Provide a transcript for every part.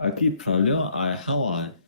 Aqui проблема, I have one.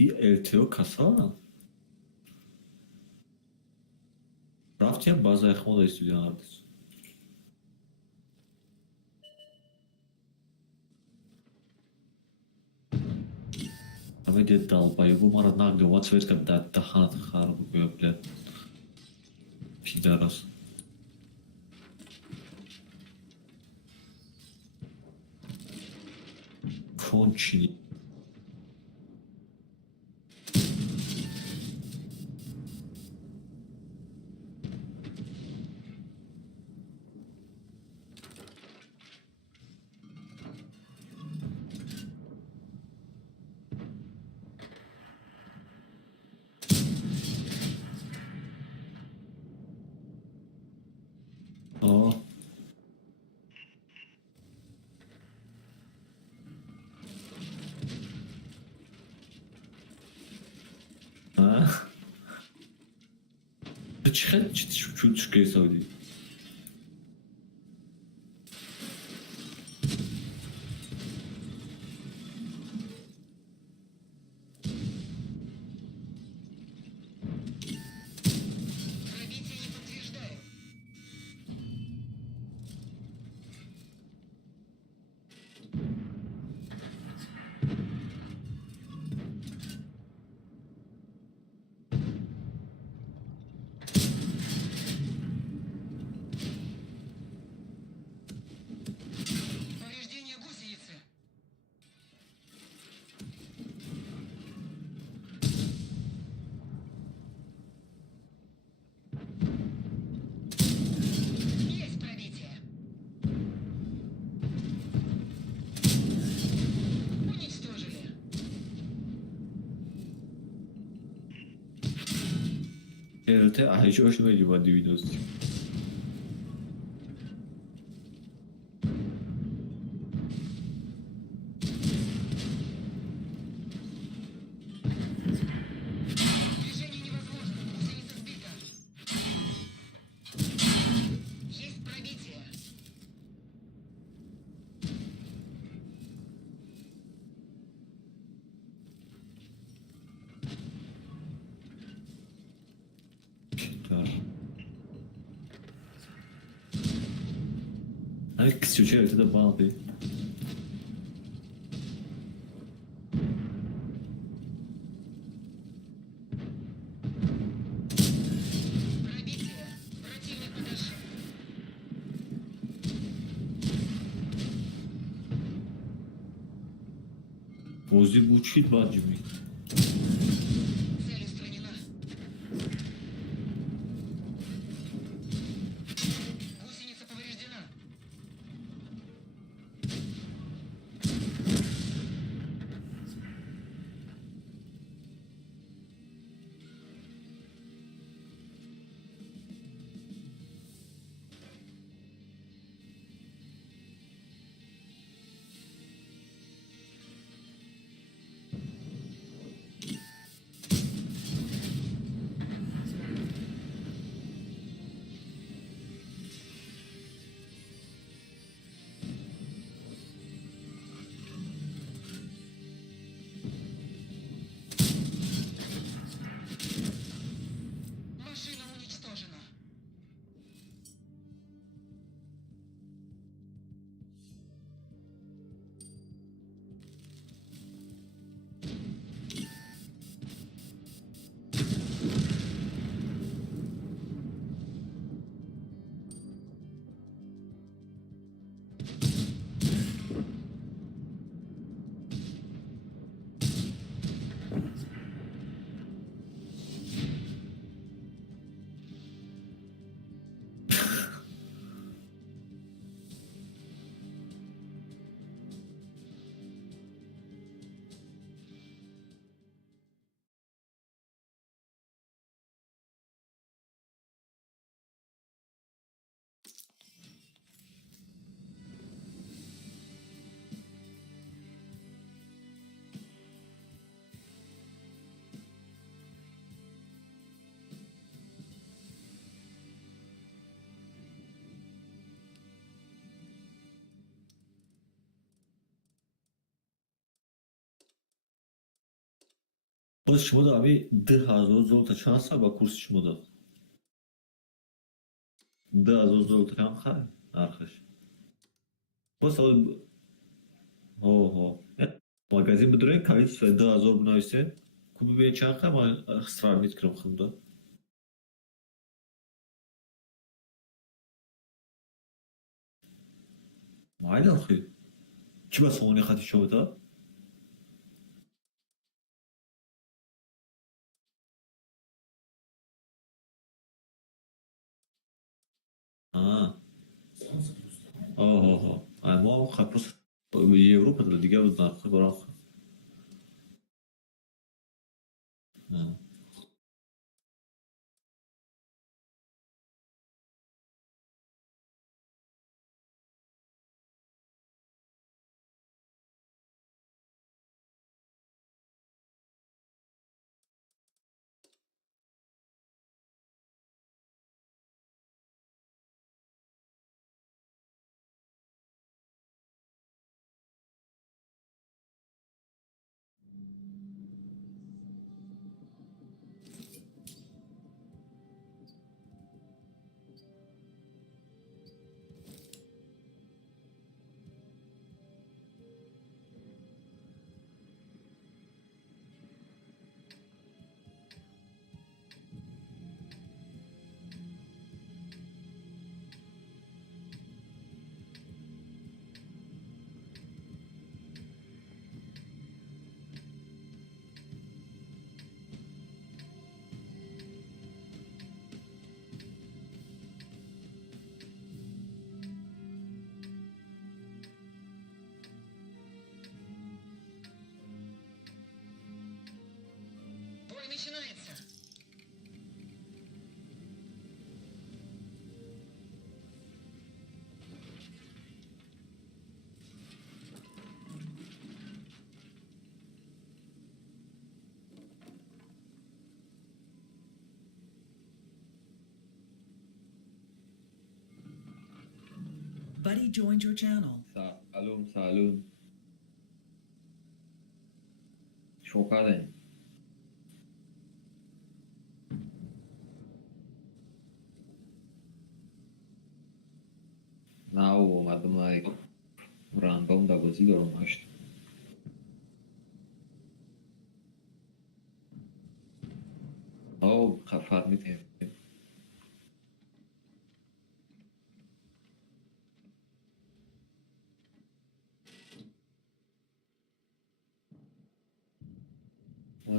E LTO kasa? Raftia baza ეხმოდა ის ვიდეოებს. Давайте долбоёбу мара нагде ватсверка да ханат харбу блядь. Пидорас. Конченый. О. А? Ты чуть-чуть кесауди. РТ, а еще что найди воды видосы. Ai, que sujeira, tudo bom, velho. Возле бучит баджими. باز شما دا امی 10,000 золота чанд са ба курси шумо дод? 10,000 золота кам хай нархаш. Боз ҳо магазин бидурен количество 10,000 бинависен ку бибинед чанд хай ман сравнит кунам худда. майда охи чӣ ба сомони хати шумо дод? мо хай Европада дигар буд нархи барам. Бой начинается. Buddy joined your channel. Salom. Şokadayım. Now اومدم like رندوم دا بازی دارم هشت. او خفر میتیم.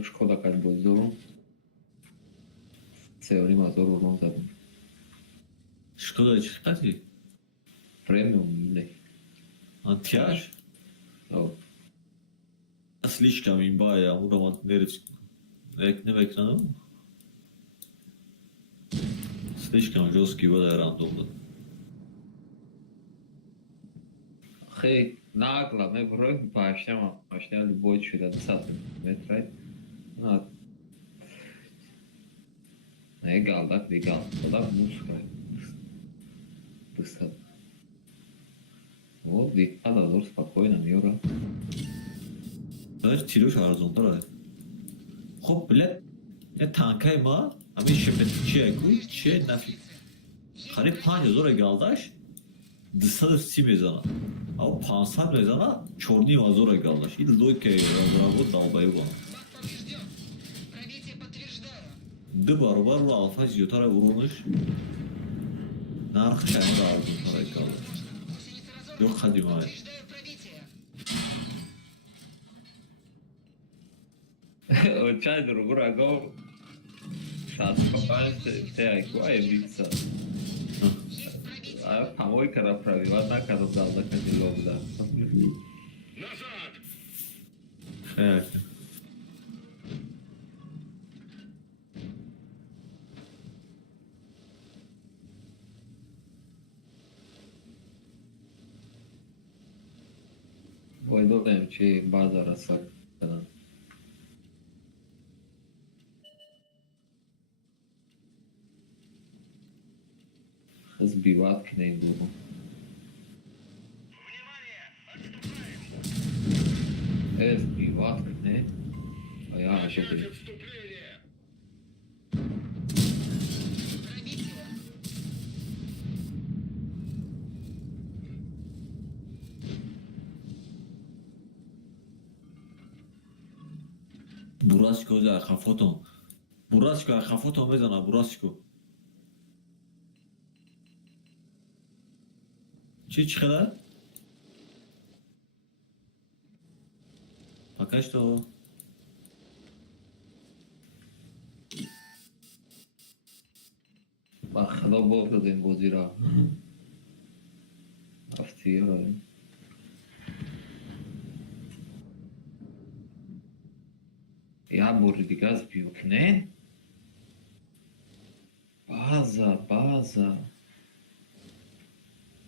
Шкода как будет здорово. Целый мотор урон забыл. Шкода чӣ қадри? Премиум или? Антияж? Слишком имбая, уровень немекнем. Слишком жесткий вода рандом. Хей, нагло, мы вроде поощряем любой чудо 20 метров. Egal, da música. Быстро. Вот, надо зор спокойно, мира. Знаешь, тирюш арзон дорад. Хоб, блядь, танкай ма, ами шепетчи чиай нафи. Хариб 5,000 галдаш, 230 мезана. Ав 500 мезана, 4,500 галдаш. Ил лойка разработ далбаёбан. Ду баробар ва алфа зиёдтар урониш. Нархи шаймада арзонтар галдаш. Ё қадимай. Чай другу рагов. Шатскопанцы, те айкуа и биться. А помойка направила, однако раздал за катилов, да. Хай. Voi dodem ce baza răsăc. Сбиват к ней буду. Сбиват к ней. А я ошибся. бурасико за хафотон. бурасико хафотон мезана бурасико. چی خبر؟ پکش تو با خدا برد این بازی را. رفتی را. یا برد دیگه از بیوک نه؟ بازا.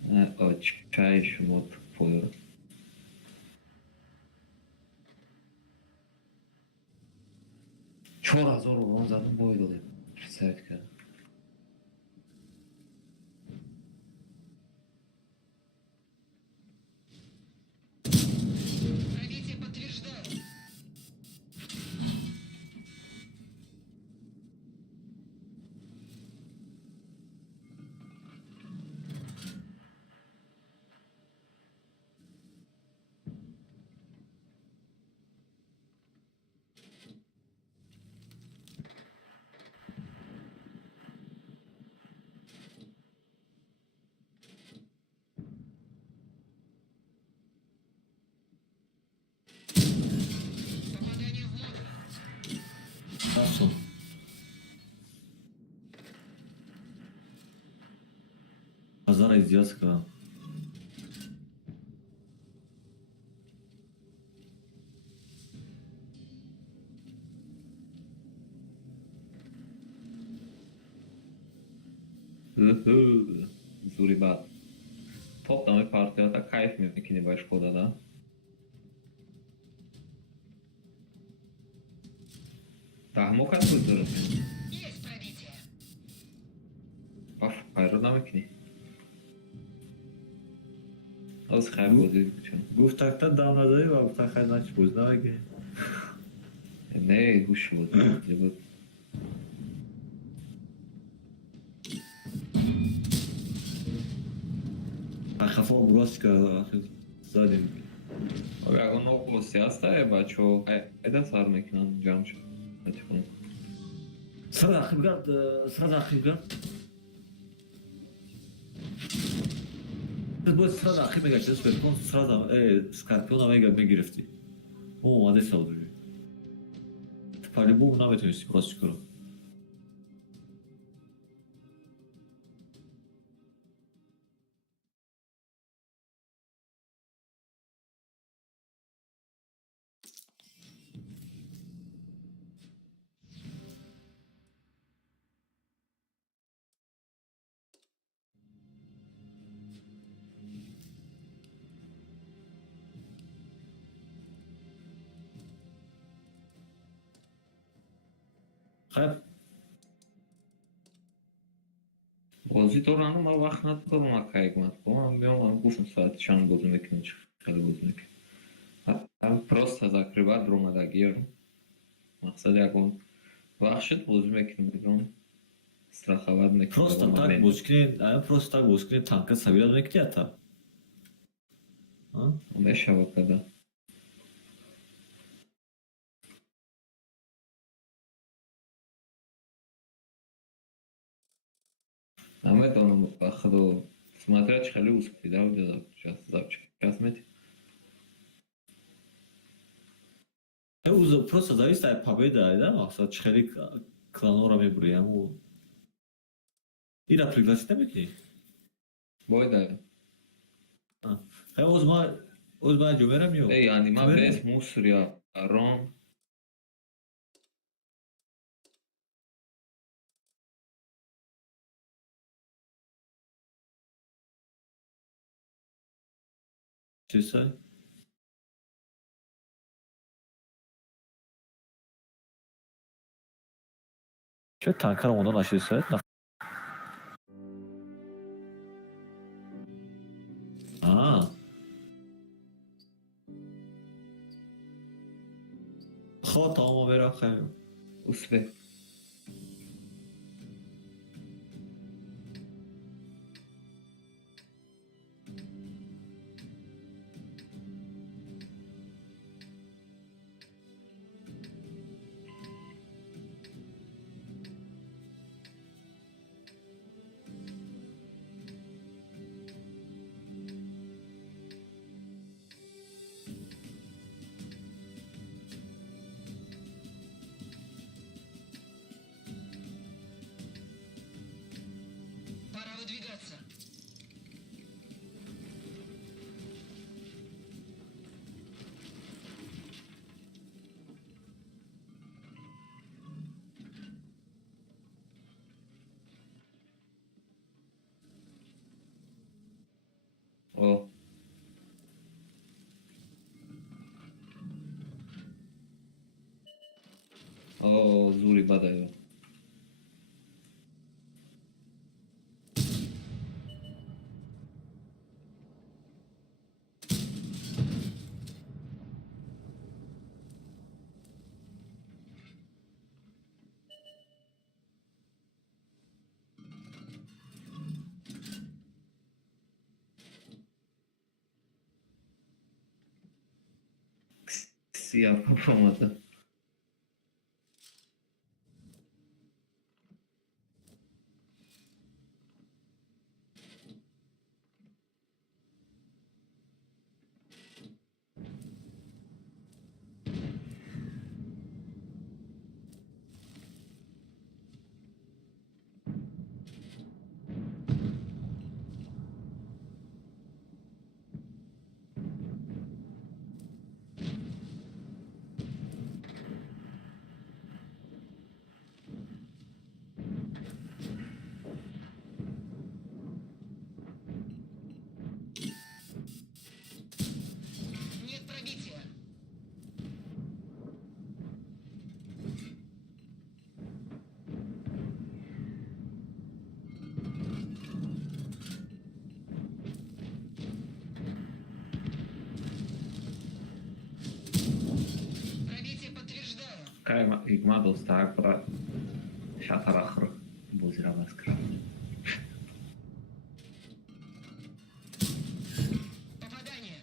نه آچکای شما پویر. چهار هزار اوران زدم باید دادیم. سعید کرد. Пробитие подтверждаю. Попадание в модуль. nasıl? Kazara izleyeceğiz ka. زوری بعد. Toplamı partiyata kayıp mı ikini başka odada? Tahmok at buldurun. Есть пробитие. Baf, hayrola mı Az خیر بازی بچن. گفت تکتا دام نداری و تا خیلی نچ بوز نمگه. نه هوش بود. بود. خفا براسیکو زدیم. اگر اون او سیاسته بچه ایده سر میکنن جمع شد. نتیکنم. سرد اخیب گرد. سرد اخیب گرد. باید سرد اخیب میگشت دست بکن سرد سکارپیون هم میگرفتی. او اومده سعودی. پلی بوم نمیتونستی براسیکو رو. خب بازی دورانه ما وقت ندارم اکایی کنم. من بیام گفتم ساعت چند بازی میکنم چه خیلی بازی میکنم. هم پروست تذکر درآمدگی مقصد یکون وقتشت بازی میکنم. استراحت میکنم. просто так бускин, просто так бускин танка собирать میکنی تا. میشه وقتا. همه دارم بخدا смотря خیلی успеет да сейчас мет просто зависит от победы, да, мақсад чхели кланора мебурем у ира пригласить намекни. бойда хай озма ҷумерам ё. яъни ман бес мусрия рон чиса? чё танкаро онда нашиса? Schaut tamam bırakayım. Uspeh. Пора выдвигаться. O. O, Zuri badaju. Siyah yapamadı. Нет пробития. Пробитие подтверждаю. Kajma, igma dostaje pra šatar buzira vaskra. Попадание.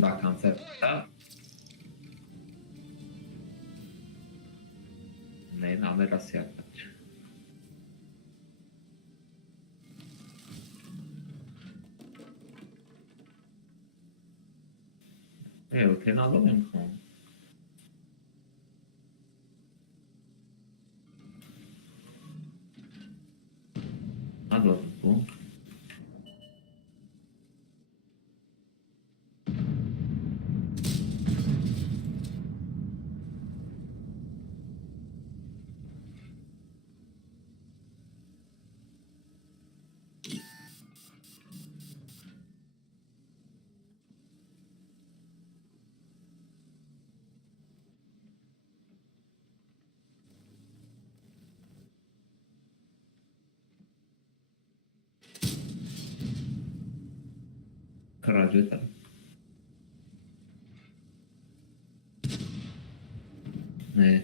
Da, концерта. Ne, n-am rasijat. Evo te na lovim home. Na lovim home. Karaca Ne.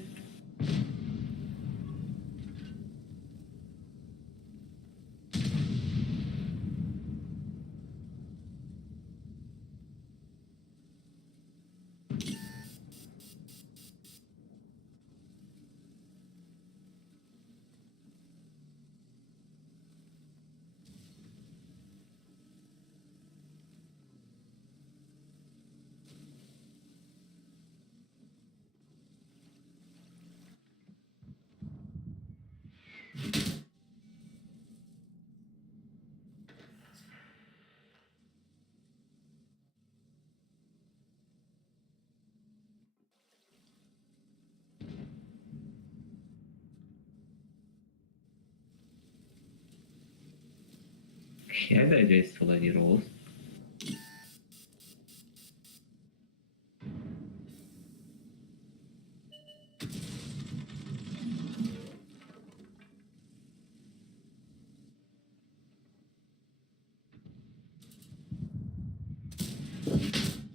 Kiedy edeceğiz Solar Rose?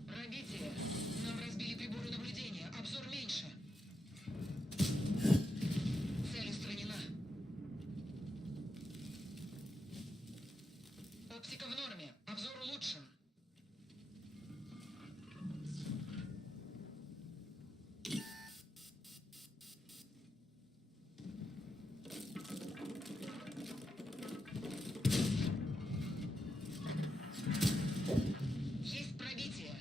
Пробитие. Нам разбили приборы наблюдения. Обзор меньше. Цель устранена. Оптика в норме. Обзор улучшен. Есть пробитие.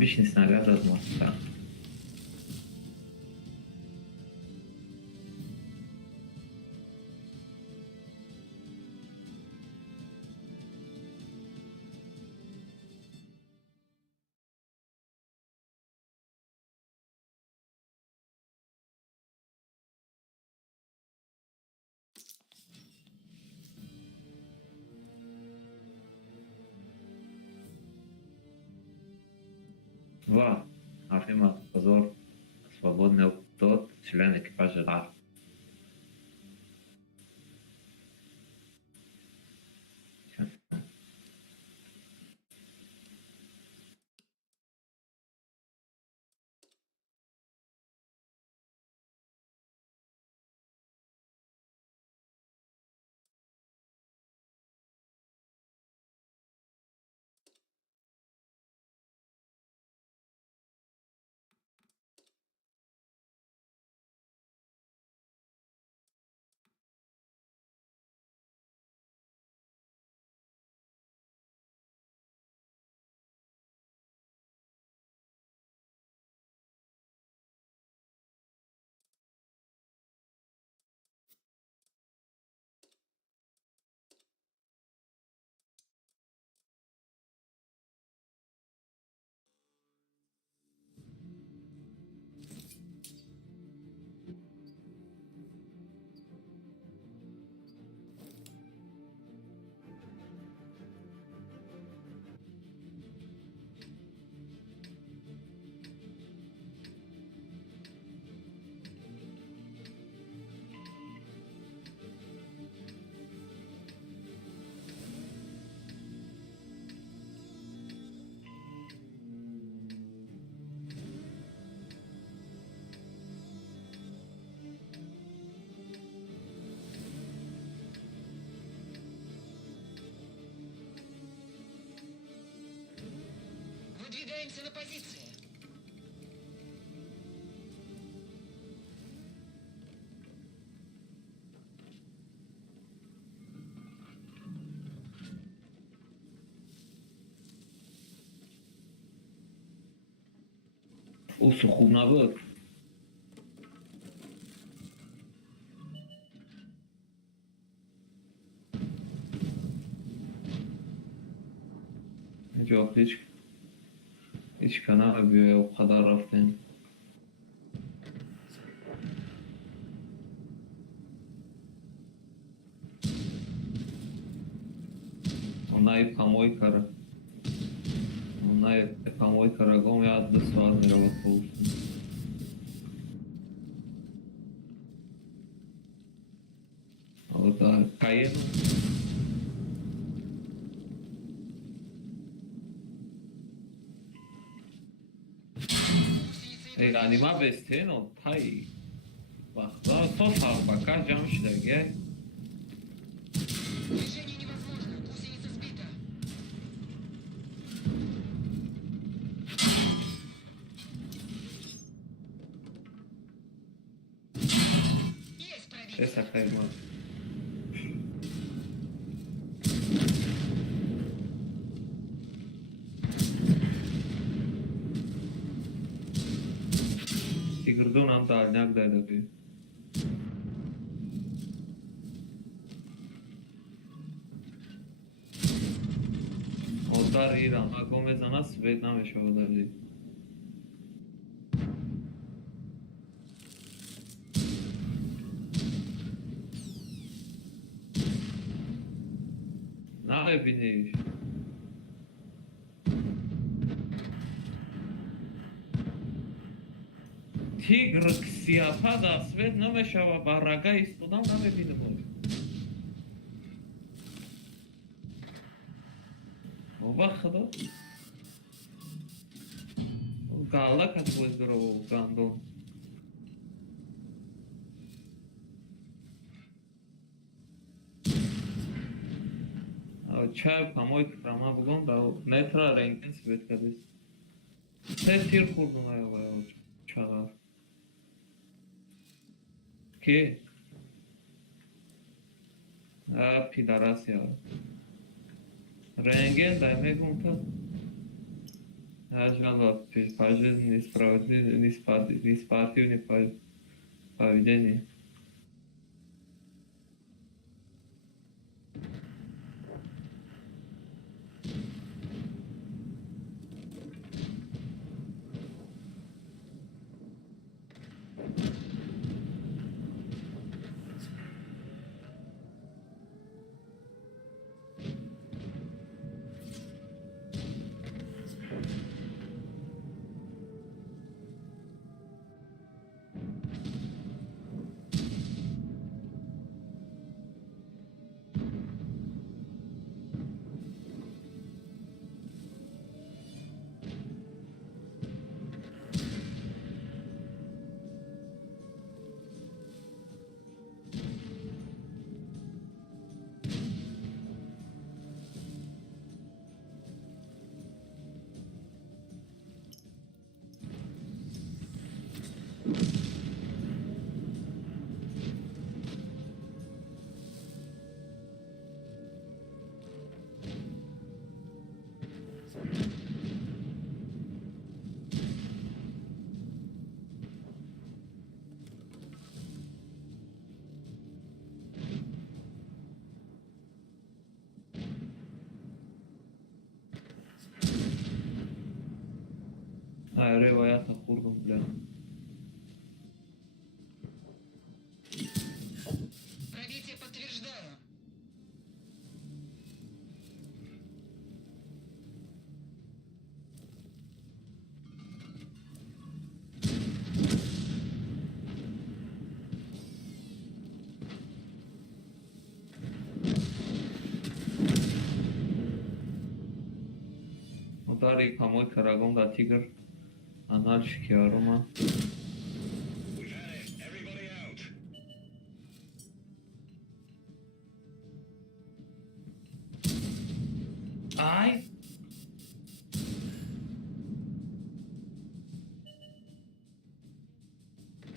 обычный снаряд размахивает. Два. Афима, позор. Свободный тот, член экипажа Дар. Выдвигаемся на позиции. Усухубновод. جواب هیچ کنار بیای و قدر رفتیم Она и помойка. Она и помойка рогом, я до сразу работал. А вот Каен. یعنی ما بستین و پای وقتا تو пока جمعش دیگه Движение невозможно. Гусеница сбита. Есть пробито. Esa kayma. Tigrdon ham dalnak dadabi. Odar İran, Gomez anas Vietnam'e şovları. Ne biniş? Тигр ксиапада свет намешава барага истудам намебине бо. Оба хада. Гала кат боздорово гандон. Чай помой прямо бугон да нетра ренген свет кадис. Сетир курдуна я чала. Ки? Пидарас я. Ренген дай мегун та. Жалоба по жизни неспортивное поведение. Ревоята хурдом, бля. Пробитие подтверждаю. Удари помой карагон да тигр. Аналчики арома. Ай!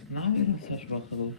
Наверное, Саш Бахалов.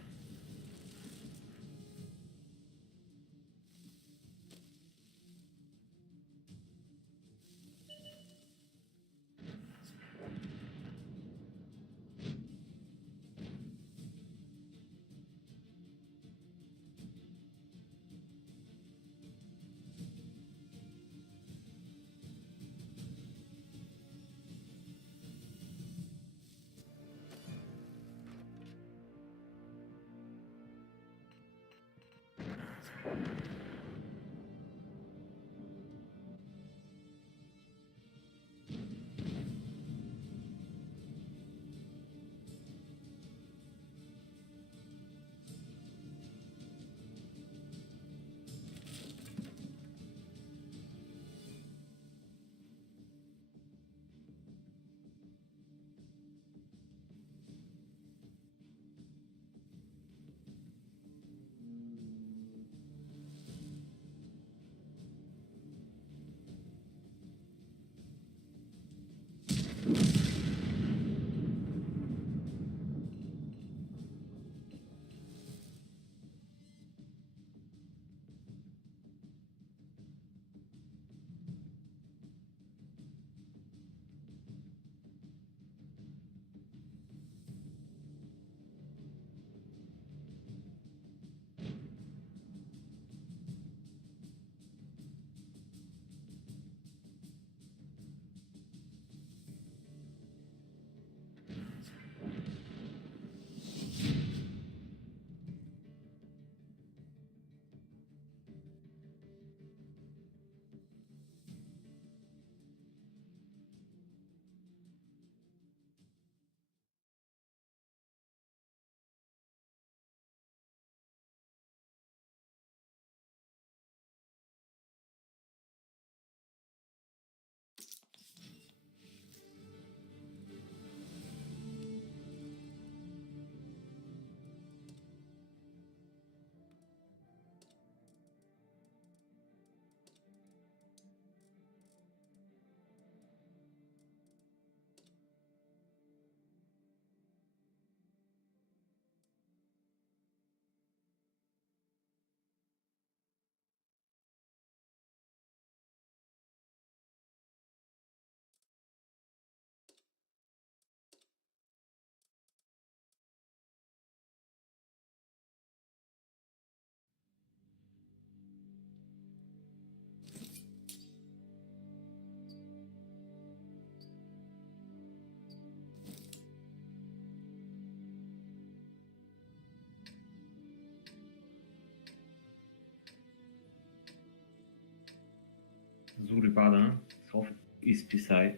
Zuri badan, sof ispisaj.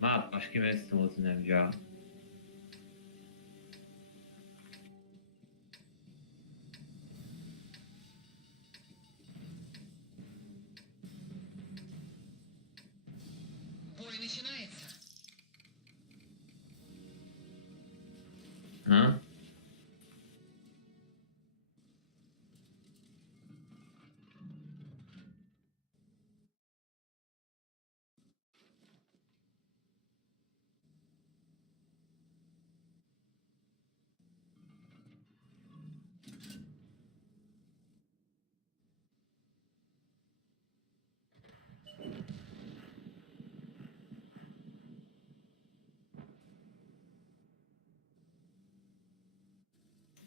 Ma başka mesleğim olsun evca. Бой начинается. Ha?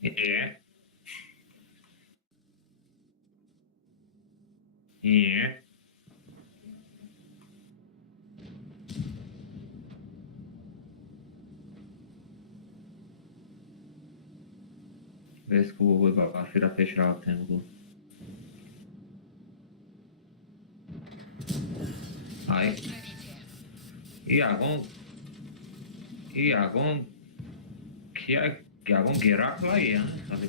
İyi. İyi. Vezi cu va fi rapeșrat tempo. Hai. Пробитие. Iagon, Iagon Gerakla ya. Hadi.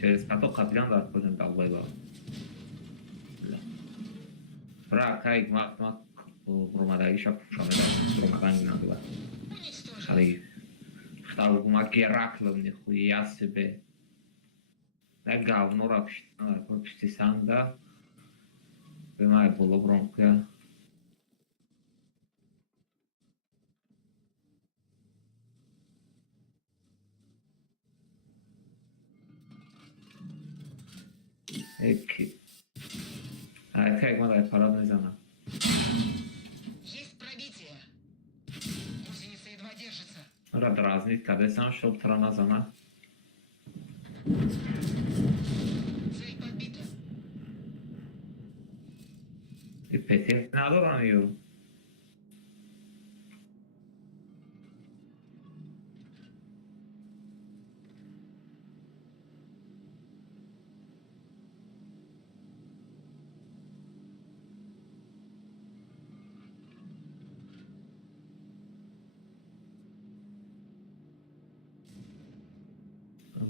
Через каток капитан да отходим далбай ба. Бра кай мак промадаиша пушамеда промадан надо. Уничтожен. Хали. Хтал мак Геракла нихуя себе. Да говно вообще санда. Бемай было громко. Эки. А как можно парадный зона? Есть пробитие. Гусеница едва держится. Рад разнить, когда сам шел трана зона. Цель подбита. И петель надо вам ее.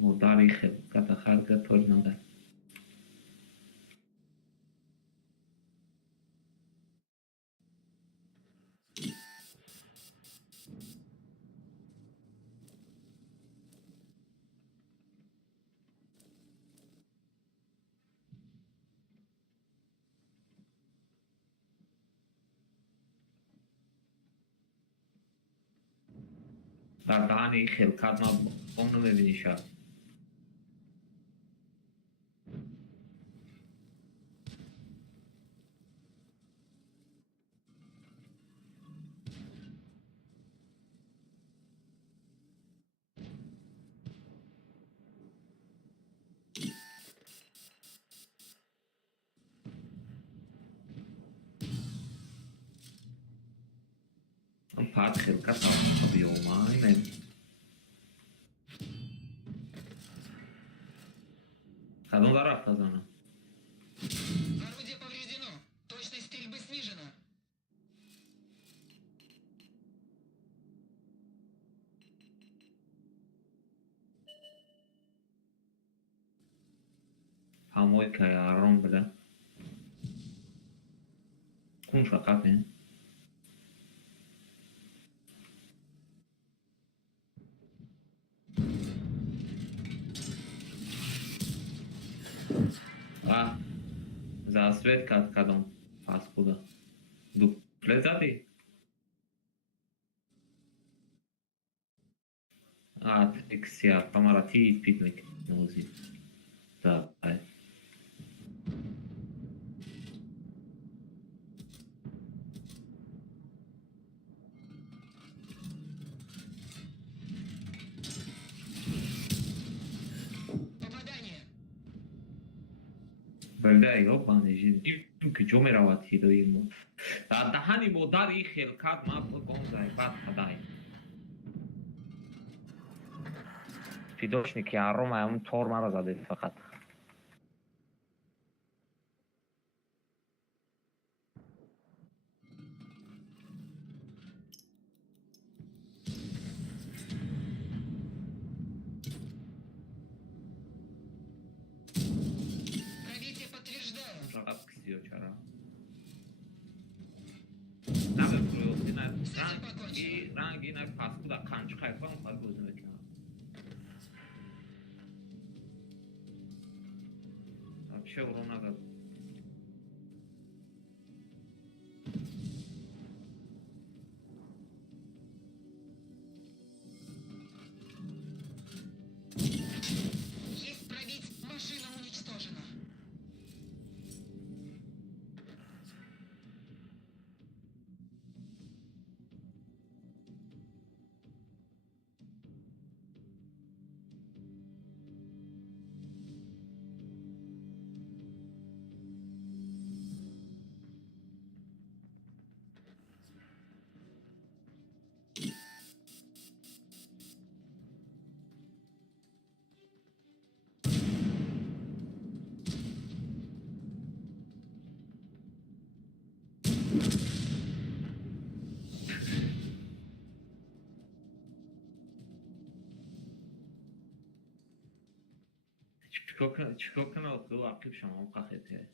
مداری خلقت خلق تولنده در دهانی خلقت ما اونو میبینی شد اون پاد خلقت ها بیومای کدوم در رفت زنه Орудие повреждено. Точность стрельбы снижена. هموی که یارون بده کون فقط این засвет кадом фас буда дупле зади триксия памарати питник нози да Попадание. Б да, ёбаный жидим, ки ҷо меравад ҳидои мо. Дар даҳани модари хелкат ман гон заибат хадай. Фидошники аром ҳамун тор мара задед фақат. Пробитие подтверждаю. Фақат кисиё чара. Наве проёсти на ранги на паскуда қанчи қайфан фар гӯз мекунам. Вообще урон надад. Есть пробить. Машина уничтожена. چیکار کنم تو عقیب شما قخته.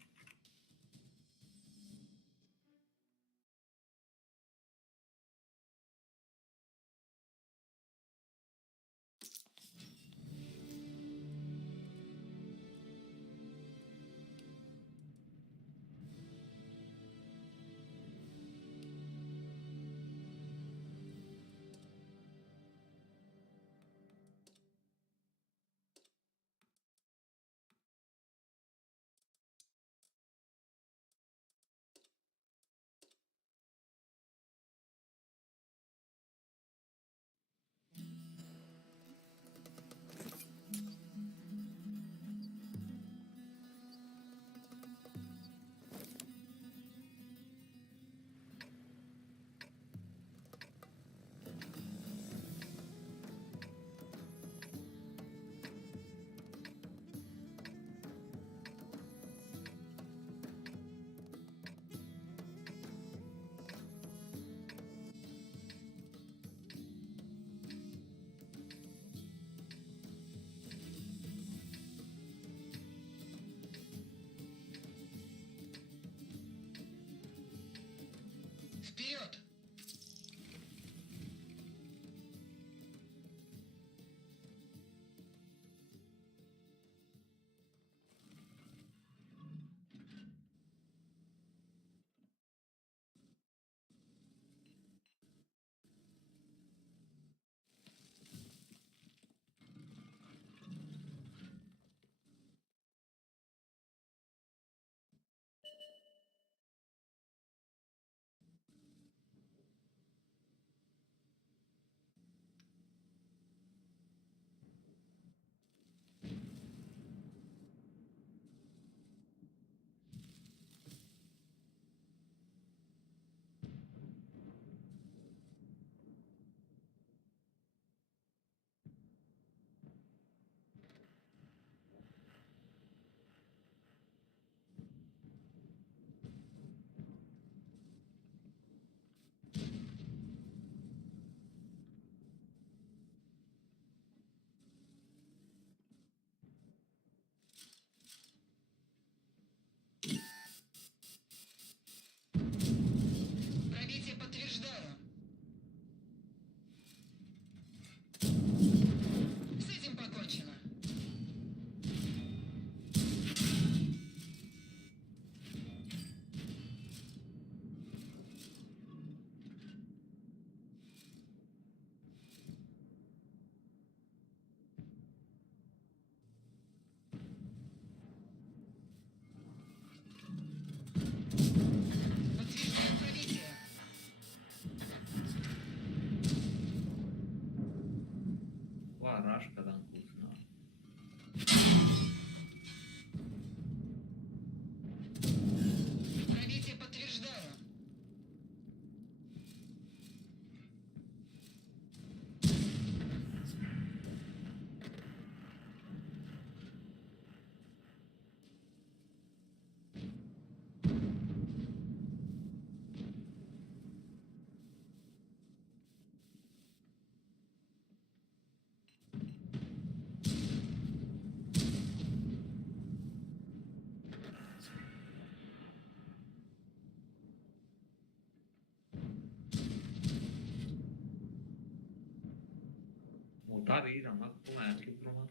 Вперед! var iyi ama bu erkek roman.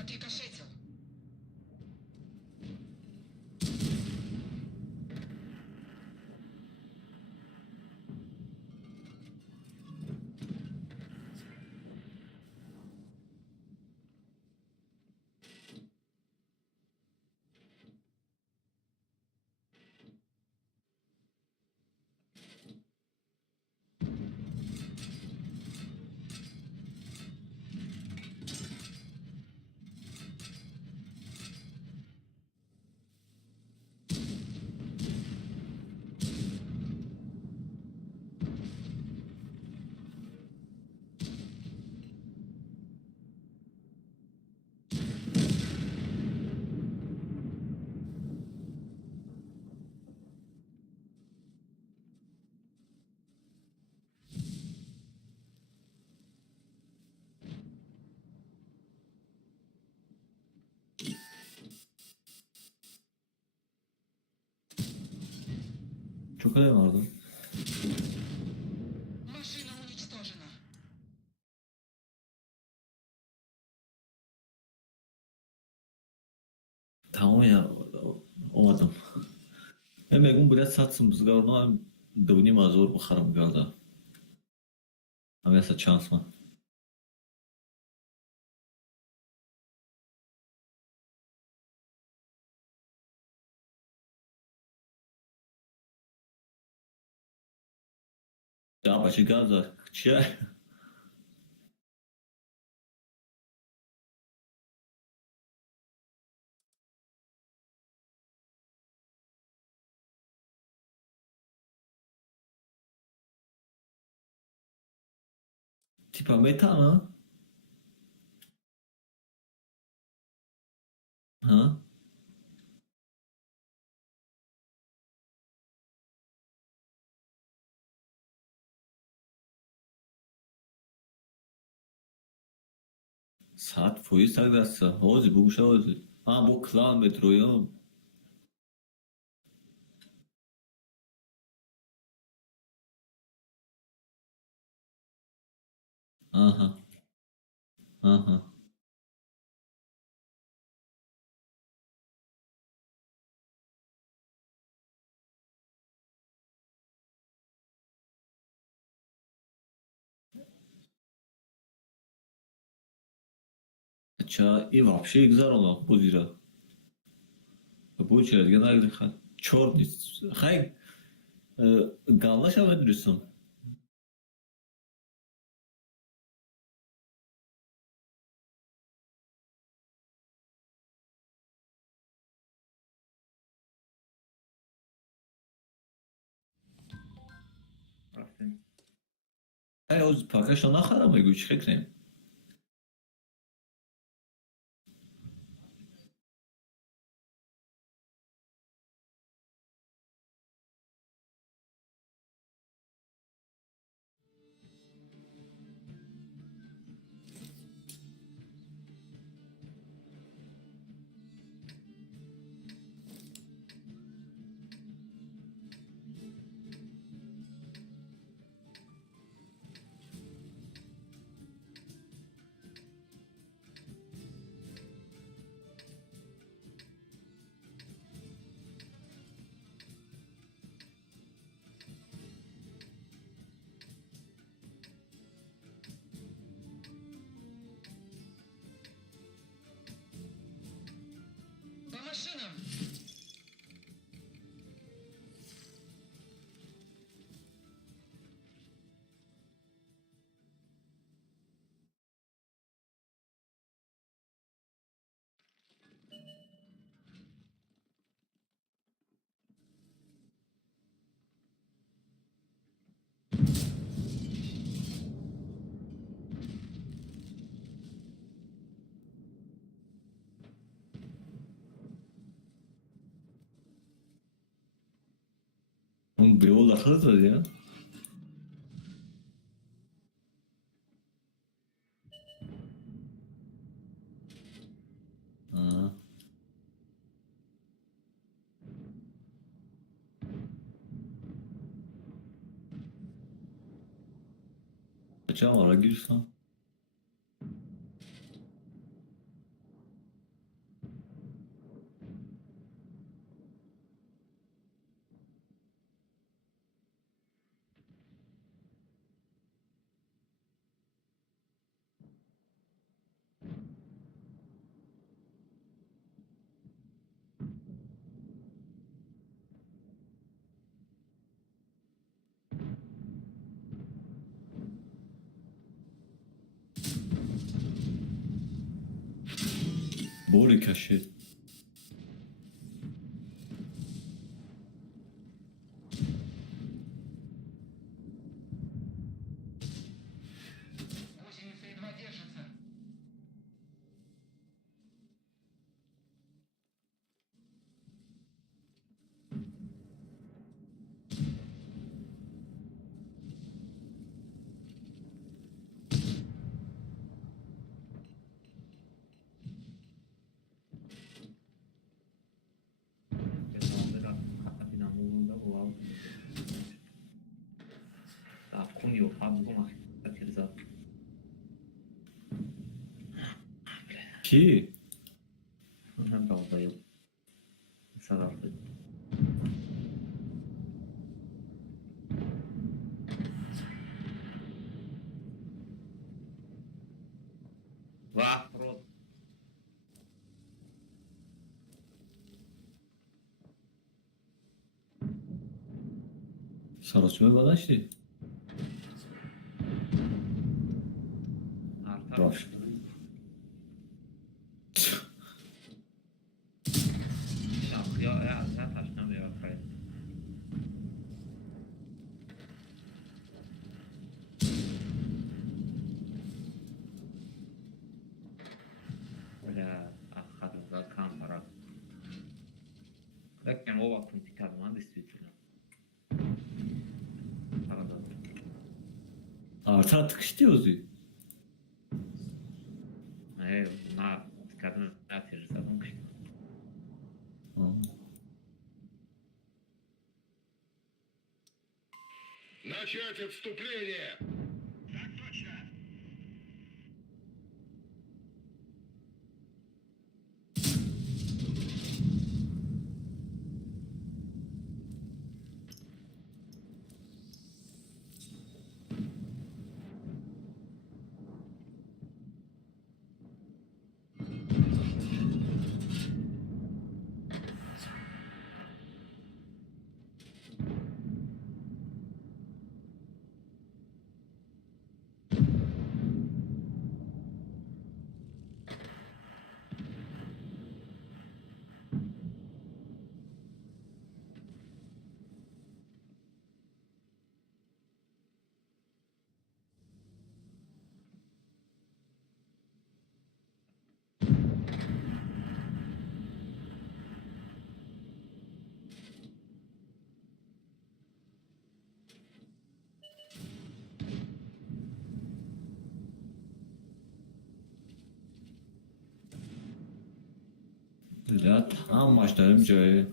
Отрикошетил. Çok önemli vardı. Машина уничтожена. Tamam ya. Olmadım. Hem biraz satsın biz galiba dövni mazur bakarım galiba. Ama yasa şans mı? Ya başı galiba. Çiğ. Tipa meta mı? Ha? Saat foyu sagrası. Ozi bu şey ozi. Ha bu klan metroyu. Aha. Aha. Çağ i вообще güzel olan bu zira. Bu içeri genelde çort hay ganlaş avendiriyorsun. Aferin. Hay o pakajdan nakhara mı güç fikrim. اون به اول داخل دادی یا؟ آه. Kaçağım ara girsen. Boru kaşı. Гусеница едва держится. Kunio Hamburg Akirza. Ki. Hem daldayım. Sarardı. Vah rot. Sarosime badashti. Artar. Roş. Ya sen taşınamıyor kayıt. Böyle akadımda kamera. Lakin o vaktin tikarman действительно. Arada. Artı artık istiyoruz diyor. На tikarını atıyoruz adam işte. Начать отступление! Так точно! Ya tam başlarım جایی.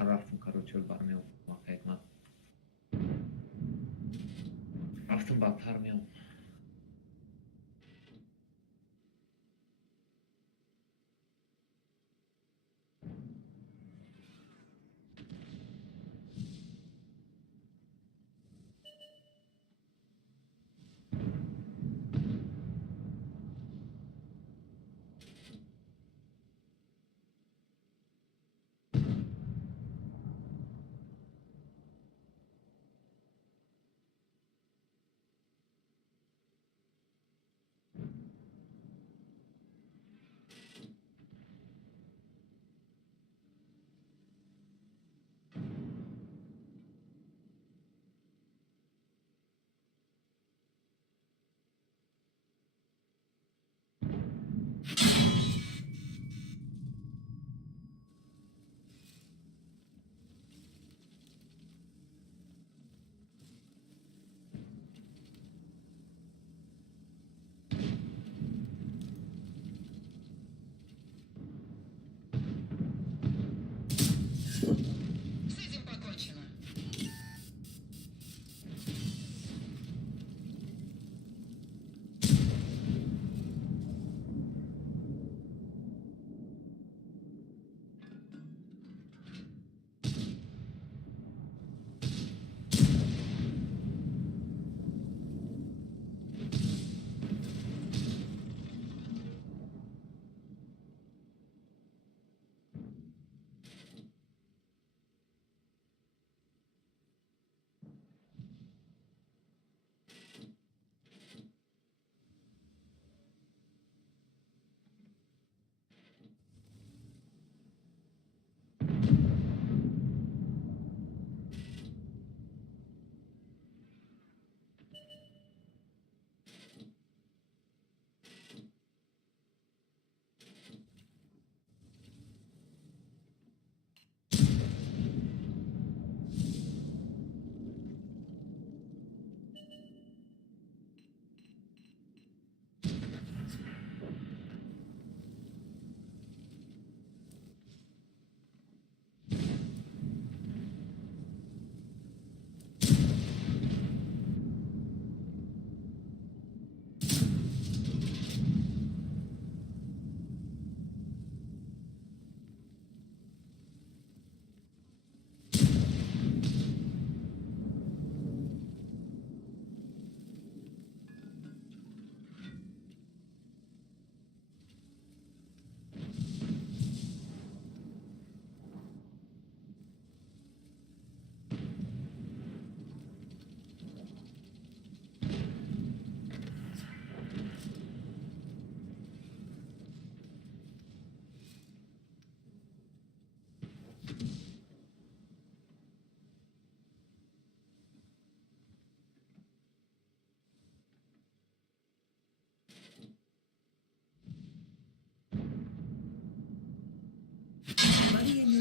رفتم короче برمیام حکمت رفتم بدتر میام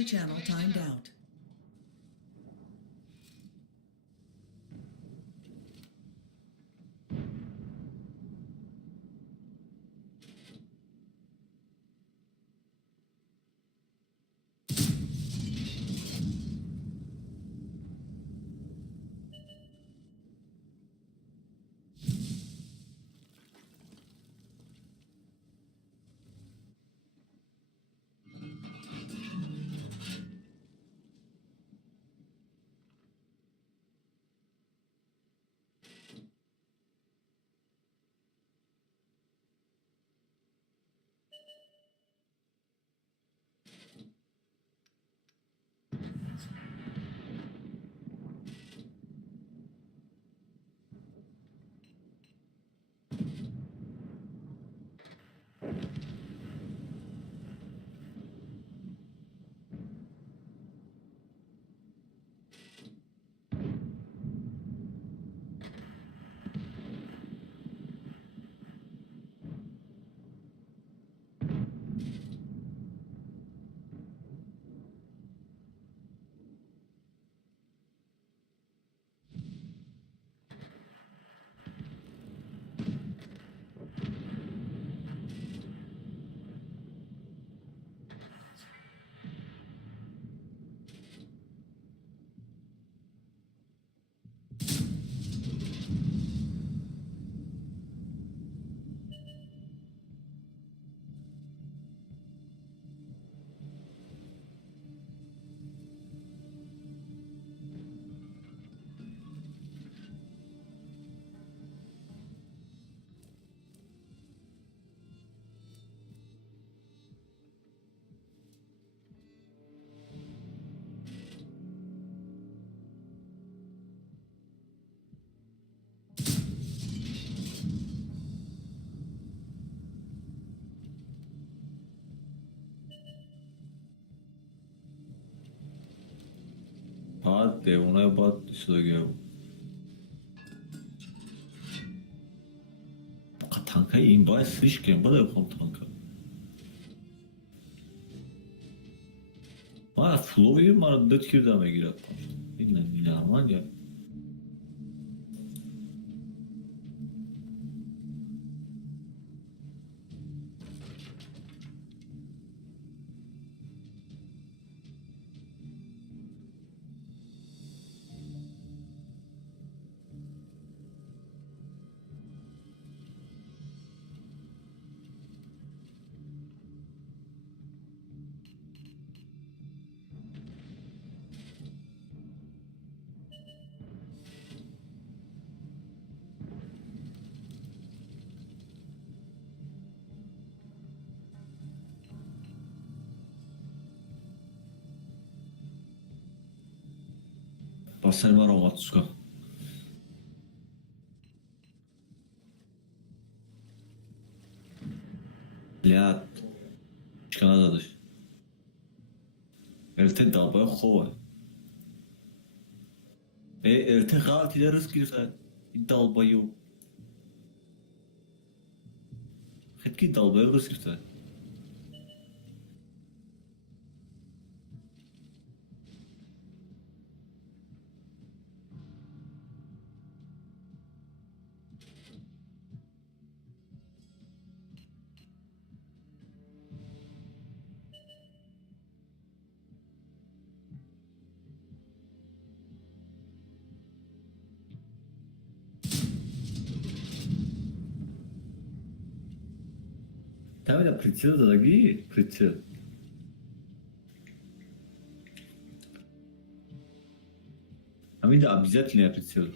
channel timed out. Hadi ona bat söylüyor. Tanka in bay sıçken bana yapalım tanka. Bana flow'u var dört kere daha girer. Bilmem var ya. Basar var o Matsuka. Блядь. Канадаdır. Erte dalbaya хова. Erte katilleri rızkırsa dalbayı. Hetki dalbaya rızkırsa. Там да прицел, дорогие, прицел. Ами да, обязательно прицел.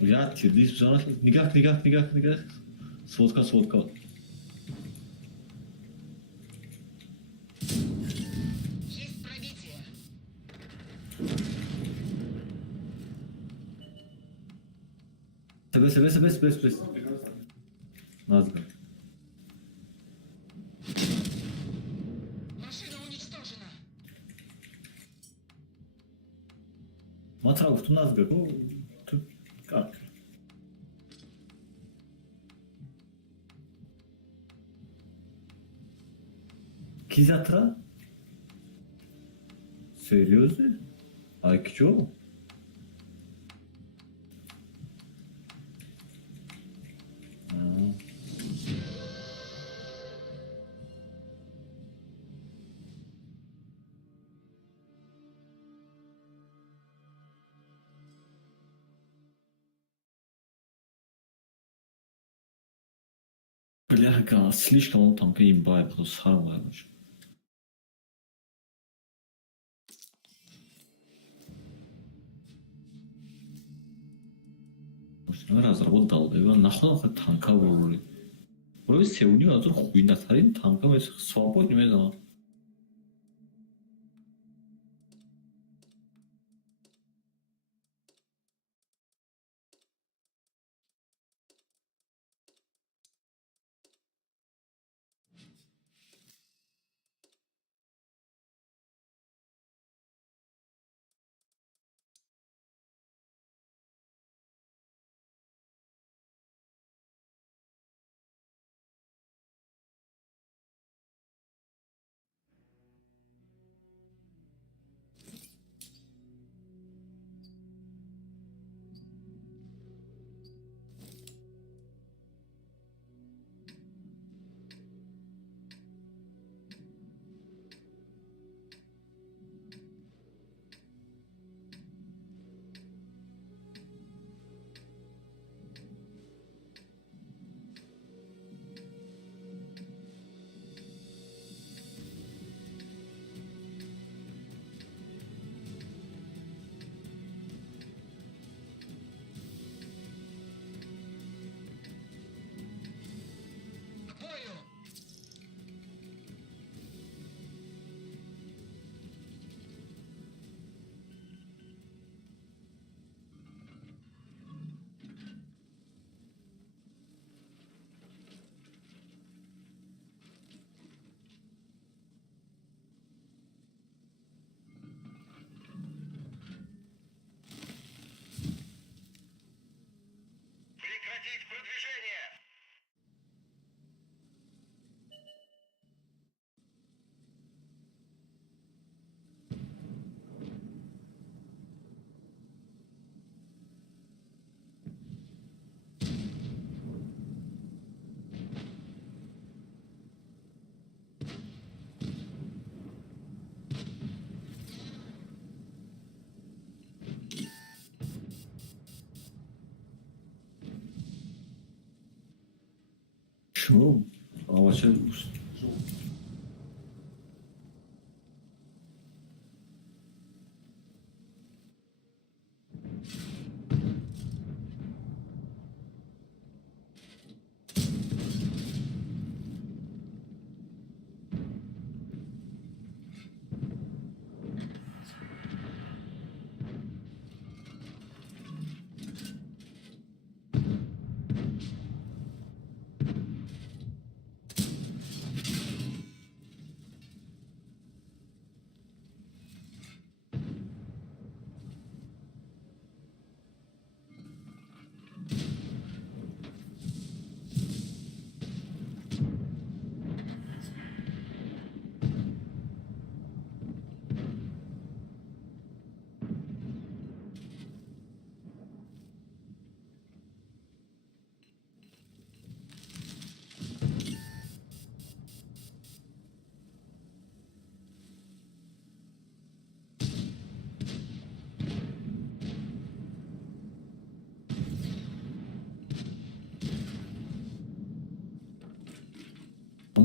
Я ти, здесь зона. Никак. Сводка. Есть пробитие. Себе. Назга. Машина уничтожена. Матрав, tu Nazga. Tu как? Kizatra? Серьезно? А к чему? Бляха, слишком он там поебает, просто схавает. разработал, და ნახო თანკა ვური. რო სეუნი აზრ ხვინა თარი თანკა ეს სვაპო იმედა. К бою! Прекратить продвижение! Что? А вообще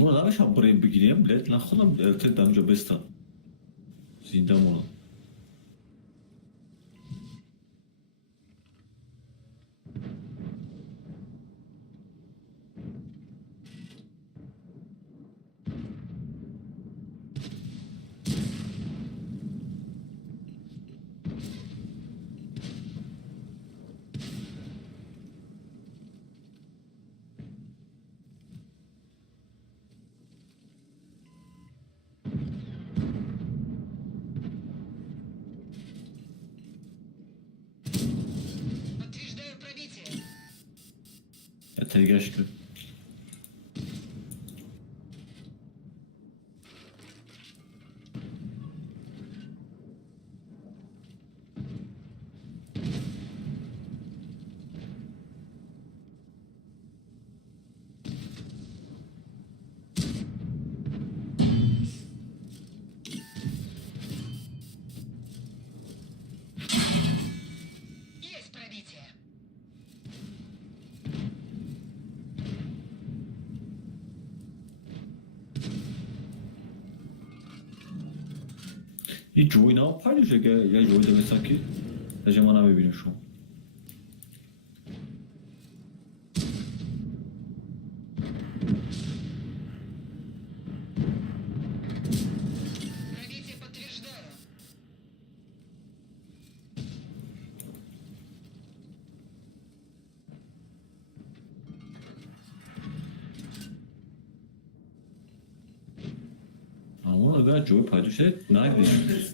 ну давай сейчас бегем, блядь, нахуй нам ты там же быстро. Зиндамона. تریگرش کرد. Есть пробитие. این جوی نه پایلوشه که یه جوی ده بسن که در ما نمیبینیم شما. Пробитие подтверждаю. اما اگر جوی پایلوشه نگیدیم.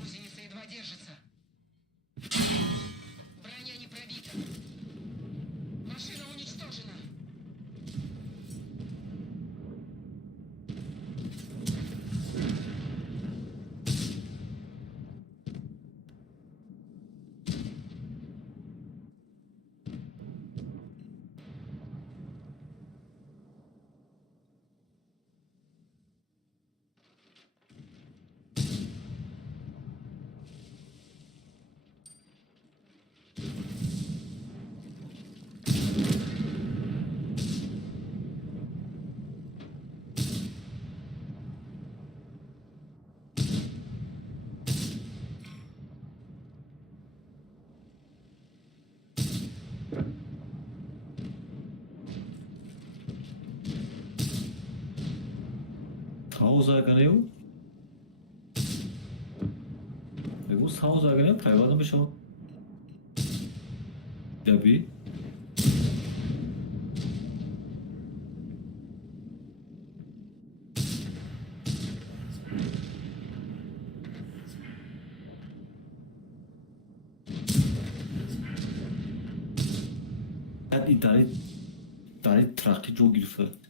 Гусеница едва держится. Броня не пробита. Машина уничтожена. ساو زاگنه او؟ بگو ساو زاگنه پیوادم به شما دبی؟ این داری ترقی جو گرفته.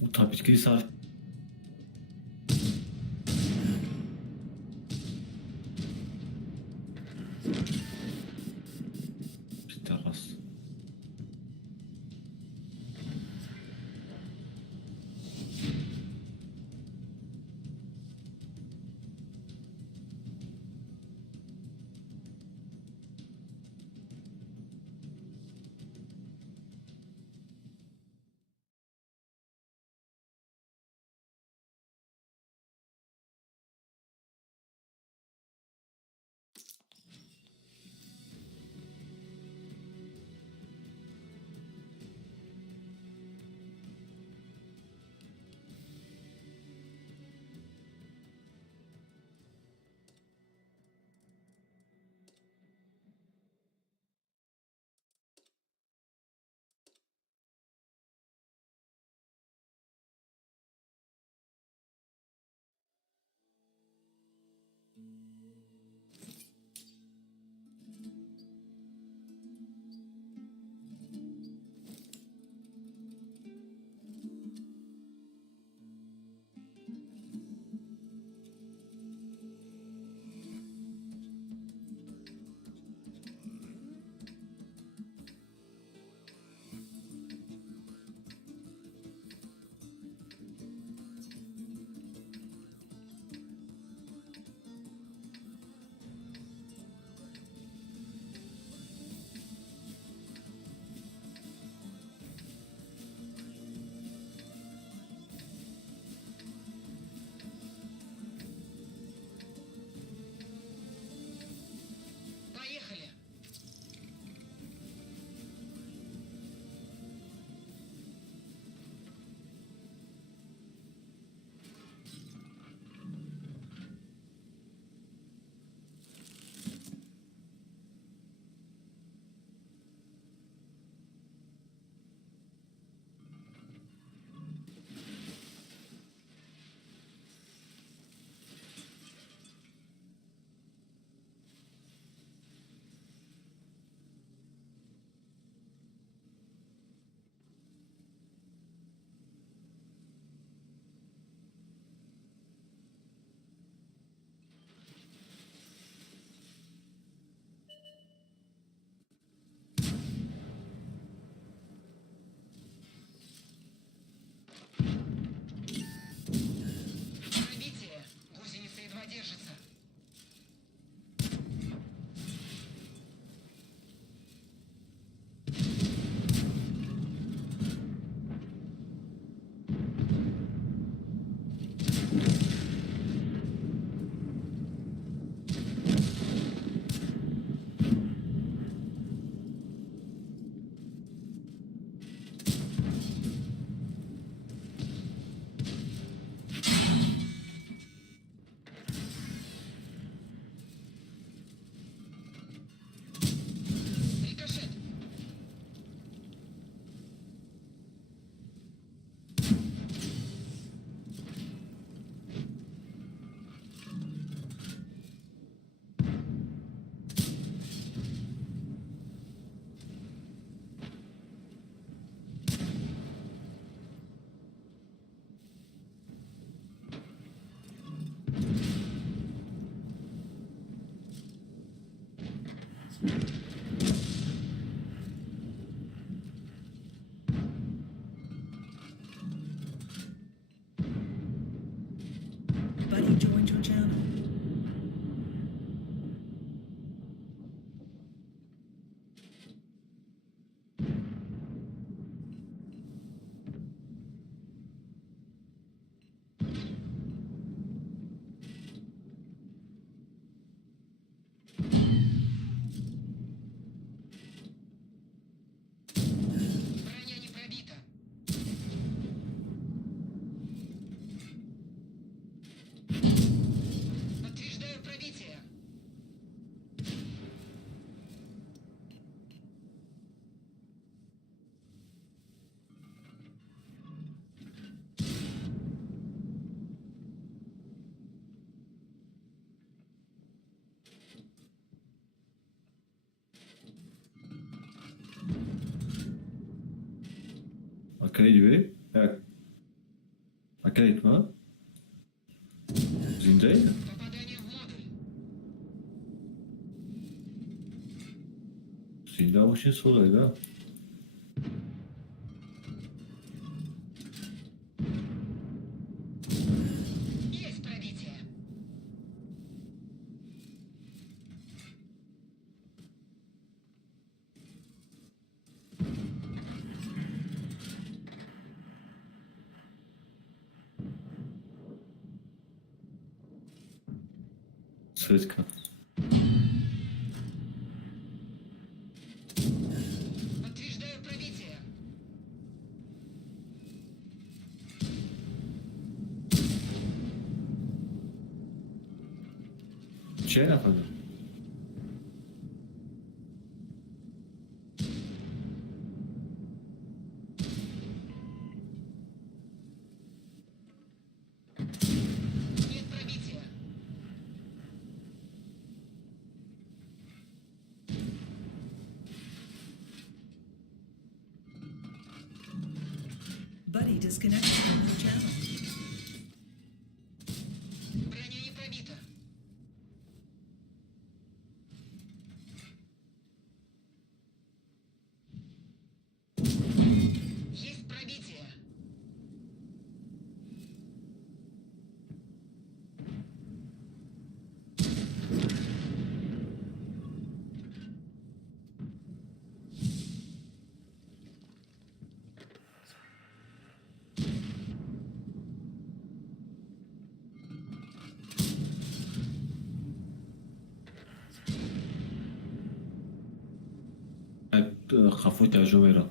Bu tabii ki sar. Teraz. Akreditli. Evet. Akredit mi? Zindayım mı? Попадание в модуль. Zindan очень сложный, да? Есть пробитие. Светка. Подтверждаю пробитие. Şey yapalım. Нет пробития. Buddy disconnected from your channel. Броня не пробита. Есть пробитие. خفوت ترجمه را.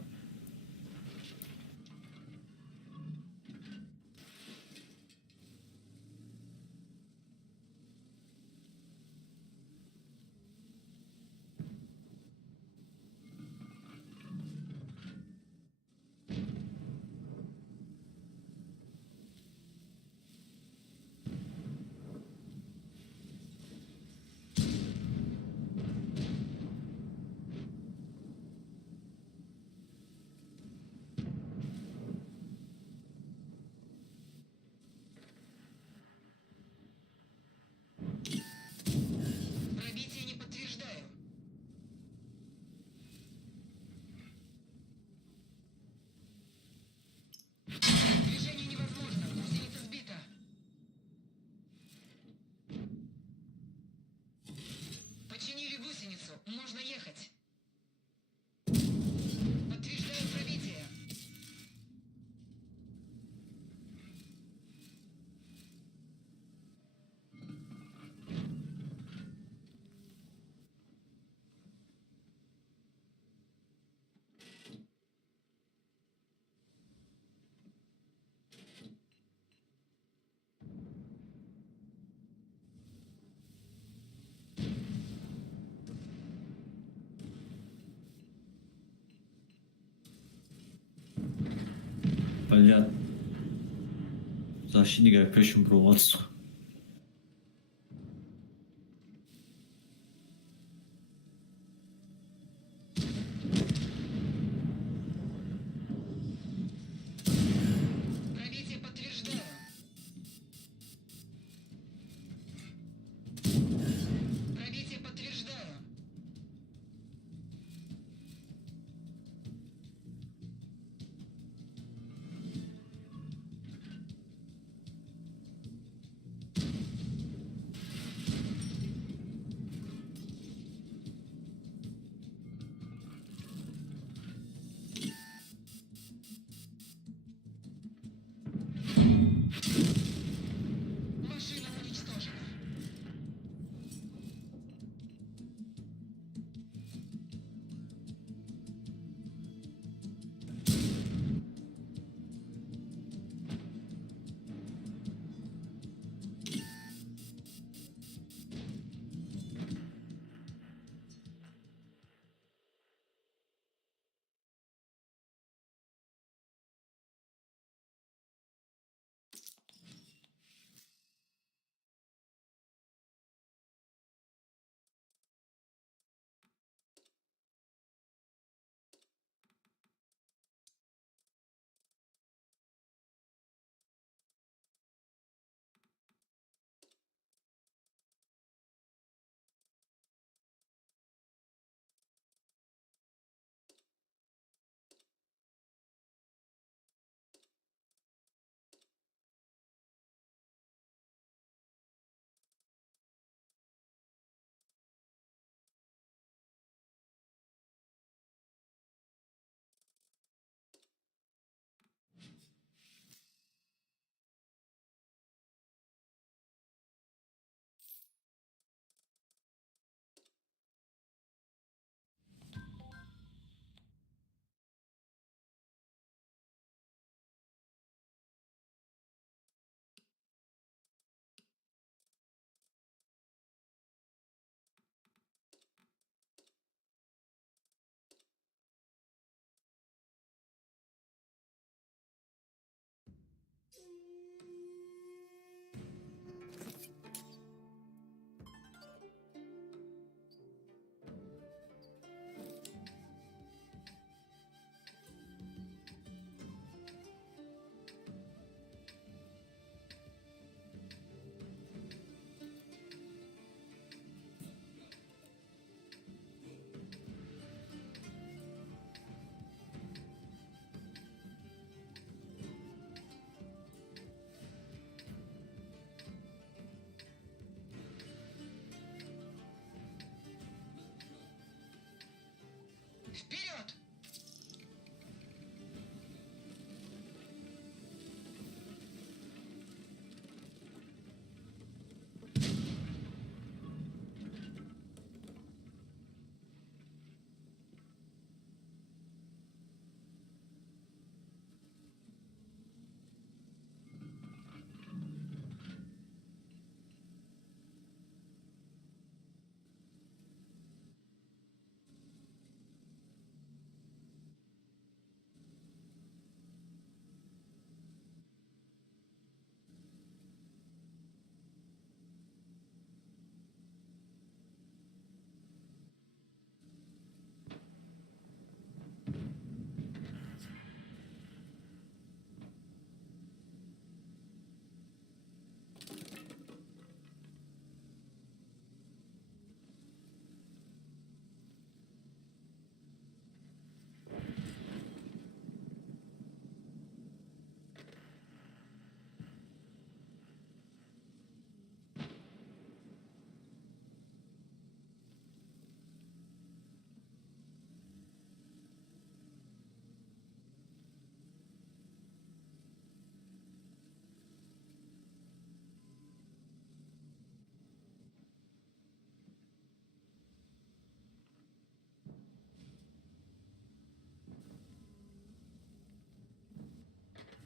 Пробитие не подтверждаю. Движение невозможно. Гусеница сбита. Починили гусеницу. Можно ехать. Подтверждаю пробитие. Блядь. Защитник пешим проводцу. Пробитие подтверждаю. Пробитие подтверждаю. Вперед!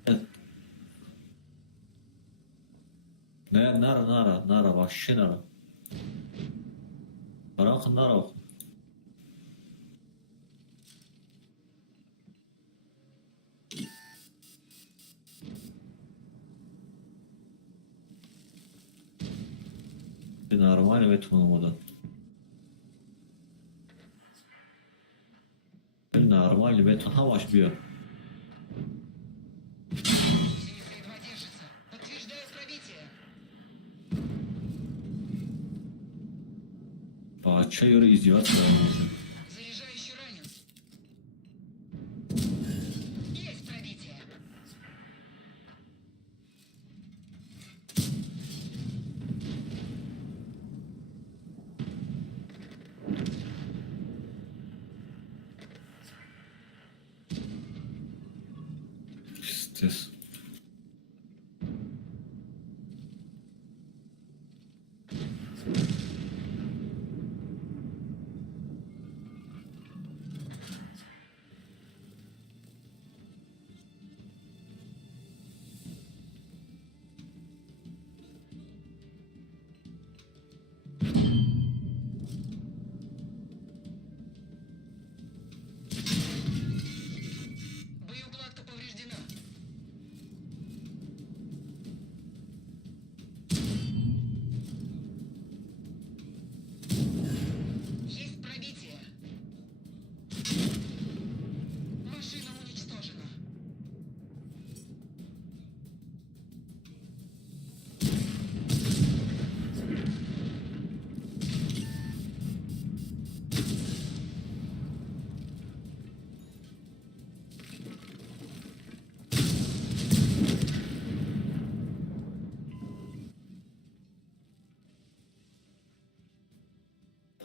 Evet. Nara bak şu nara. Bırak nara bak. Normal ve tanımadan. Normal ve tanımaş bir. Фузия едва держится. Подтверждаю пробитие. Bahçe yürü izdivas vermesi. Заряжающий ранен. Есть пробитие. Stres. Боеукладка повреждена. Есть пробитие. Машина уничтожена.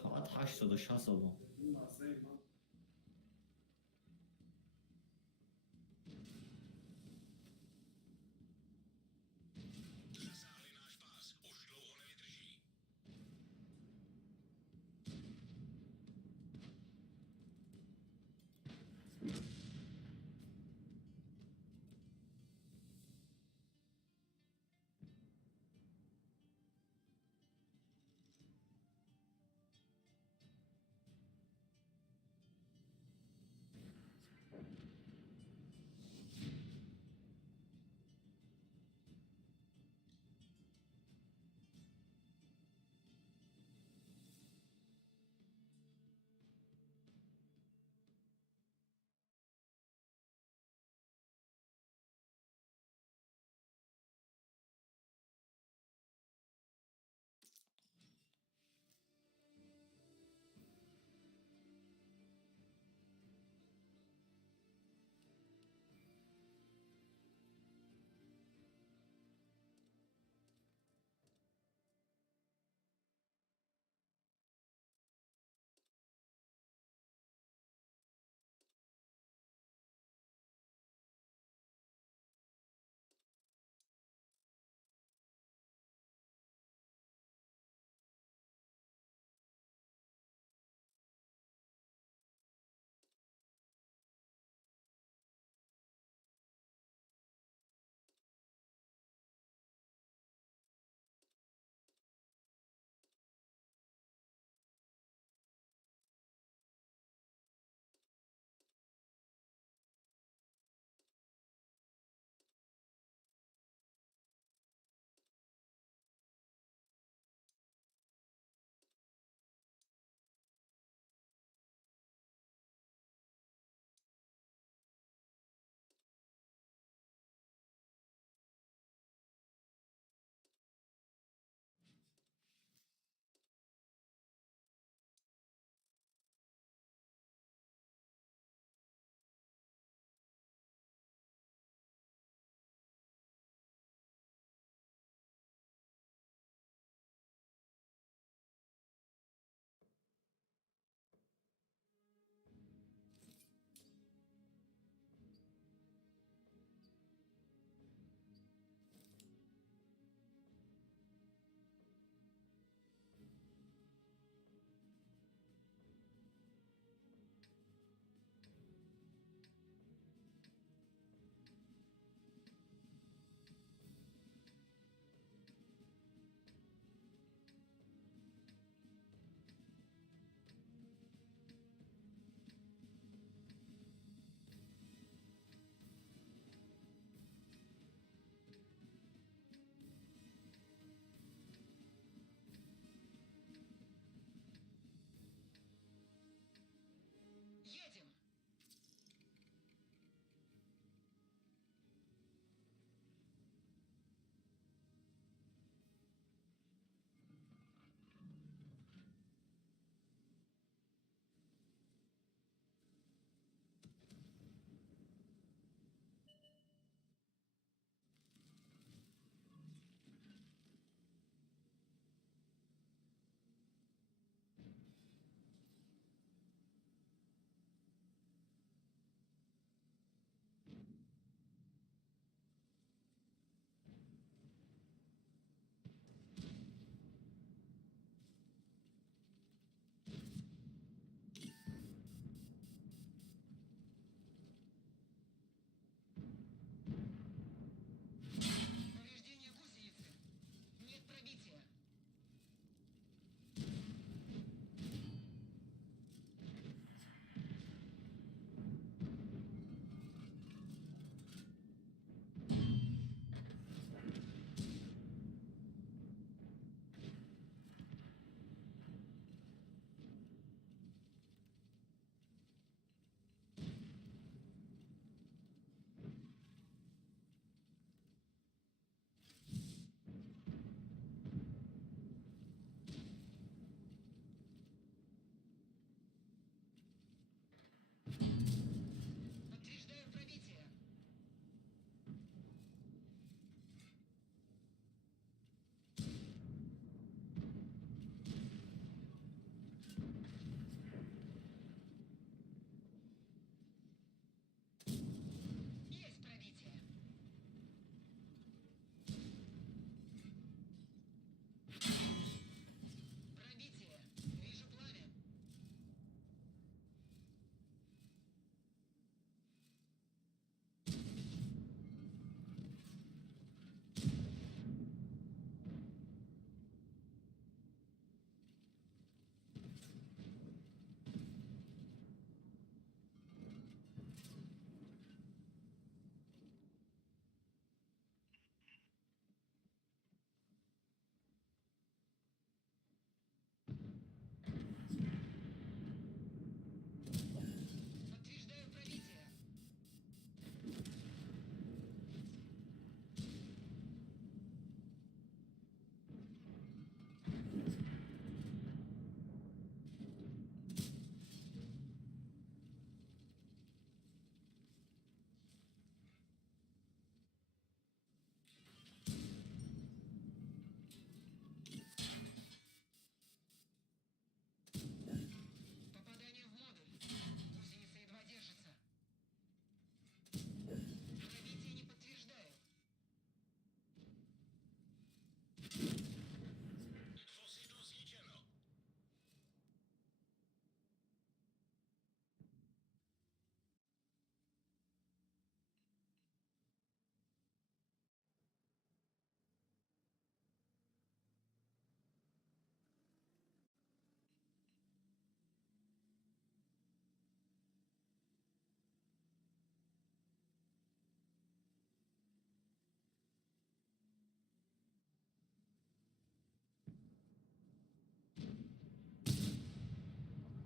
Tamam taşsa da şans almam.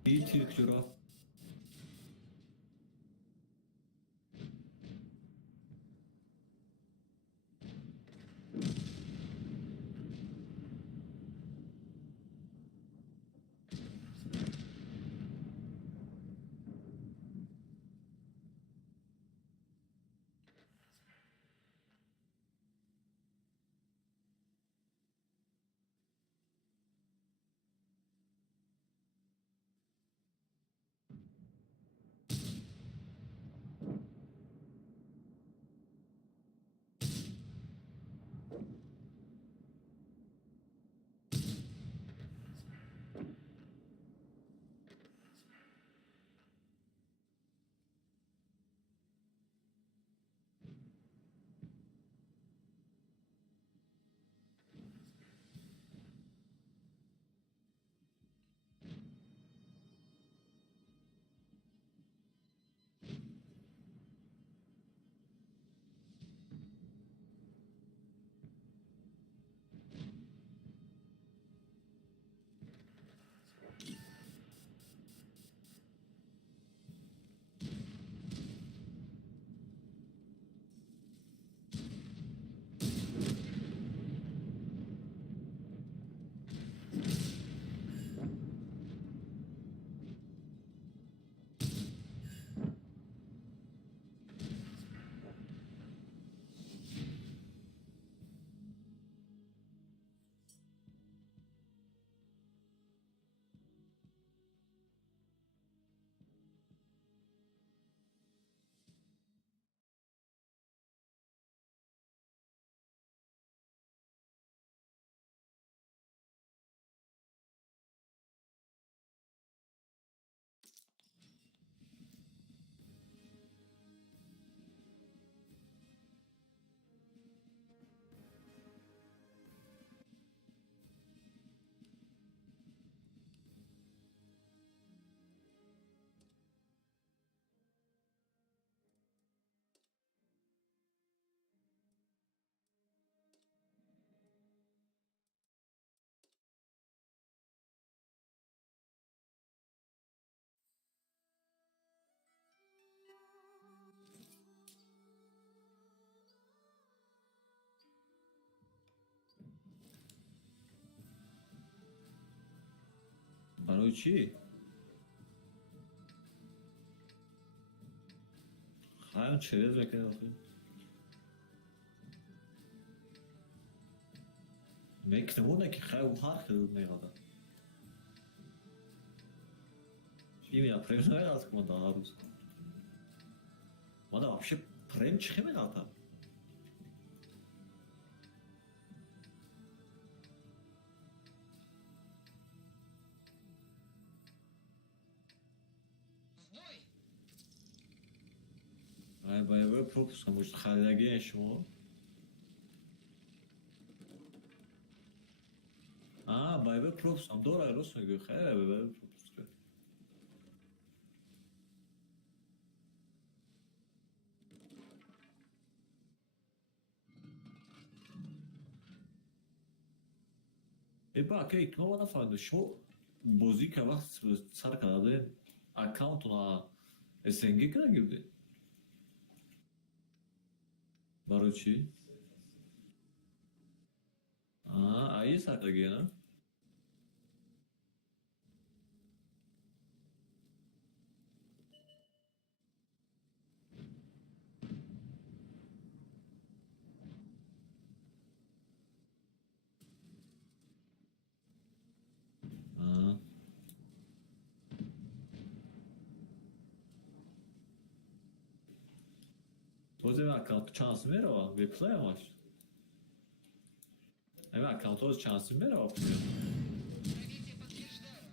Идите, Ктюра. برای چی؟ خیلی چرز بکنه آخه مکنمونه که خیلی هر خیلی میادم این я прежний раз команда рус. Мада вообще прем чхи мегата. В бой! Ай, боевой пропуск, может, халяге шмо? А, боевой пропуск, дора рус мегу, хай боевой пропуск. ебо ака итмом нафаҳмидам шумо бозӣ ка вақт сар кардем аккаунтона снг карда барои чӣ аи сар кардагена боз ин аккаунт чанс мерава веплеямаш ин аккаунтҳо чанси мерава Пробитие подтверждаю.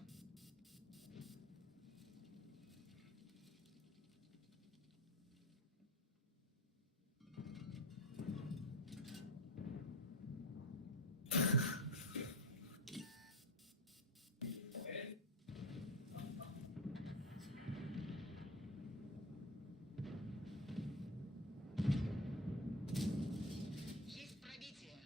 Есть пробитие.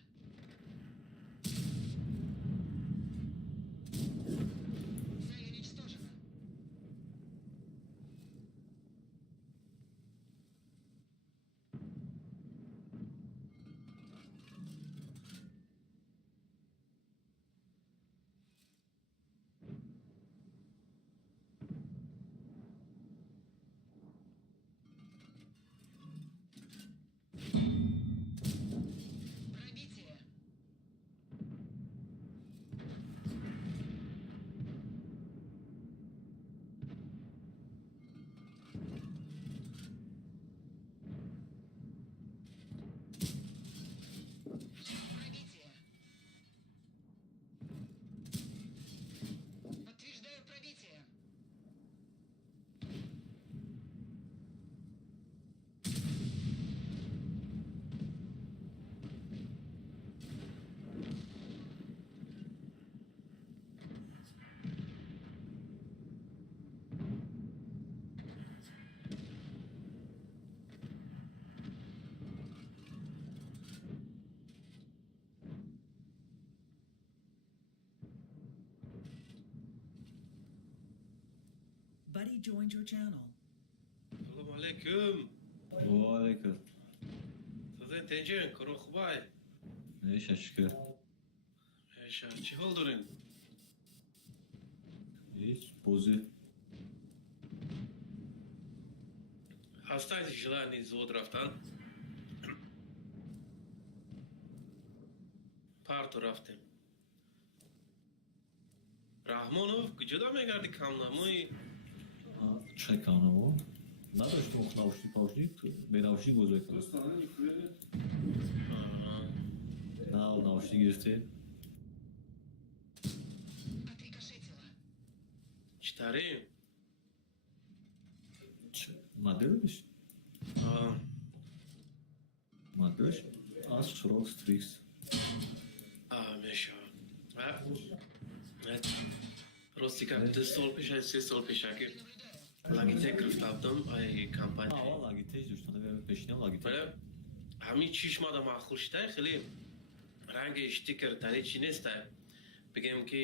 Buddy joined your channel. سلام علیکم و علیکم. تازه تنجین کرو خوبای نیش اشکر. ایشا چی حال دارین؟ هیچ بوزی. هستید جلانی زود رفتن پارتو رفتیم رحمانوف جدا میگردی کام نموی چه کنم او؟ نداشتم اخ نوشتی پاوشتی به نوشتی گذاری کنم. نه نوشتی گرفته. Отрикошетила. چطوری؟ مدرش؟ مدرش؟ از شروع ستریکس. میشه راستی که 2 سال پیش 3 سال پیش که لاگیته گرفتم ای کمپانی آه لاگیتهش دوستانه بیام بشینم لاگیته. ولی همین چیش ماده معقول شده خیلی رنگ اشتیکر تری چی نیست بگم که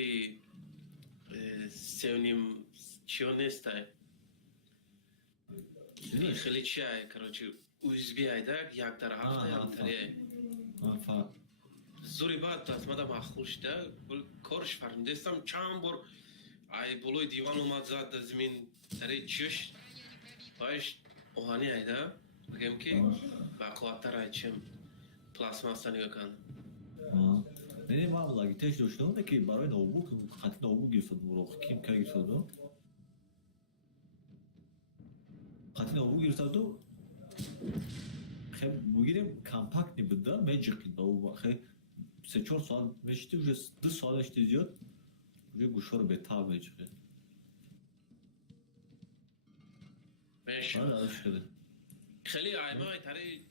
سیونیم چیو نیست خیلی چی های کراچی USB ایده یک در هفته هم تریه فهم. زوری بعد دست ماده معقول شده کارش فرمودستم چند بار ای بلوی دیوان اومد زد در زمین تری چیش باش اوهانی ایده بگم که با قواتر ایچم پلاسماس نگاه کن نه ما لاگیتهش داشتم که برای نوبوک خط نوبوک گرفتم رو کیم که گرفتم خط نوبوک گرفتم خب بگیریم کامپاکت نبوده ماجیک دو خب 3-4 سال میشتی вже 2 سالش دیدید вже گوشا رو به تاب ماجیک میشه آره شده خیلی ایمای تری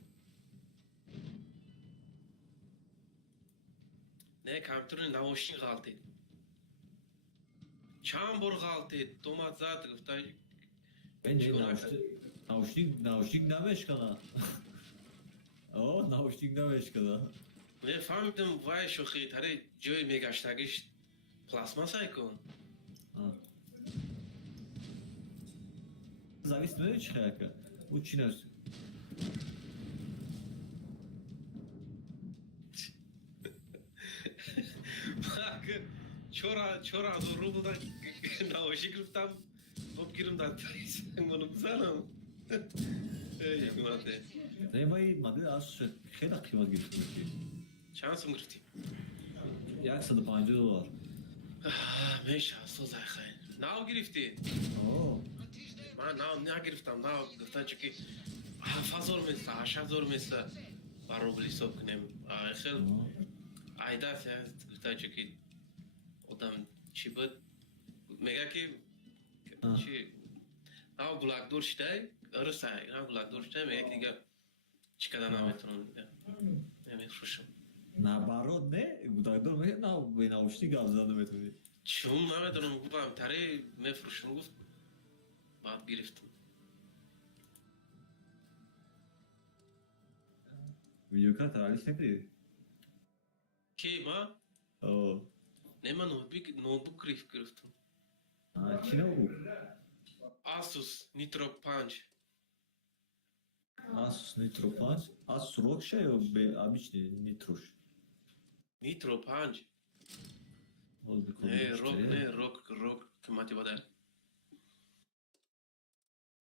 نه کامپیوتر نوشین غلطید چند بار غلطید تومات زد گفته bence nauşnik nameşkana. O nauşnik nameşkana. نه فهمیدم وای شوخی تری جای میگشتگیش پلاسماس ای کن Зависит от человека. Учинешь. چرا از اون رو بودن نواشی گرفتم خب گیرم در تاییسم اونو بزنم ای گمانده Ne vay madde az خیلی قیمت گرفته. چند سم گرفتیم؟ $150. میشه سوزای خیلی ناو گرفتی؟ Oo. من ناو نگرفتم ناو گفتن چه که 7,000 مثل 8,000 مثل بر روبل حساب کنیم خیلی ایده سیاست گفتن چه که آدم چی بود میگه که چی ناو بلاک دور شده ارسای ناو بلاک دور شده میگه که دیگه چی کدام نمیتونم نمیفروشم Наоборот, не, гудайдор ме на به наушник گازاده میتونی. چون نمیتونم گفتم تری میفروشم گفت بعد گرفتم ویدیو کار تعریف نکردی؟ کی ما؟ اوه. نه من نوتبوک گرفتم چی نبود؟ Asus Nitro 5 Asus Nitro 5. Asus ROG şey ya be обычный Nitroş. Nitro 5 Oldu bir konu. نه روک که ماتی باده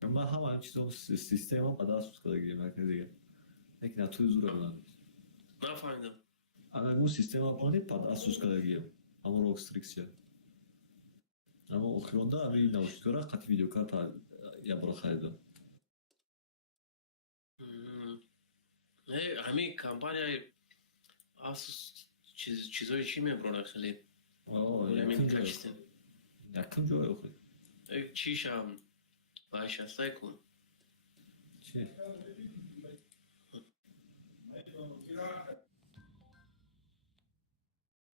Ben hemen çizim sistem ama daha Asus kadar gireyim herkese diye. Peki ne tuz uğraşılan. نفهمیدم Ama bu sistem yapmanı pad Asus kadar gireyim. Ama ROG Strix ya. Ama o kronda abi nauşnikora katı video kart ya bırakaydı. نه همین کمپانی Asus چیزای چی میبرونه خیلی Oo, همین yakınca yok. کچتن Yakınca yok. چیش هم باش هسته کن Çi?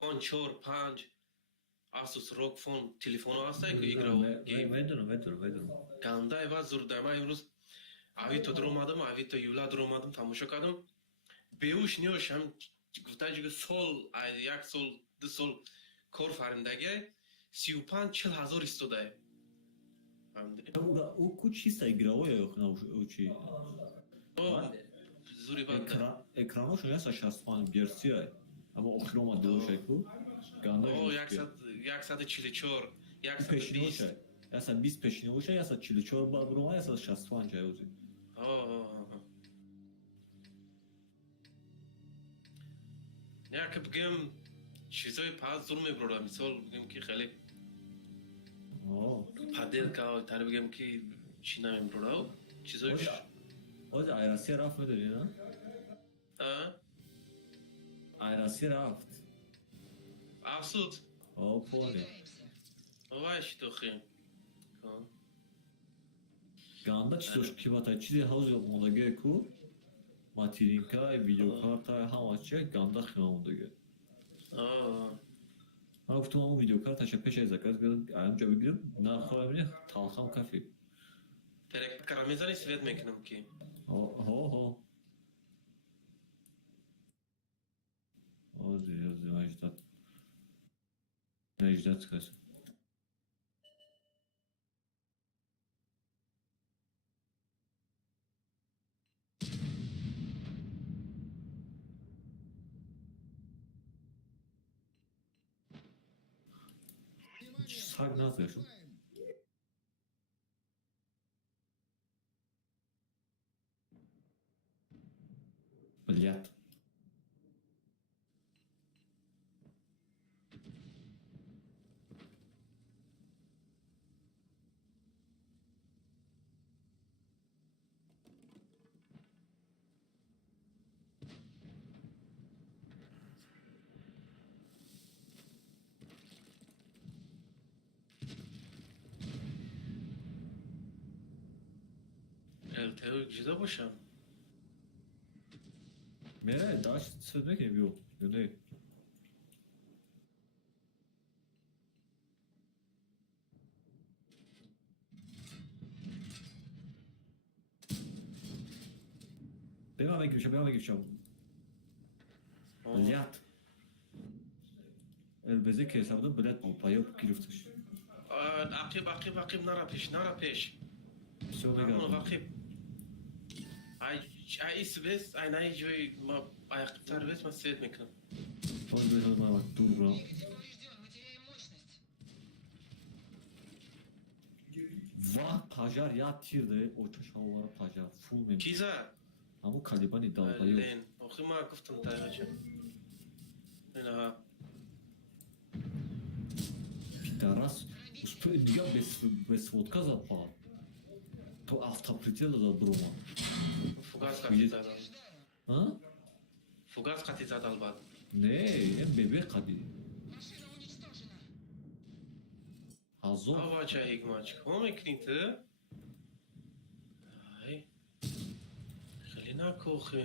اون 4-5 Asus ROG فون تلفن هسته که ایگرا گیم Vedrum. گنده و زور من امروز авито در اومدم авито یولا در اومدم تماشا کردم بیوش نیوش هم گفته که سال 1 سال 2 سال کار فرندگی 35-40 هزار استوده او کو چیست ایگراو یا خنا او چی او زوری باد اکرانوش یا 65 گرسی ای اما اخرام دوش کو گاندا او 144 پیشنیوش 120 یا 120 پیشنیوش یا 144 با برو یا 65 اوزی نه که بگم چیزای پاس زور میبرم مثال بگم که خیلی پدر که تر بگم که چی نمیبرم چیزایش اوز ایراسی رفت میدونی نه ایراسی رفت افسود او پولی واش توخی گاندا چی دوش کی باتا چیزی هاوز موندگه کو ماترینکا ویدیو کارتا همه چی گاندا خیلی موندگه من گفتم اون ویدیو کارتش پیش از کار گفتم اینجا بگیرم نه خواهم تالخم کافی ترک کارمیزانی سویت میکنم که ها اوزی مجدد کسی سگ نزدشون بلیت التهاب جدا باشم میره داشت سد میکنیم یا نه بیمه بگیرشم بلیت البزه که حساب دو بلیت با پایه گرفتش عقیب نرا پیش بسیار اما بگرد عقیب ایس بس این جوی ما عقیب تر بس من سید میکنم باز بهت ما دور برام Поврежден, мы теряем мощность. واه پاجار یاد تیر ده اوچش هاوارا پاجار فول میم کی زد؟ همو کالیبانی دال پایو لین آخی ما گفتم دقیقه چه اینا پیتراس успе دیگه без водка запал то автоприцел дал брома фугас қати задал а фугас қати задал бад не ем бебе қади Машина уничтожена. ҳазор ава ча ҳикмат чикор мекунӣ ту ай хеле накохӣ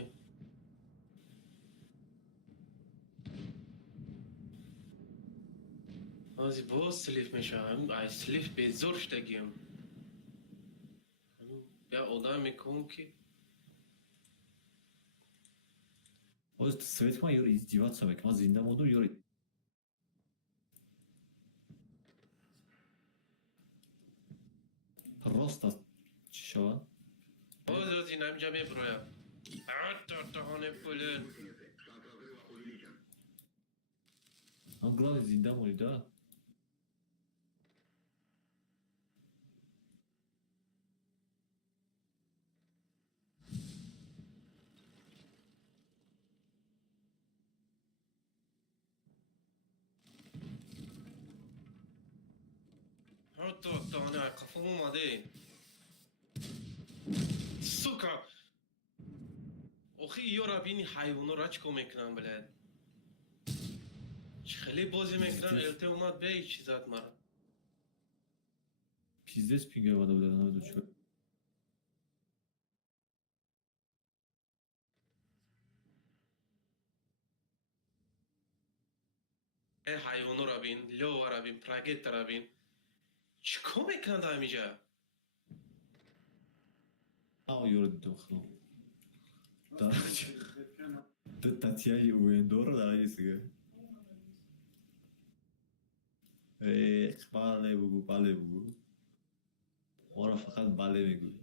ҳози боз слиф мешавам ай слиф безор шудагиам бия одам мекун ки оз свет ма ёр издеваться мекунад ман зинда мондам ёр просто чӣ шавад оз ин ҳамҷа мебироям ататаҳоне пулин ман главе зинда монида ататаҳоне қафам омаде сука охи ёра бини ҳайвонора чӣ кор мекунам блад чӣ хеле бозӣ мекунам элте омад беи чӣ зад мара пиздец пингавада будад намедон чӣ ҳайвонора бин лёвара бин прагеттара бин чӣ кор мекунанд ҳамиҷа ёр дидам худо татияи уендора дараҷасига бале бугу ما را فقط بله میگوی.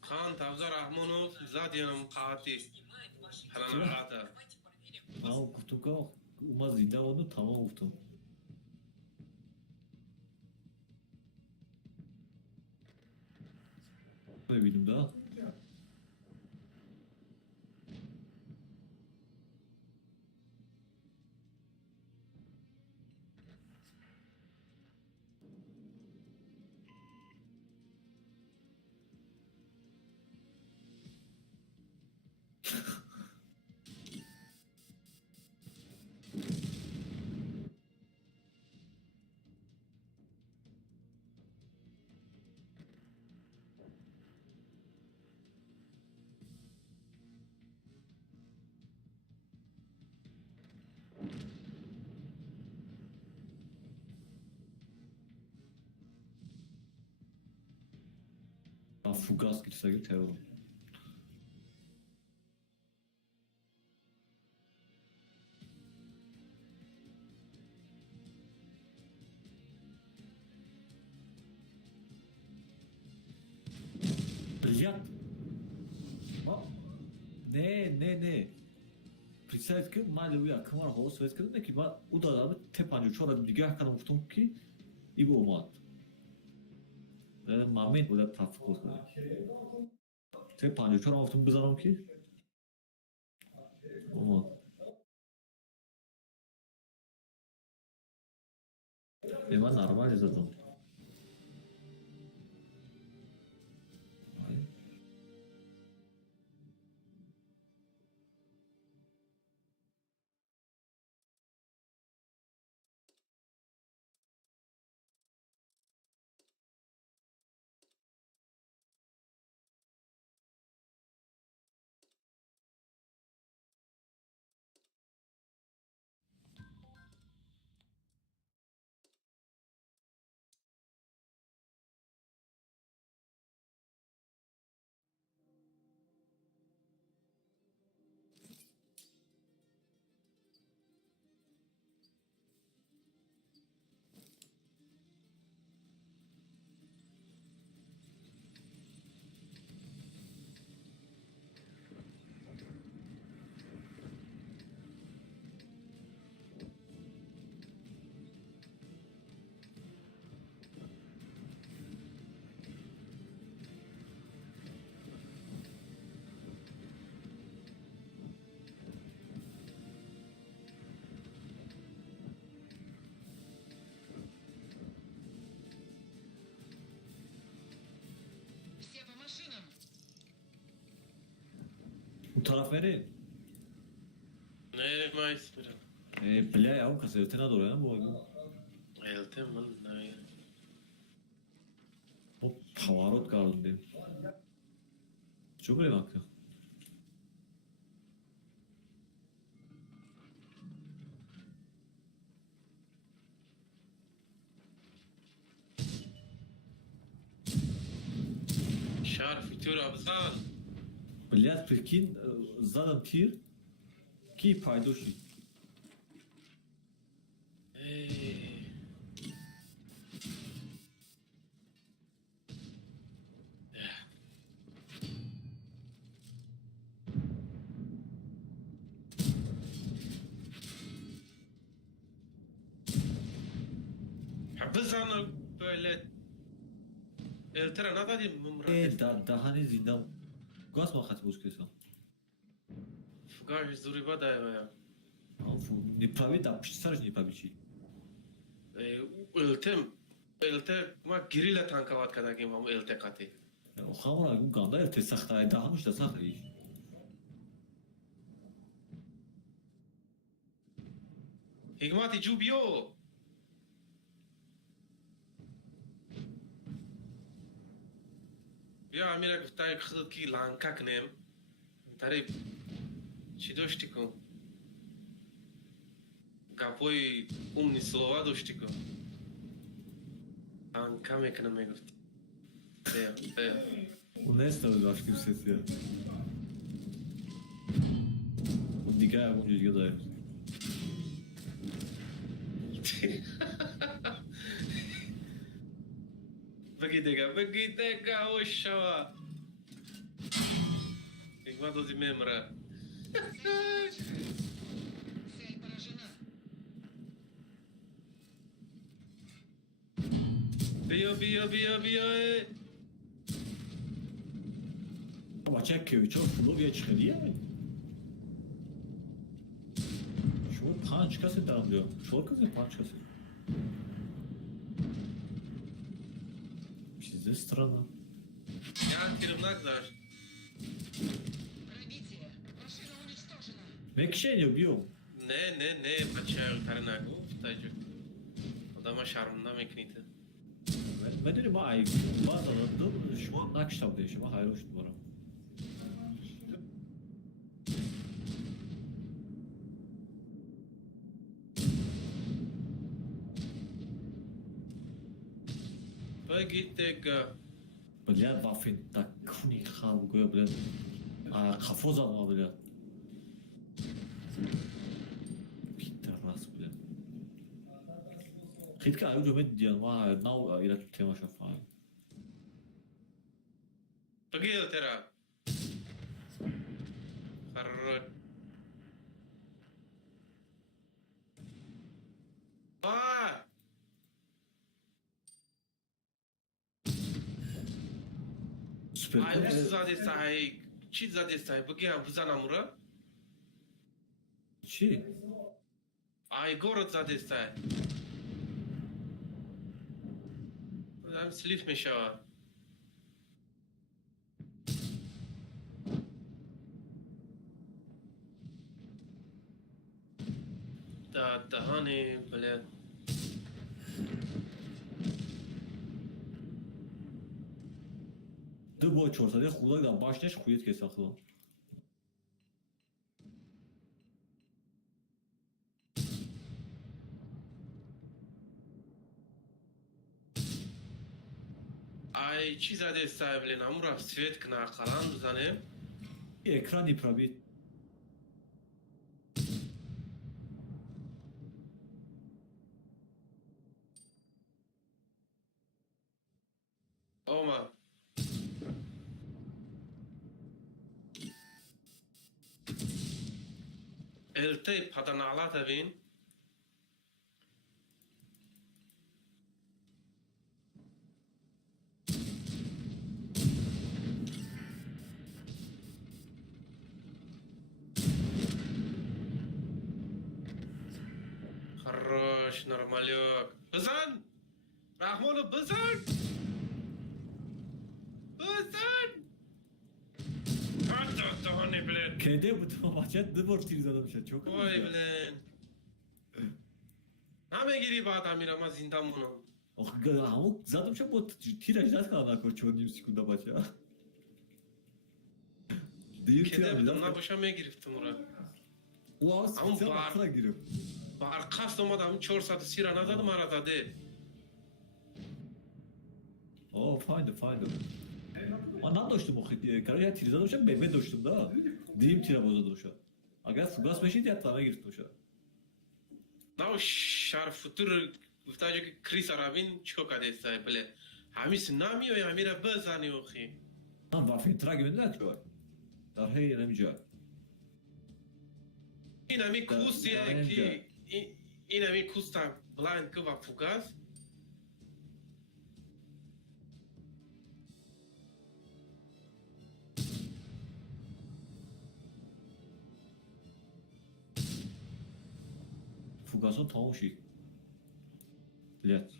خان تابزار رحمانوف زاد ینم قاطی حالا نقاطه من گفتم که اومد زنده بود و تمام گفتم. ببینیم ده. فوگاس گیرسگی ترور. Блядь. نه представь که من لویا کمار هاوس فکر کردم که بعد او دادم T54 دیگه کردم گفتم که ای به اومد момент بود تفکر کنم T54 گفتم بزنم که اومد من نرمال زدم Все по машинам. اون طرف بریم نه مایس برم بله یا کسی نداره نه بابا ایلته من نه با پاورات کردیم چه بریم اکتا شهر فیتور ابزان Блядь, прикинь, задом тир. Ки пайдоши. بزن böyle الترا ندادیم ممرد دهانی زندم. گاز ما خط بوش کسا. فقاش زوری بده یا Неправи да, сарж неправи чи. ما گریل تانکوات کداگیم هم التقاطی Хамра гу ганда эл тесахта ай дахамш да сахи. حکمتی جو بیو بیا امیره گفتای خود کی لانکا کنیم تریب چی داشتی کن گپوی умні слова дошти кон ланка мекунам мегуфти Унеста ваш кимсеси. Дигай муҷига дай. بگی دیگه اوش شوا حکمت دوزی میمره Цель поражена. بیا Бача кевичо фулов я чихедия. Шо панч касе дарам ҷо. Шо касе панч касе. Чизе странно. я тирим нагдаш Пробитие. Машина уничтожена. Мекишен биё. не бача тар нагу тайҷу одама шарманда мекунита Медуни ма ай баъд дадам шумо накиштам де шумо ҳайрон шуд барам. بگی دیگه Блядь, вафин так куни хал гоя, блядь. Кафо зама, блядь. Пидорас, блядь. Хитка аю ҷомед диям, ма нав ира ту темаша фаҳм. بگی الترا خرج Супер. ай ус задестаҳай чӣ задестаҳай бигиам бизанам ура Чи? ай город задестаҳай ам слиф мешавад даҳани блядь Ду бо чорсаде худак да башнеш хует кеса худо. ай чӣ задестаҳай блин амура свет кина қалам бизанем Экрани пробит. ома элтаи паданалата бин хорош нормалёк бизан раҳмонов бизан бизан ҳатто блин Кеде будам бача ду бор тир задам шад. Чо ой блин намегири баъд амира ман зинда монам ох ҳамо задам шад бо тираш даст кала накор 4 секунда бача. Дир кеде тир будам набоша мегирифтам ура Уаз Ам специал бар. атра гирифт. барқасд омадам 430 надад мара даде О, файнда. من نداشتم آخه کارو یا تیرزا داشتم به داشتم دا دیم تیر بازا داشتم اگر فوگاس بشید یا تمام گرفت میشه Now shar futur گفتاجو که کریس رابین چیکو کده است بله همیس نامی و همیرا بزنی اوخی من وافین تراگ من نکرد در هی نمیجا این همی کوسیه اینجا. که این همی کوستا بلند که و فوگاس فوگاسون تمام شد لیت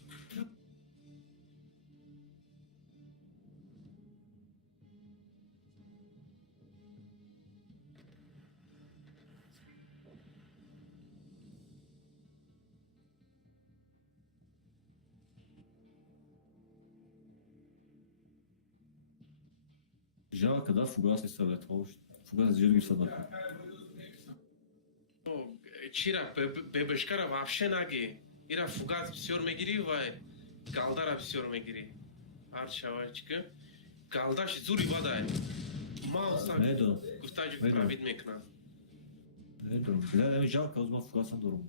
جا когда фугас استفاده تمام شد фугас جلگی استفاده کن چیرا به بشکره وافشه نگی ایرا فوگاس بسیار میگیری و گالدارا بسیار میگیری هر شوای چیکه گالداش زوری وادای ما اصلا میدونم گفتاجو میدونم. پرابید میکنم نمیدونم بله жалко از من فوگاس هم دارم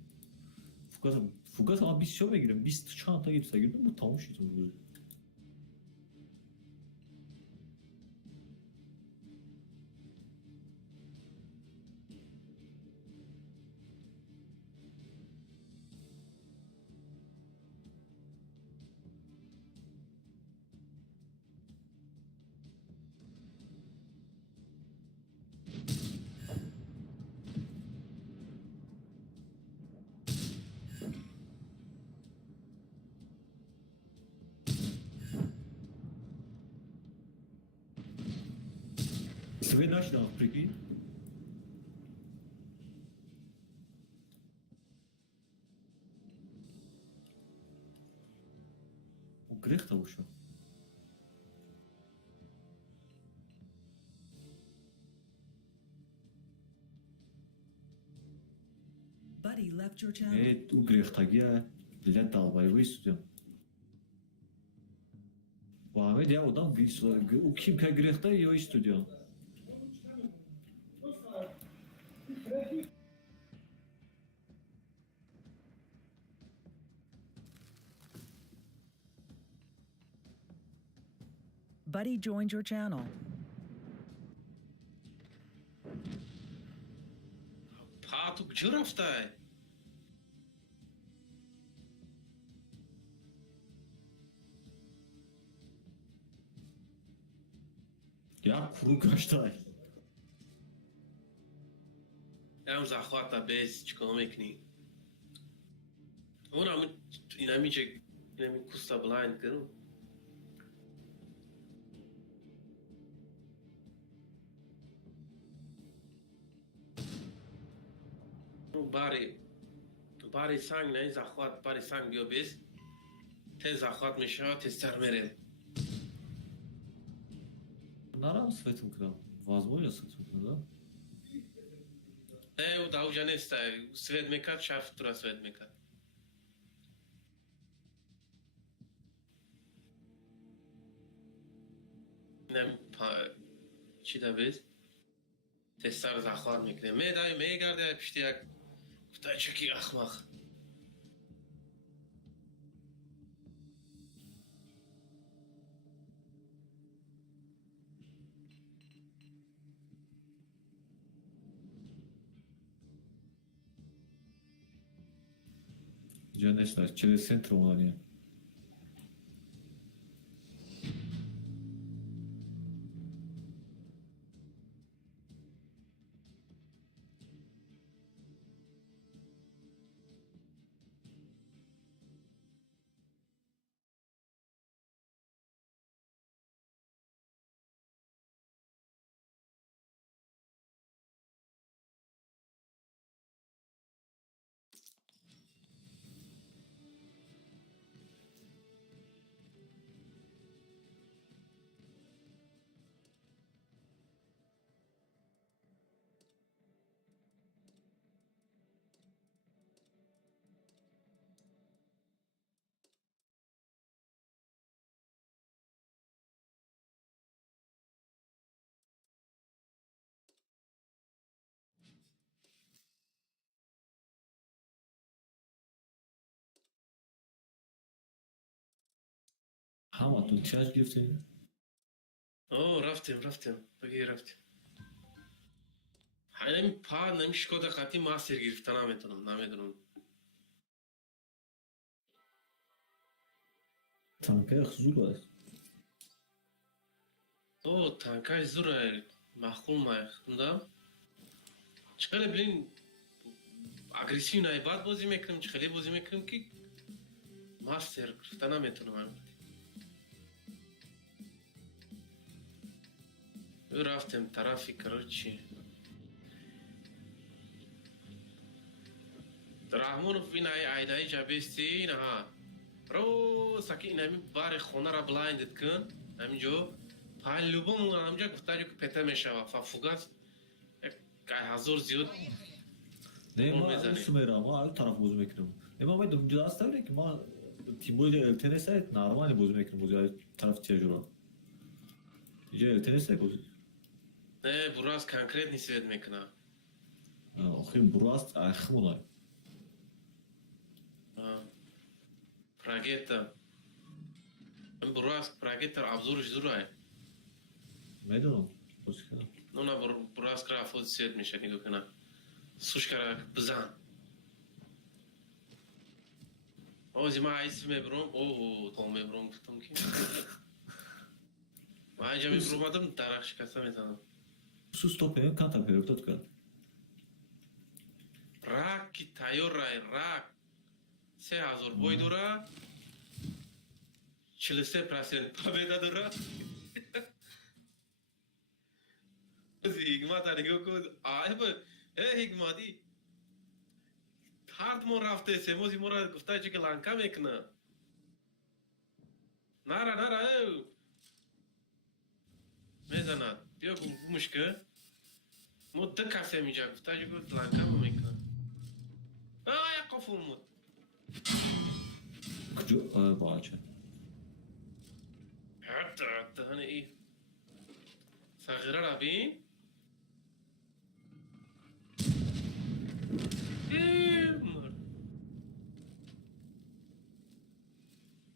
فوگاس هم 20 شو بگیرم 20 چند تا گیرم گیرم bu تمام شد Свет ночного, прикинь. У грех того что? Buddy left your channel. У грех тагия для долбоевой студент. Muhammed ya odan o kim ka grehta ya stüdyo. Buddy joined your channel. پا تو کجا رفته Ya kuru kaçtay. امروز اخوات بیس چیکار میکنی اون هم این همیشه این همی کوستا بلایند کرد باری سنگ نه زخوات باری سنگ بیا بیس تز زخوات میشه تز سر میره Naram svetim kral. Возможно svetim kral. او داوجا نیست سوید میکرد شرف تو را سوید میکرد نم چی دا بیس تز سر زخوات میکنه میگرده پشتی یک گفته چکی اخمق Gdzie nie stać, через centrum no nie. همتون چش گرفتین؟ اوه رفتیم بگی رفتیم. همین پا نمیشه که قطعی ماستر گرفتن نمیدونم. تانکه خزول است. اوه تانکای زوره معقول مایخوندم. چقدر بلین اگریسیو نایباد بازی میکنم چقدر بازی میکنم که ماستر گرفتن نمیتونم. رفتم طرفی کروچی. رحمونو فينا عيناي جابستي نها رو ساكي نامي بار خونه را بلايند كن نامي جو پالوبم نامجا گفتاجو که پتا میشوا ففوگاس کای هزار زیاد نه ما میزنیم. سومرا ما اون طرف بازی میکنم. نه ما باید اونجا است که ما تیمو جا التنس است نرمالی بازی میکنم بازی طرف تیجورا. اینجا التنس است بازی. نه براس کنکریت نیست وید میکنه. آخه براست اخمونای. پراگیتا من براس پراگیتا ابزورش زورای. میدونم بازی کردم. نه براس کرا فوت سید میشه نگاه کنه. سوش کرا بزن. اوزی ما عیسی میبرم اوه تو میبرم گفتم کی. ما اینجا میبرم آدم درخش کسا میتونم. Su stope canta per tot că. Rak ki tayor rak. 3000 boy dura. 43% победа dura. Hikmat نگاه کن آه حکمتی هارد مون رفته سموزی مورا گفته چه که لانکا میکنه نارا او میزند بیا گمش که مده کسی میجا گفته چه که لانکا میکنه یا قفل مود Kıcı bağaça. حتی هنه ای صغیره را بین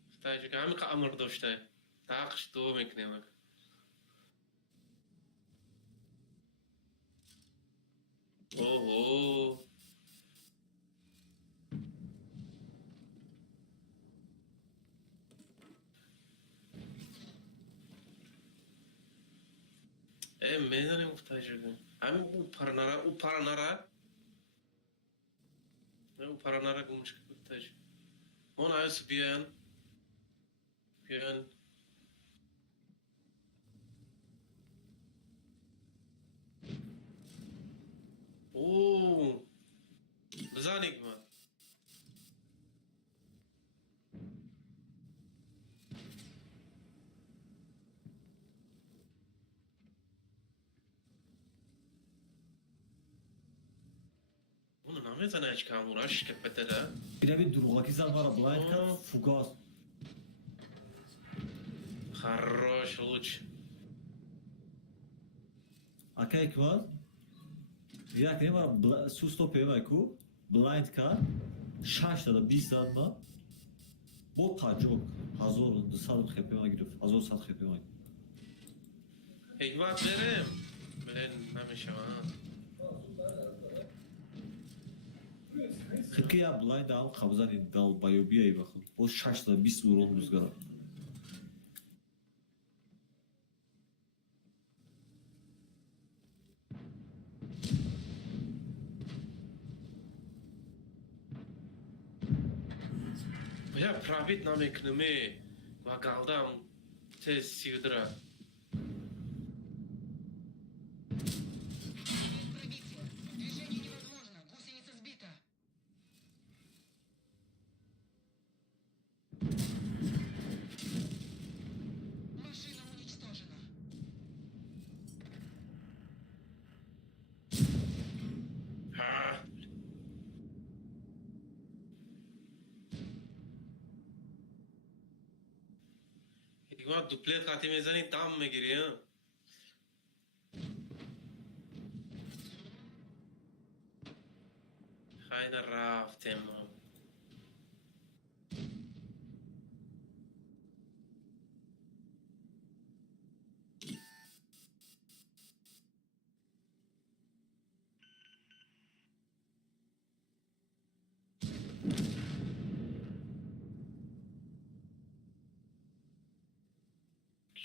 گفته چه که همین که امر داشته تاقش دو میکنه اوه میدانیم گفته شده همین او پرانارا گمش گفته شده اون آیس بیان اوه بزنی که من اونو نمیزنه هیچ که هموناش که بتره Bir de bir durgaki zan var blind Aa. kat fugas. خراش لوچ Akayk var. Jak ne var su stope var ku blind kat 6 تا 20 zan var. Bu pacok hazır dışarı khepema girif. Hazır sat khepema. حکمت بریم نمیشه Khiki ya blind am qabzan dal bayobiya bakın. O 6 تا 20 urun rüzgara. Я пробить намекнуме ва галдам тез сидра. Пробитие. Движение невозможно. Гусеница сбита. Машина уничтожена. Ha. حکمت دوپلیت خاطی میزنی تام میگیری ها خیلی رفتم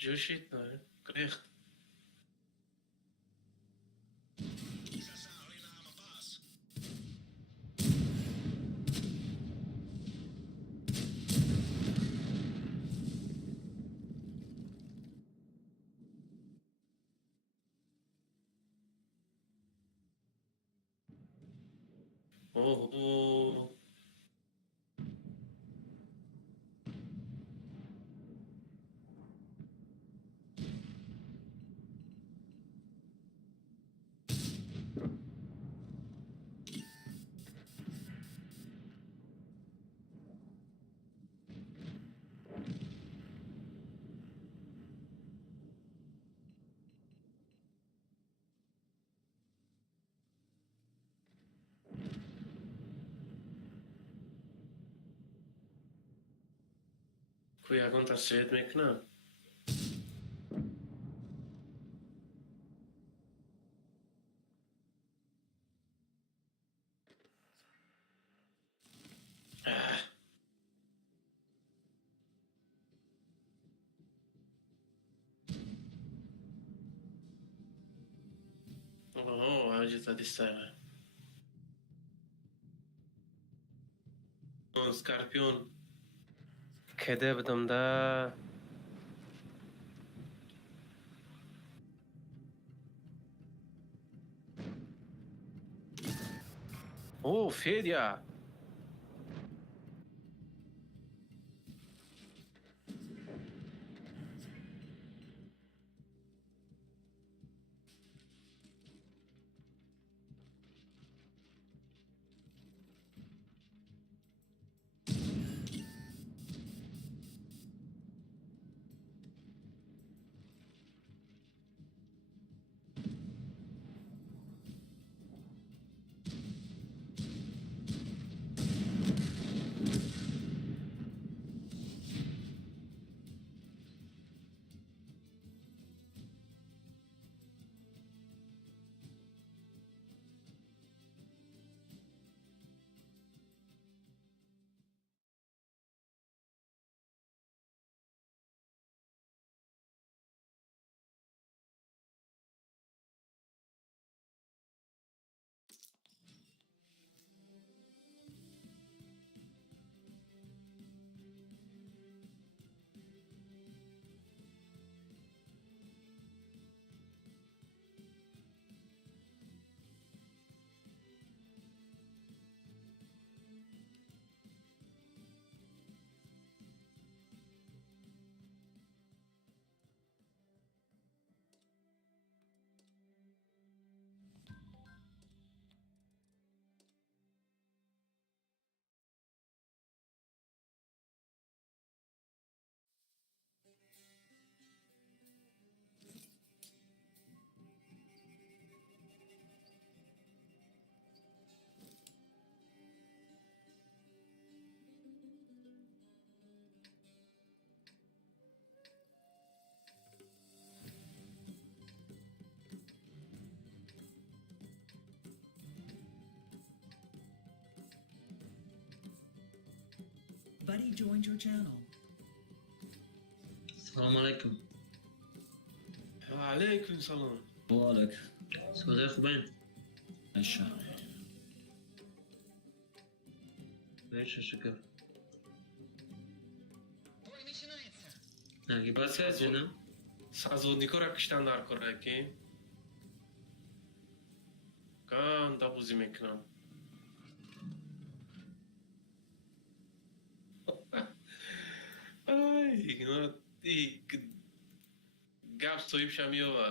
جوشید نه کریخت اوه اوه کوی اگون تصویت میکنم اوه همینجا تا دیستایمه سکارپیون کده بدم ده اوه فیدیا Buddy joined your channel. سلام علیکم. علیکم سلام بالک صدای خوبه؟ نشه بهش شکر. Бой начинается. نگیبت Процесс کنه؟ сазводникора киштан дар кораки кан да бузӣ мекунам гап соҳибшам ёва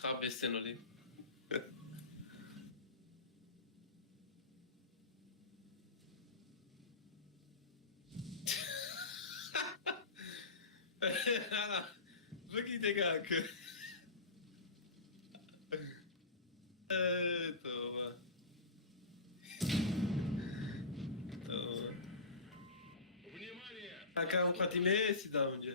хаб бестеноли بگی دگاک توبه توبه Акам Фатиме сидам اونجا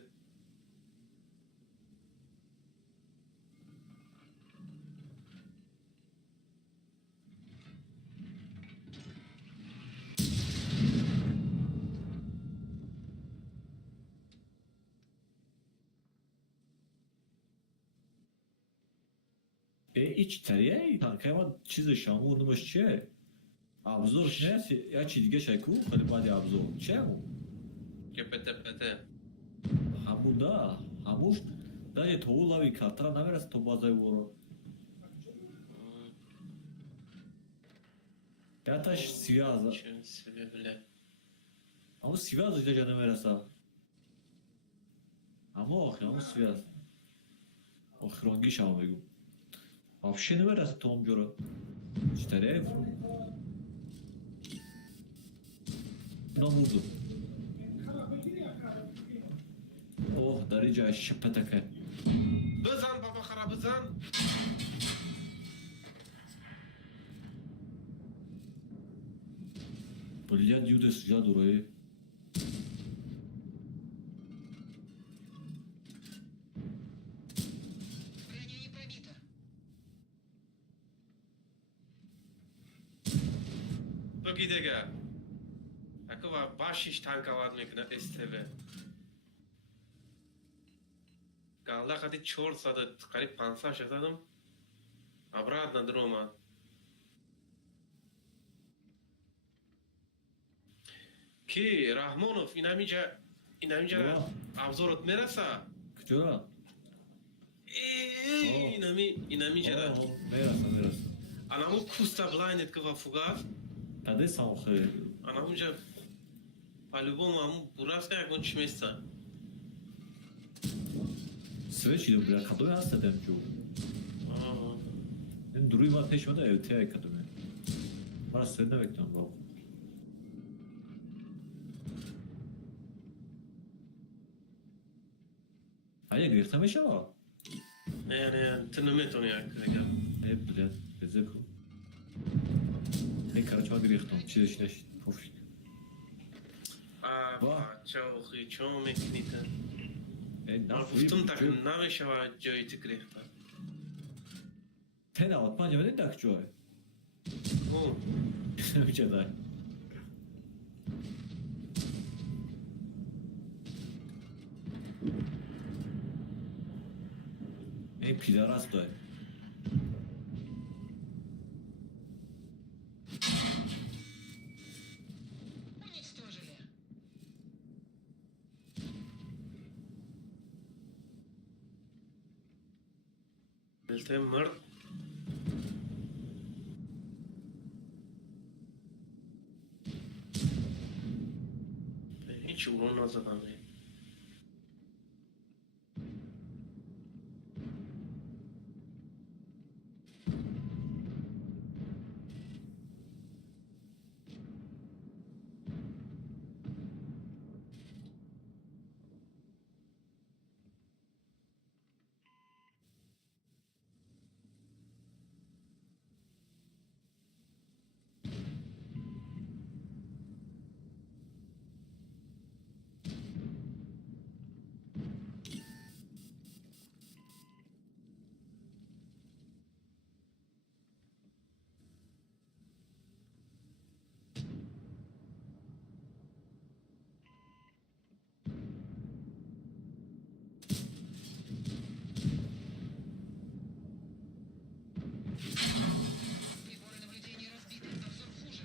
içeriye tankaya ama çizdi şamı unutmuş çe. Abzor ne ya çizgi şey ku hadi badi abzor çe mu? Pete. Hamu da hamuş da je toğula bir kartara ne veres to bazay voro. Ya taş siyah Çün sebeple. ama siyah da canım veresa. Ama o siyah. O hrongi şamı bugün. Вообще не верес Том Джора. Стареев. Но vurdu. Oh darıca şıpeteke. Bızan baba kara bızan. Блядь, Юдес, я дураю. Броня не пробита. تو گیدگه اکو باشیش تانک آواد میکنه استوه گالده خطی 4 ساعت قریب 500 شدادم обратно дрома کی رحمانوف اینمیجا Baba. ابزارت میرسه Kıçora. اینمیجا Oh, merasa. анаму куста блайнет ква фугас Tadı sankhı. анамуджа по-любому аму бураска якон чместа Sveç idim bile kadoyu hasta demcu. Ben duruyum ateşime de evteye yıkadım yani. Bana seni de bekliyorum baba. Hayır, gırtamış ama. не тенемет он як сега Hep bilen, bezek o. Ne karışma gırtım, çizeşleş, pofik. а чаохи чо мекнита Ne гуфтум так yapayım? намешава ҷои ти гирифта Ten avutma cemede dakço ay. Üç aday. Pidaras da. Уничтожили. Bilte mırd hiç uğramaz adam ya. Приборы наблюдения разбиты. Обзор хуже.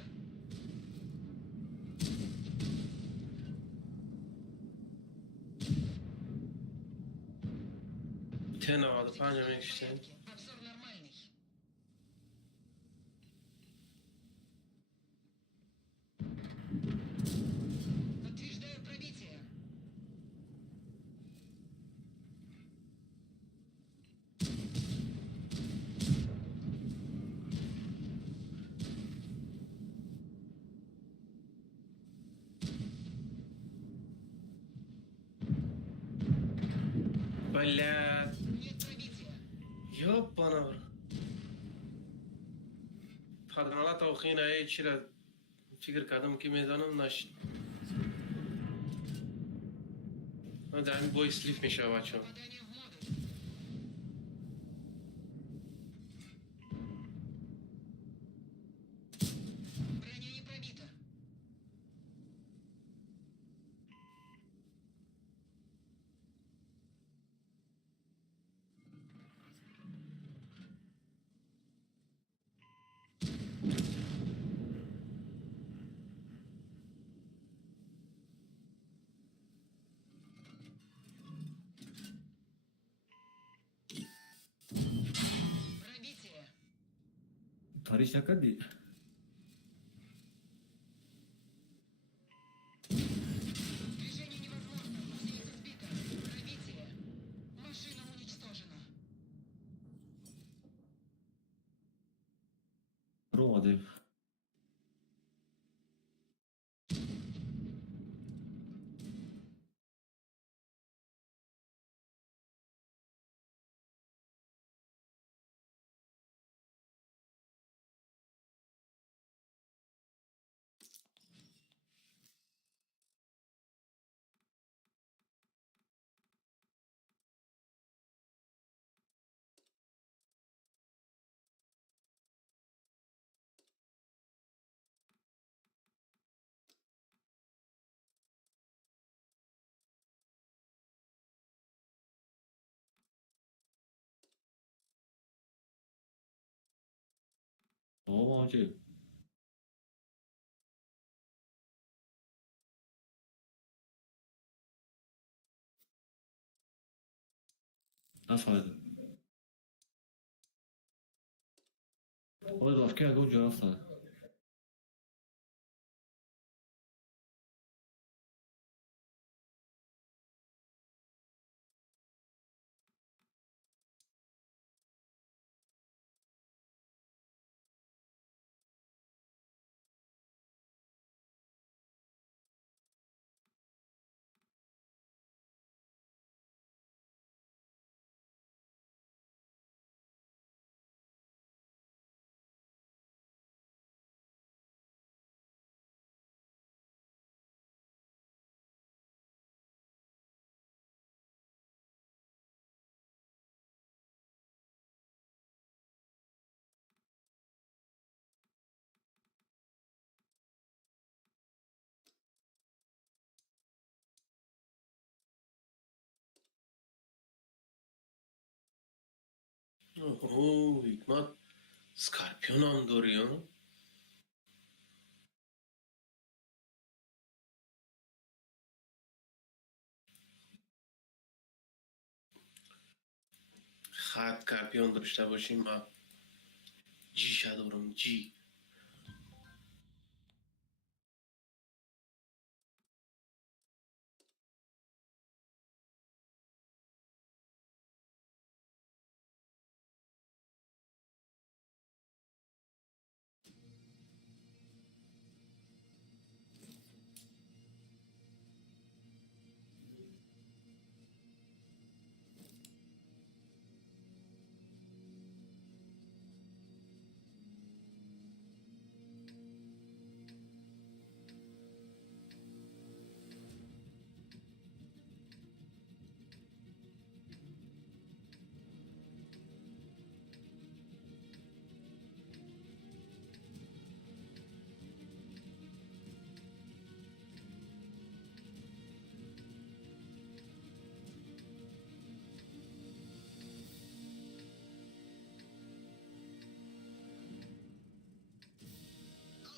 Ten havada pancamak işte. Обзор нормальный. Подтверждаю пробитие. Блядь. Нет пробития. Ёбана бро. Padranala tavxina ey chira fikr kardam ki mezanım naş. Dami boy slif میشه Попадание в модуль. Броня не пробита. کاریش نکردی؟ Движение невозможно. Позиция сбита. Пробитие. Машина уничтожена. رو اومدیم. بابا حاجی نفهمیدم. باید رافکی اگه اونجا رفتن. اوه حکمت سکارپیون هم داری ها؟ خط کارپیون داشته باشیم ما جی دارم جی.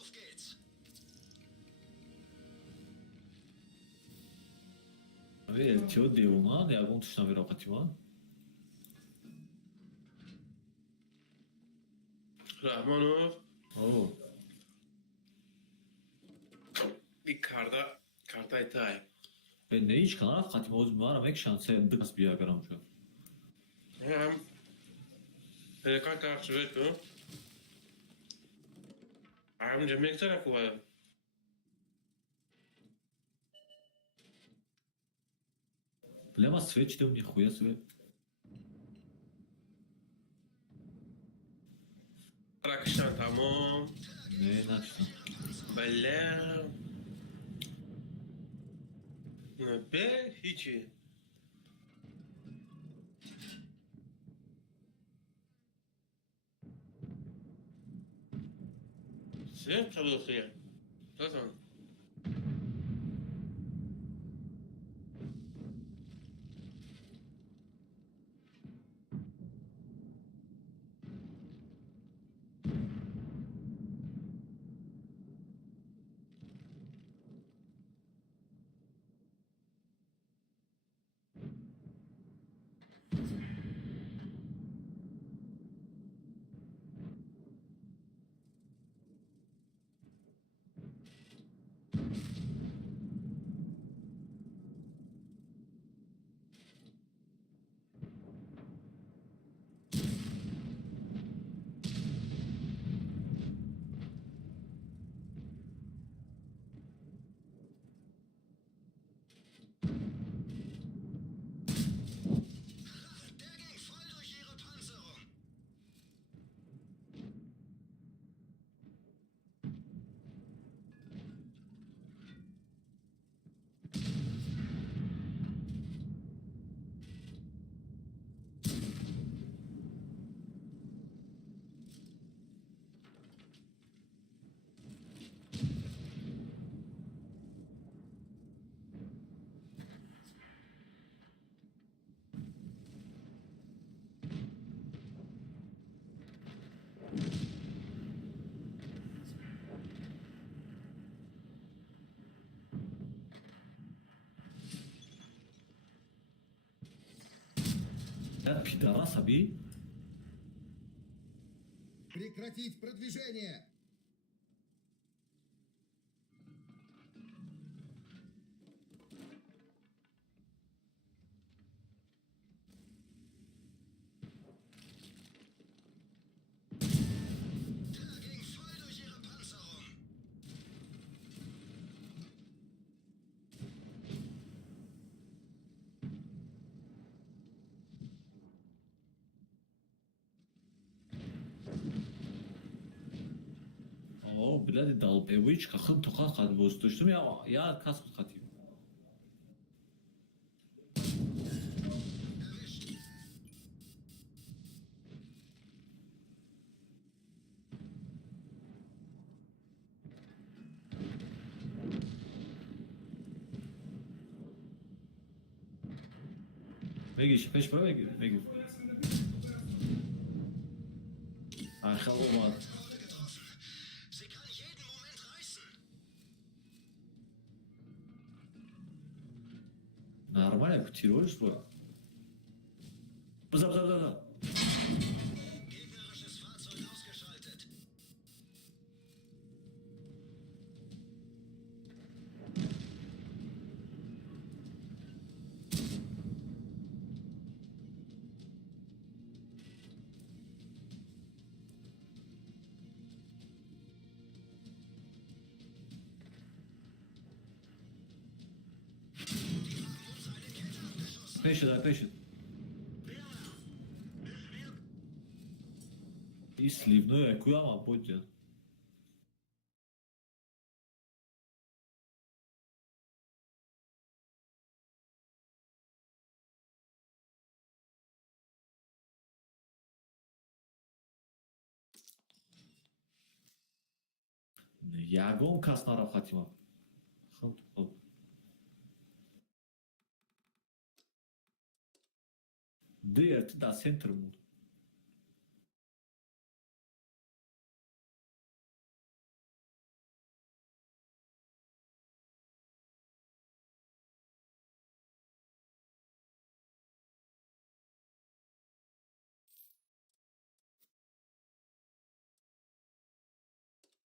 Auf geht's! Abi eltiyo دیوونان یا اون توش نمی راقتی ما. رحمانوف اوه bir karda etay. به نیچ کنار خطی موز میارم یک شانسه دکس بیا اگرم شو. Hem kan karşı bekliyorum. Hem cemiyet tarafı var. بله ما سویچ دونی خویا سوی. Rakıştan tamam. نه نشتم. Belle. Ne be hiçi. Sen çalışıyor. Zaten. Блядь, пидорас, аби. Прекратить продвижение! Der ging voll durch ihre Panzerung! О, блядь, долбевич, хахын туха хат боздоштум, я кас хатим. Erwischt! Мегиш, пеш ба мегир. Архал омад. Kontrolle getroffen! Sie kann jeden Moment reißen! Нормально, тируешь, бро. Бза. Gegnerisches Fahrzeug ausgeschaltet! Пешет. И сливной, куда ма будет? Ягон кас нарафатима. Хм. Дырт да центр муд.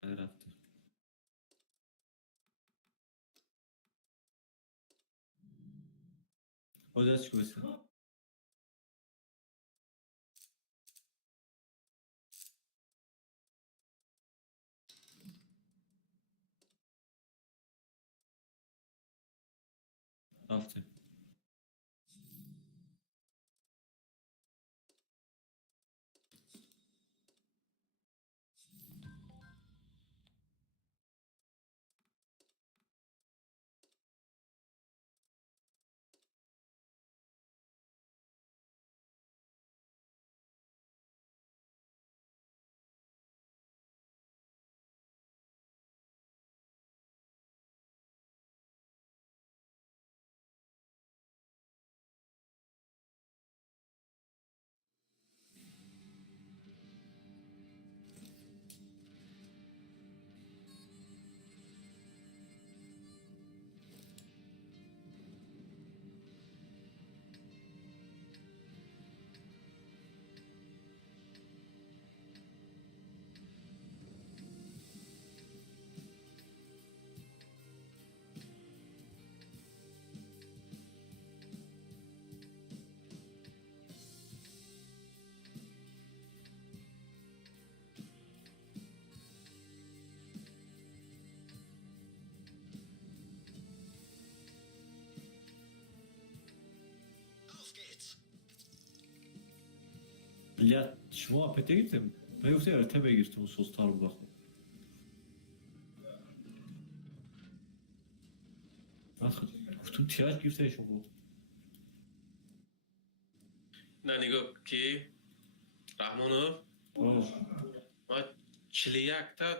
Рафтер. О'zasi ko'rsin. Rafter. Auf geht's! Блядь, чмо опять гитем? Мегуфте эртебе гиртим состар будах. Ах, гуфтум тияж гирте шумо. نه نگاه کی رحمانو О, ما 41 تا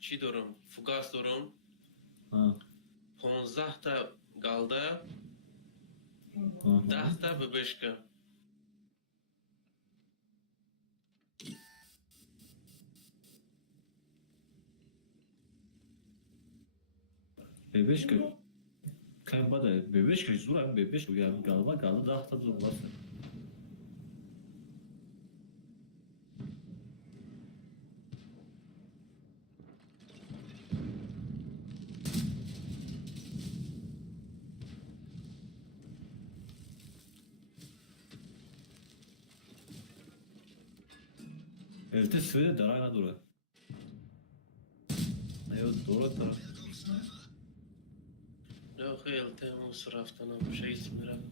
چی دارم فوگاس دارم а, 15 تا گالدا ага. 10 تا ببشکه Бебешка. Kein Bada. Bebişka zor hem bebişka. Yani galiba galiba daha da zor var. البته سوئد درنگ نداره. یا دولت داره. نه خیلی تموس رفتن هم شیست میرم.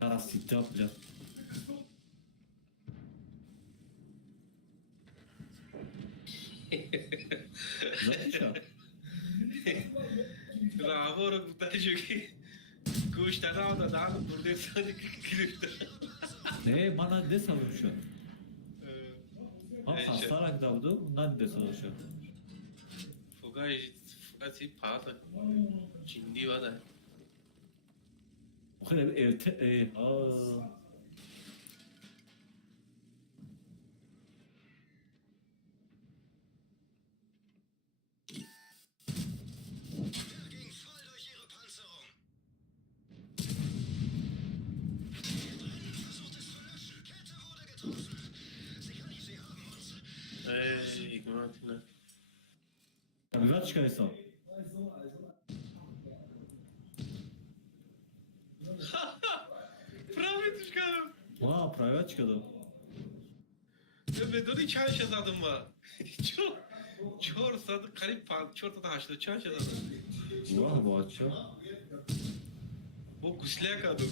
Parasita bile. Zaten Bravo, gutta çünkü kuşta da daha burada sanki kilitli. ne bana ne sanırım şu an? Ha Neyse. hastalık davdu, bundan ne sanırım şu an? Fugasi pata. Ciddi var da. O kadar elte, ha. Der ging voll durch ihre Panzerung. Versucht es zu löschen. Kette wurde getroffen. Sie haben uns. İgmatina. Bir ver çıkarırsan. Prawie çıkarım. Ha private çıkardım. بدونی چند شد زدم ما چهار صد قریب 4 تا 80 چند شد زدم Vah bu açça. با گوسله کردم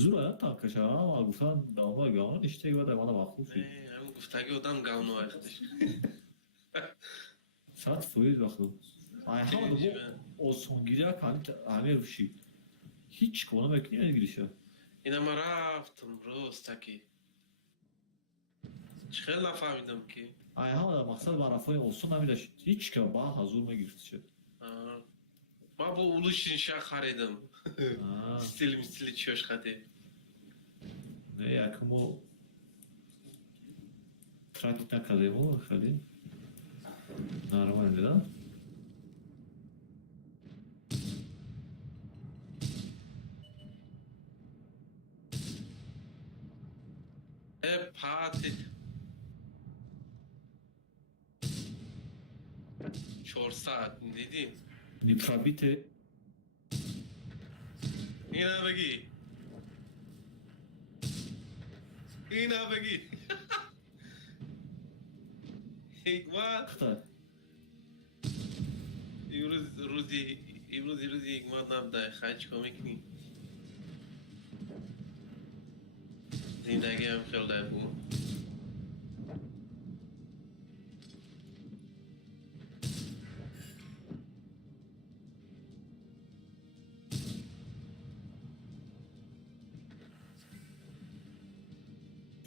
زور ya tankışa ama gufan davama gağın işte gibi de bana bakmış. هم گفتگی آدم گاونو وقتش Saat fuyuz bakım. Ay ha da bu o son giriyor kan amir bir şey. Hiç konu bekliyor girişe. اینم رفتم راستکی خیلی نفهمیدم که Ay ha da maksat barafay olsun ama da hiç ki bağ hazır mı girişe. ما با اولوش شخ خریدم Ha استیلی چیوش خده ne yakın o trafik ne kadar mı خیلی normal değil. پاتی 4 ساعت دیدیم Niprabite اینا بگی اینا بگی حکمت kadar. امروز حکمت نبوده خیلی چیکار میکنی زندگی هم خیلی بود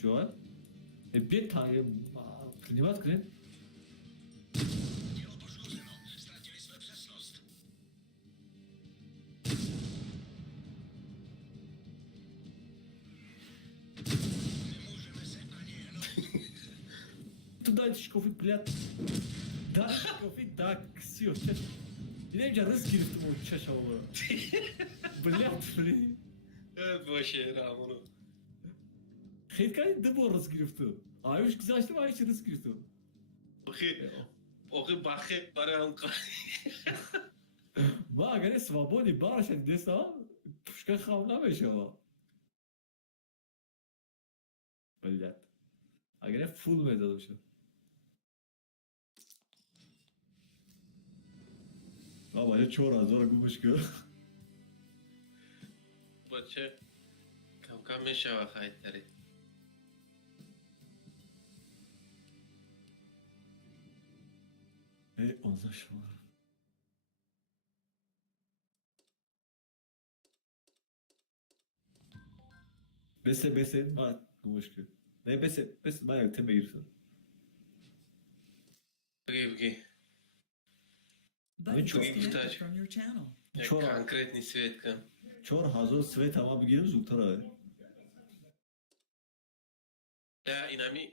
Joel. Bir tane privat kren. Die Obożużyno. Straciliśmy przeszłość. Nie możemy się ani Туда шкафы, блядь. Да, шкафы, так, все. Не wiem, rız giriftim o çaşavalara. Блядь, блин. باشه رامونو Xeytkani de bu rız giriftim. Aymış kız açtım, aymış rız giriftim. اوخی باخی برای اون کار Ma gane svobodni baršan desa, puška havna mešava. Блядь. A gane full medalı şu. Ama ya çora zora gumuş ki. بچه کم کم میشه و خیلی تری Hey, onza şu var. Bese, ma gumuş ki. Ne bese, ma teme girsin. بگی بگی Button çok disconnected güzel. from your channel. Çok- конкретний свет кам Çor hazır svet ama bir girim zuktara. یا اینمی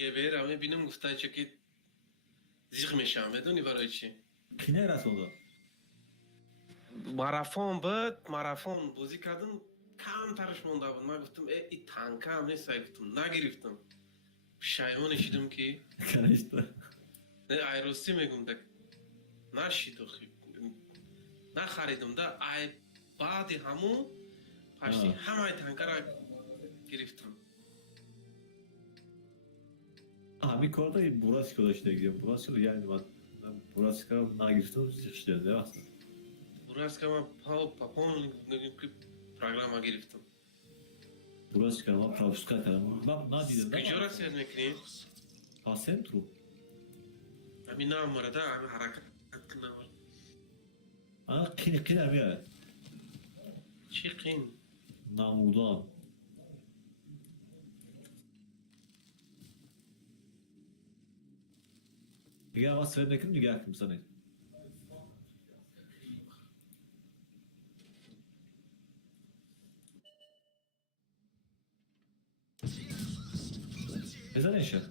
یه بیر همه بینم گفته چه که زیغ میشم بدونی برای چی Kine rast oldu. مارافون بود مارافون بازی کردم کم ترش مونده بود من گفتم ای تانکه هم نیست گفتم نگرفتم شایمان شدم که کنشته نه ایروسی میگم دک نشید خیلی نخریدم ده ای بعد همون پشتی همه تانکه را گرفتم همین کار da Burasko da işte gidiyor. Burasko yani ben Burasko nagirdim işte de aslında. براس که من پاپون نگیم که پروگرام گرفتم Burasko ama Pravuska kadar. Bak ne dedim de. کجا رسید میکنیم؟ Ha centru. همین نام مرده همین حرکت کنم Ana kine mi? چی قین؟ Namudan. دیگه ama söylemek mi geldim sana? بزن ایشه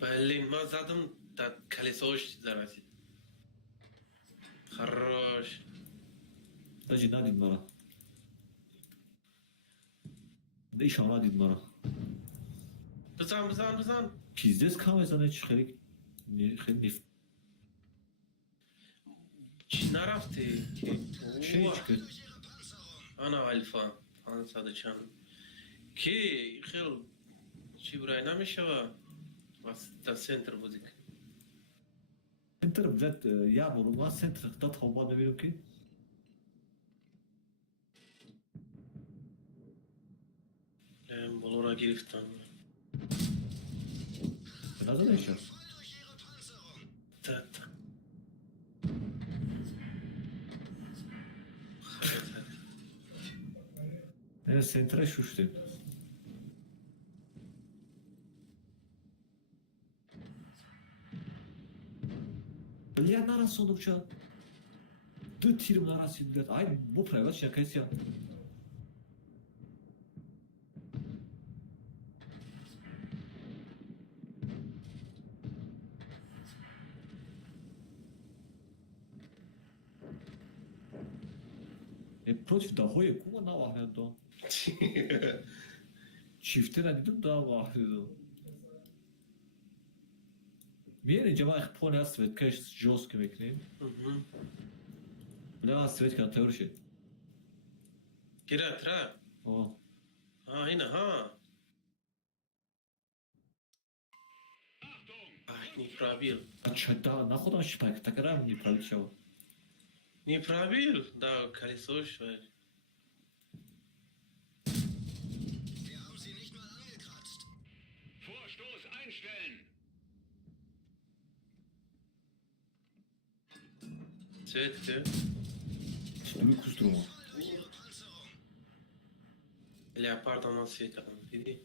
بله ما زدم در کلیساش رسید خراش Dacı ne dedin bana? De iş ana dedin bana. بزن Pizdes kahvesine çıkarık. خیلی نیف چی نرفتی؟ şey çıkıyor. انا الفا 500 چند کی خیلی چی برای نمیشه و در سنتر بودی Center bilet ya buruma center'da tavba da veriyor ki. بلورا گرفتم Nasıl ne işe? تات Yani center'a şu işte. Ya narası oldukça. Dö tirim narası bilet. Ay bu privat şakası ya. Против того, якого налагодом. Çifte ne dedim daha vahdedim. Мери джамах понял свет, конечно, жестко векнем. Бля, свет как теория. گره تره О, اینه ها نیپرابیل а чё да, нахуй он шпак, так рам не пролечал. نیپرابیل دا کلیساش Wir haben sie nicht mal angekratzt. Vorstoß einstellen! سویت Stüyü kusturma. leopard nasıl yıkadım dedi.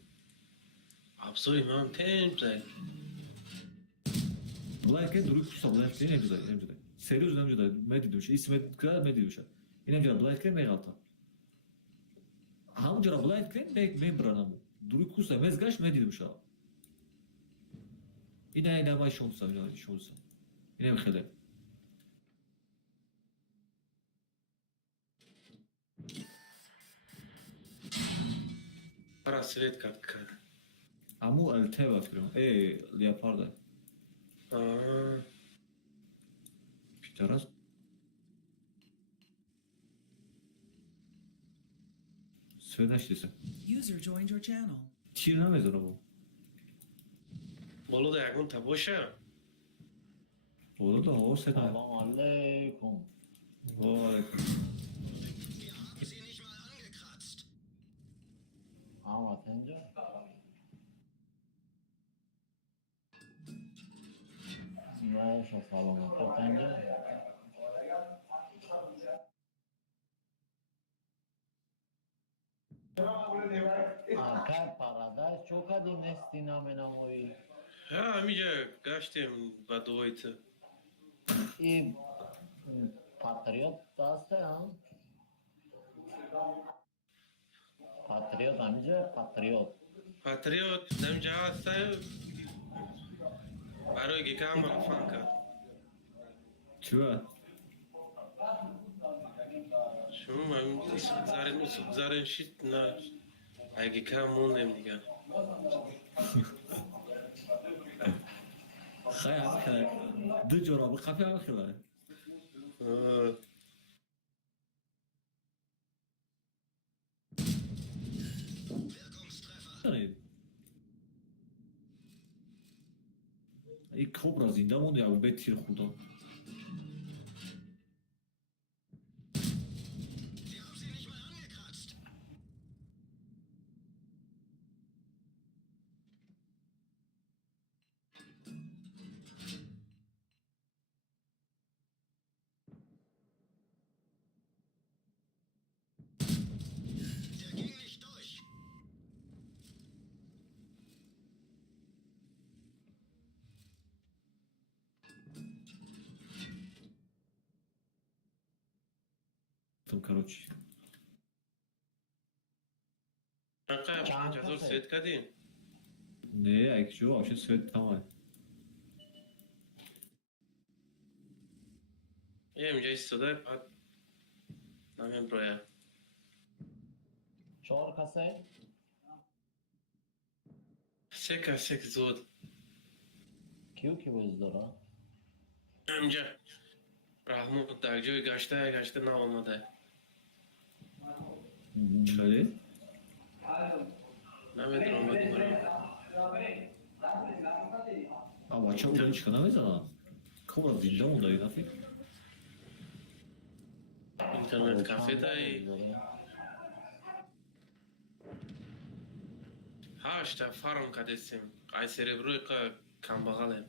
Absuri man temple. Like durup kusturma, like ne güzel, ne güzel. Serios ne güzel, ne dedim şey, ismet kadar ne dedim şey. Yine güzel, like ne kaldı. Ham jara like ne branam. Durup kusturma, mezgaş ne dedim şey. Yine baş olsa, yine iş olsa. Yine bir xele. Para svet katka. Amu alteva fikrim. Leoparda. Pitaras. Söyleş desem. User joined your channel. Çiğnemez ona bu. Bolu da yakın taboşa. Olur da o sen. Aleyküm. Aleyküm. Wir haben sie nicht mal angekratzt. Ama sence? Ne işe sağlamak sence? Akar parada çok adı nestina menamoyi. Ha amica gaştem badoytu. I patriot da ya. Patriot amca patriot. Patriot nemca hasta. Baro gekama fanka. Çiva. Şunu ben zaren shit na اگه کم موندیم دیگه. خیلی خیلی دو جوراب خفی هم خیلی آه. دارید این کبرا زنده مونده یا به تیر خدا Sie haben sie nicht mal angekratzt. Der ging nicht durch. там короче انقدر 5000 سید کردیم. نه اکشو آشه سویت تمام یه اینجا ایستاده بعد نمیم رویه 4 کسه 3 کسک زود کی باز داره اینجا رحمو در جای گشته نه آمده چلی؟ نمیدونم بگم بچه اون هیچ که نمیزنم کبرا زنده مونده این نفی اینترنت کافه دایی هاشتا فارم کدستیم قیصری بروی که کم بغلیم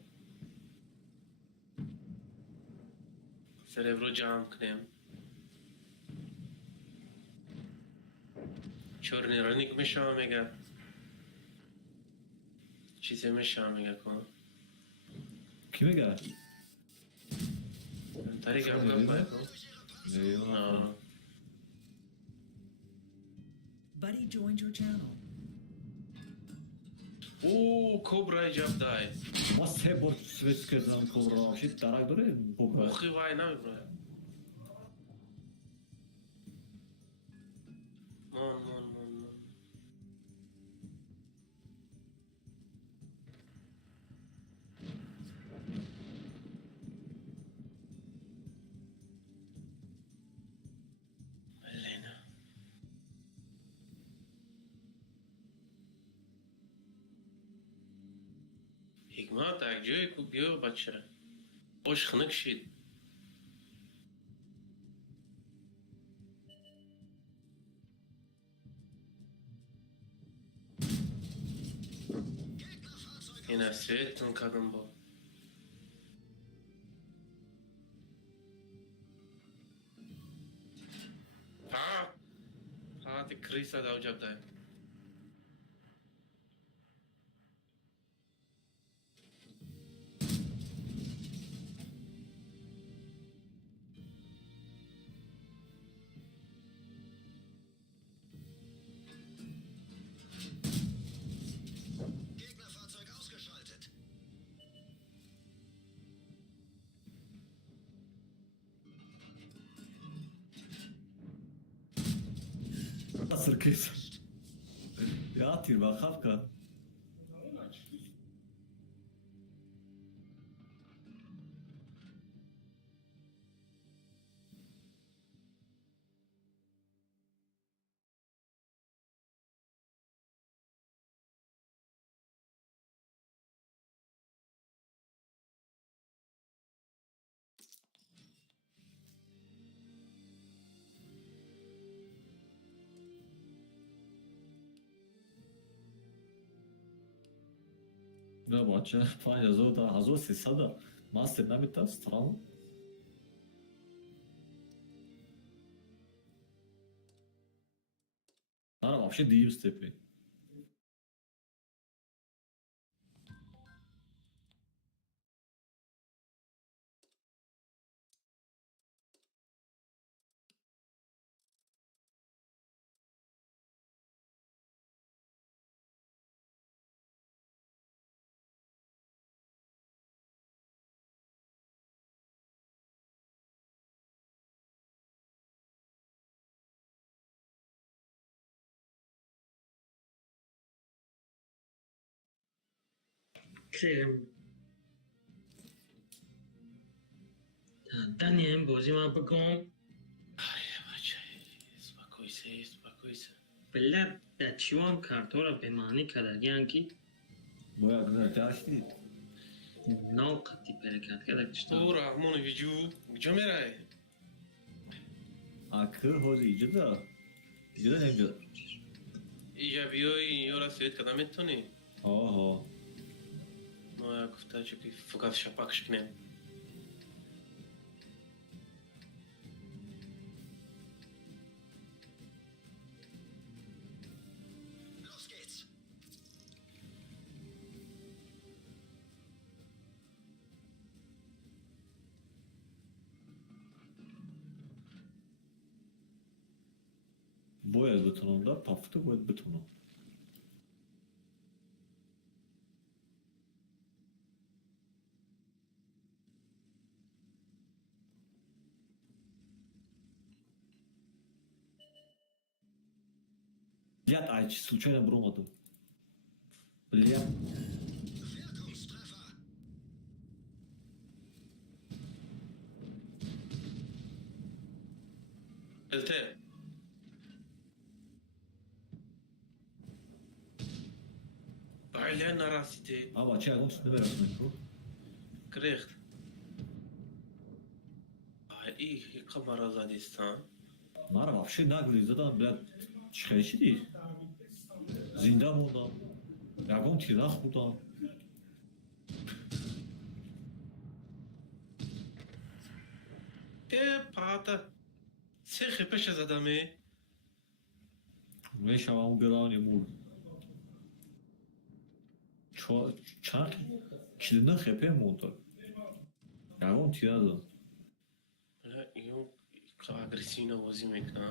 سریبرو جمع کنیم چورنی رنیک میشه میگه چیزی میشه میگه کن کی میگه؟ تاری گم گم باید کن نه Buddy joined your channel. اوه کبرای جب دای ما سه بار سویت کردم کبرا آشید درک داره کبرا مخی وای نمیبروی من لینا حکمت یک جای کو بیا بچه را خوش خنک شید این از سویتون کدم با ها کریسا داو جب دای Gegnerfahrzeug ausgeschaltet. Nasıl kes? Ya atıyor bak kapka. Ne bacı? Fajnie, złota, a złoty sada. Master nawet ta strona. Ara вообще дым степи. خیلی دنیم بازی ما بکن آی بچه اسپاکویسه بلد بچیوان کارتا را به معنی کدرگیان کی باید نه داشتید نو قطی پرکت کدک چطور تو رحمان ویجو کجا میره؟ اکر حاضر ایجا نمیجا اینجا بیایی یورا سوید کدام میتونی؟ آها ما گفته چه که فقط شپاکش کنیم Los geht's. باید بتونم در پافته باید بتونم Блядь, а случайно бромаду. Бля. Wirkungstreffer. الته بعدين راسيتي Ama çay olsun ne versin metro? كريخت اي قمر ازادستان Mara вообще наглый задан, блядь, чихающий değil. Zindan oldu. Yagon tirah buradan. ايه باتا سيخي باش زدامي Ne şavam gıran yemur. Çak kilini hepe mi oldu? Yagon tirah da. لا يوم اغريسينا وزيمك ها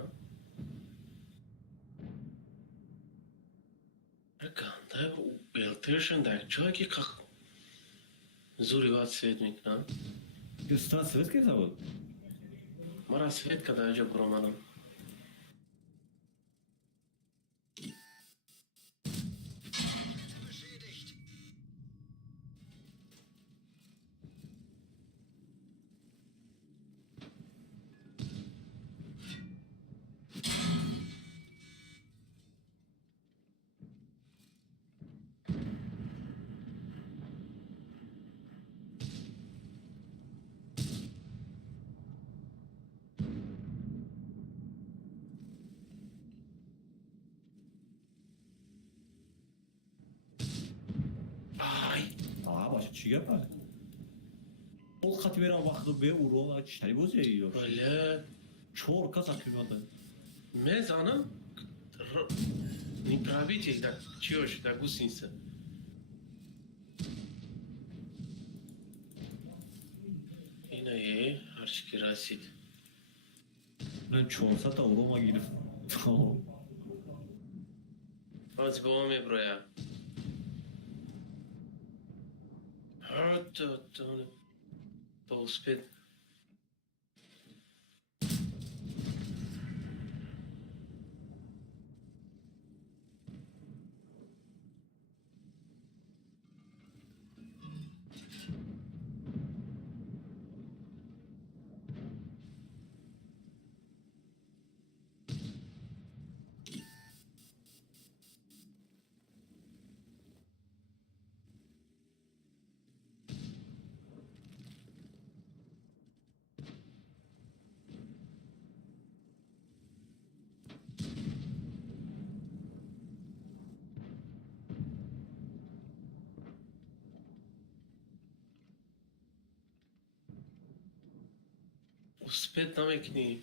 ركان ده بيلتيشن ده جاي كي زوري وات سيد ميكنا Stan Svetke zavod. مرة سيد كده اجا برومانم Beschädigt. آی Aa başka çiğ yapar. Ol katı vera vakti be uğruna çay bozuyor yiyor. بله Çor kas akılmadı. میزانم نیپراویتی در چیوش در گوسینسه اینه یه هرچی که رسید Ben çorsa da uğruna girip. Tamam. باز با می برویا هر تو سپید سپید نمیکنی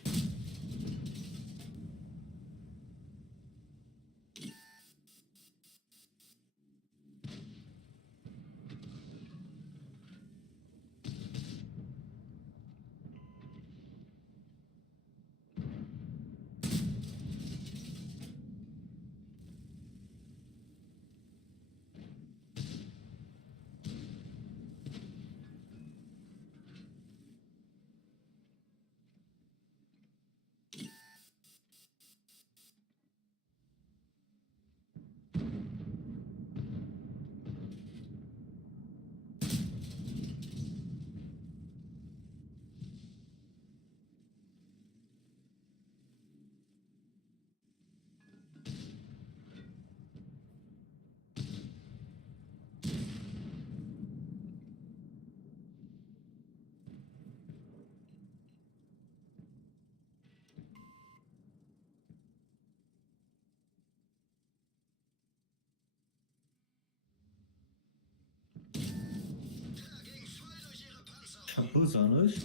Buzanış.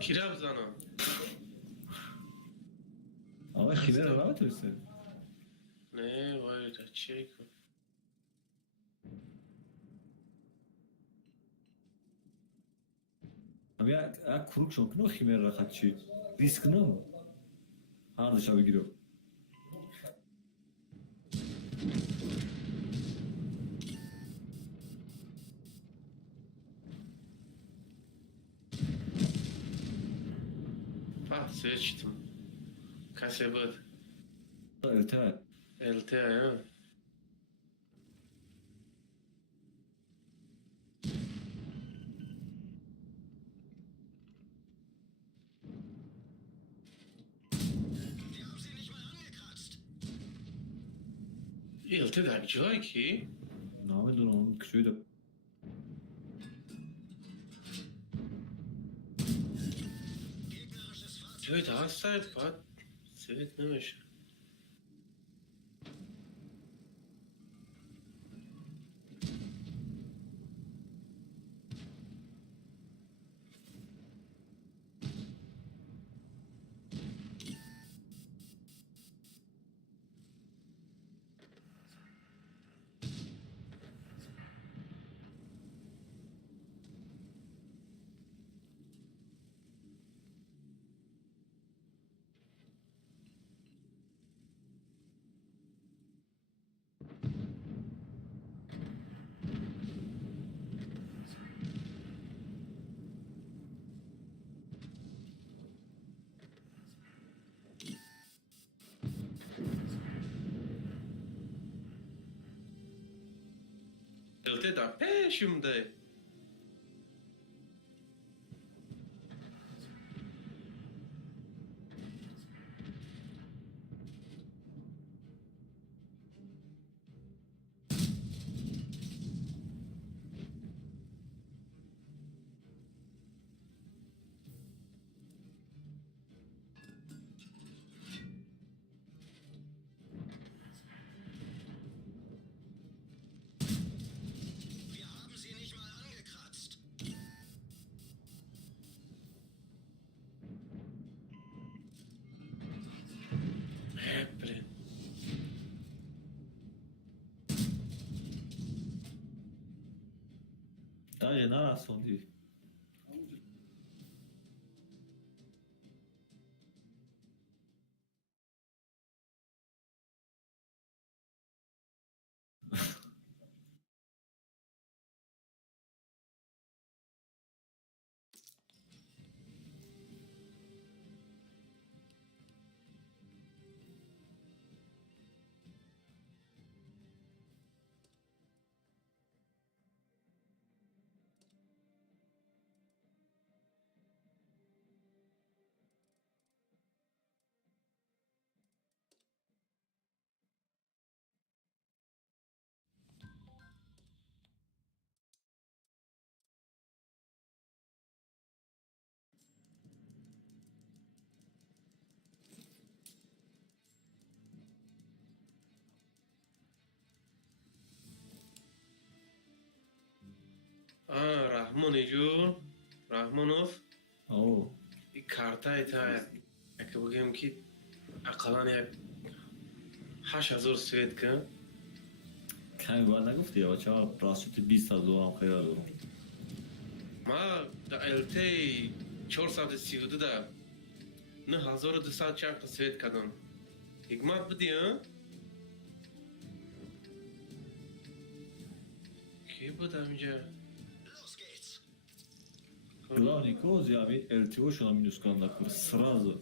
Kira bizana. Ama kimler rahat etsin. Ne vay da çek. Ama ya kuruk çok ne kimler rahatçı. Risk ne mi? Ha dışarı giriyor. Ah seçtim. Kasebat. Evet. LTA ya. Wir haben sie nicht mal angekratzt. LTA da güzel ki. Ne yapıyordun onun küçüğüydü. Gegnerisches Fahrzeug. Söyle hastaydı bak. Söyle neymiş? LTA da peşimde. Wir haben sie nicht mal angekratzt. Hep bre. Daha jenerasyon değil. Aa Rahman ejur. Rahmanov. Oo. karta eta که بگم که اقلا یک 8000 سوید که کمی باید نگفتی یا بچه ها راست 20,000 هم خیلی دارم ما در التی 432 ده 9200 چند سوید کردم حکمت بدی ها؟ کی بود همینجا؟ Los geht's. Glavni ya bir LTO şu an minus kanalda sразу.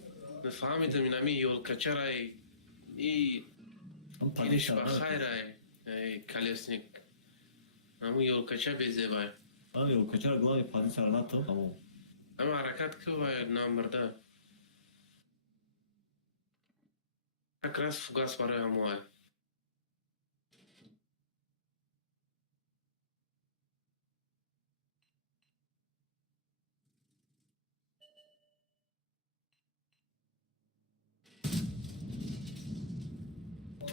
نفهمیدم این همی یول کچرای ای Ama اینش با Pakistan خیره کالسنیک همون یول کچه بیزه بای Abi o kaçar glavni Pakistan attım tamam. اما حرکت که بای نام برده اکراس فوگاس برای همو های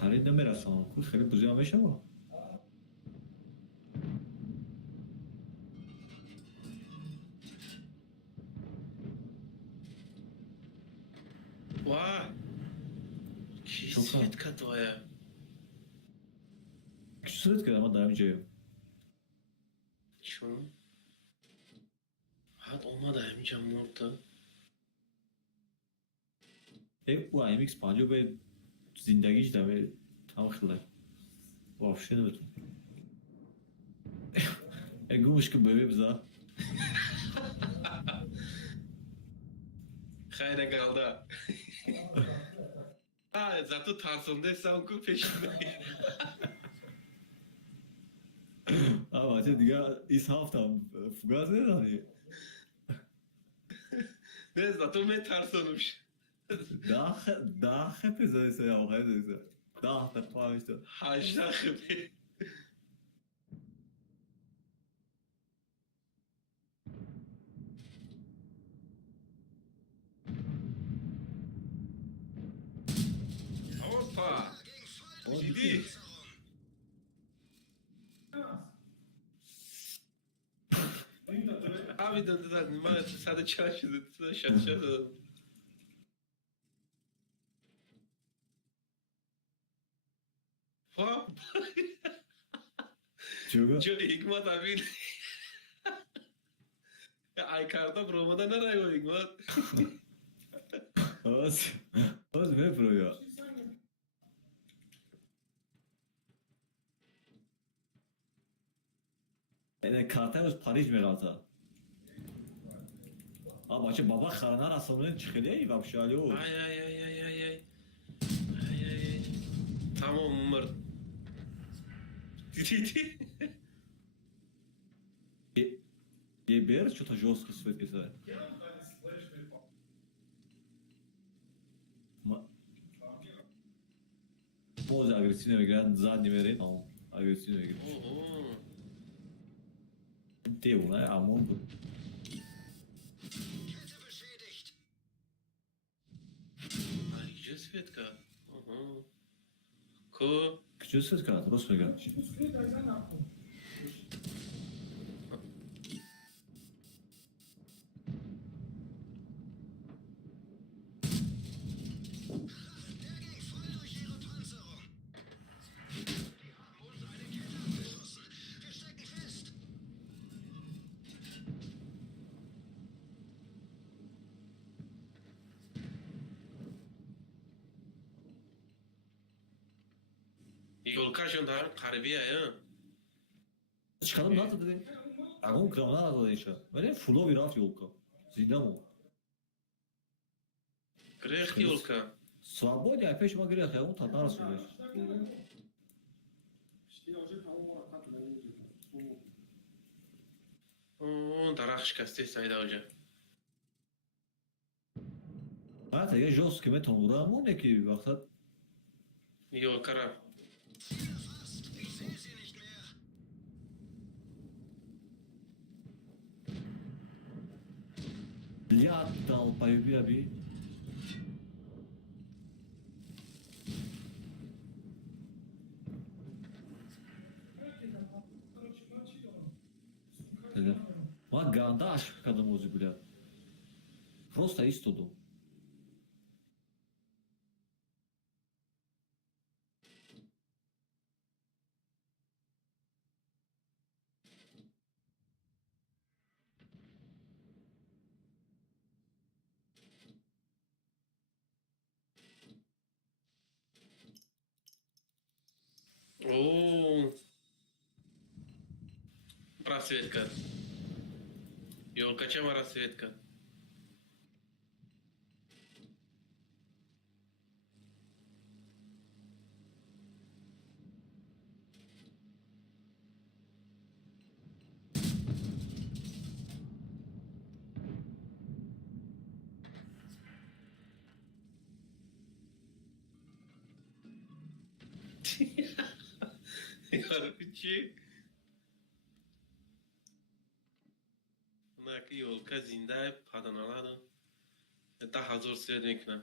Tarihi de merak ama. Kuş خیلی بزرگ میشه ama. واه کی Çok سفید کرد وایا Küçük kadar ama dayamayacağım. چون بعد اومد همینجا مرد Bu IMX 50 به زندگیش دمه تمام خیلی وافشه نمیتون گوش که ببی بزا خیلی گلده زاتو ترسونده سام کو peşinde ama دیگه ایس هفتم فگاز نداری ne zato me ترسونمش daha hep izleyse ya o kadar izle daha da falan işte هاشتا خبی Hoppa! Ciddi. Abi döndüler. Maalesef sadece çarşıda. Şaşırdı. Hop! Çünkü Çok Hikmat abi. Ya Aykar'da Roma'da nereye o Hikmat? az ne pro ya yani kartlar öz Paris mi kalsa ama işte baba karına rastlığının çıkıyor ya вообще alo Ay ay ay ay ay ay. Ay ay ay. Tamam Umar. Ciddi. Ебер что-то жестко свой писать. Можно агрессивно играть задними рядом, агрессивно играть. Oo. Ты уна, а мог бы. Kette beschädigt. Ay güzel Svetka. Aha. Ko. Küçük ses kanat, Rus mu играть? Der ging voll durch ihre Panzerung. Die haben uns eine Kette abgeschossen. Wir stecken fest. Yolka jandarm harbiye ya. Çıkalım ne yaptı dedi. Agam kramına atladı işte. Böyle full bir rahat yolka. Zindan mı? Grech yolka. Свободе опять же могли, я вот татар судишь. Oo, daraq shikasti sayda hoca. Ha, te жесткий метод uğramı ne ki maksat? Yolkara. Fast. Ich sehe sie nicht mehr. Ля толпаю abi. Dedim. Ma ganda aşk kadın ozu bile. Просто istodu. Oo. Просветка. Yolkaça mı Rasvetka? Harbici. Bunaki yolka zinde padanalardan. Daha zor söylemek ne?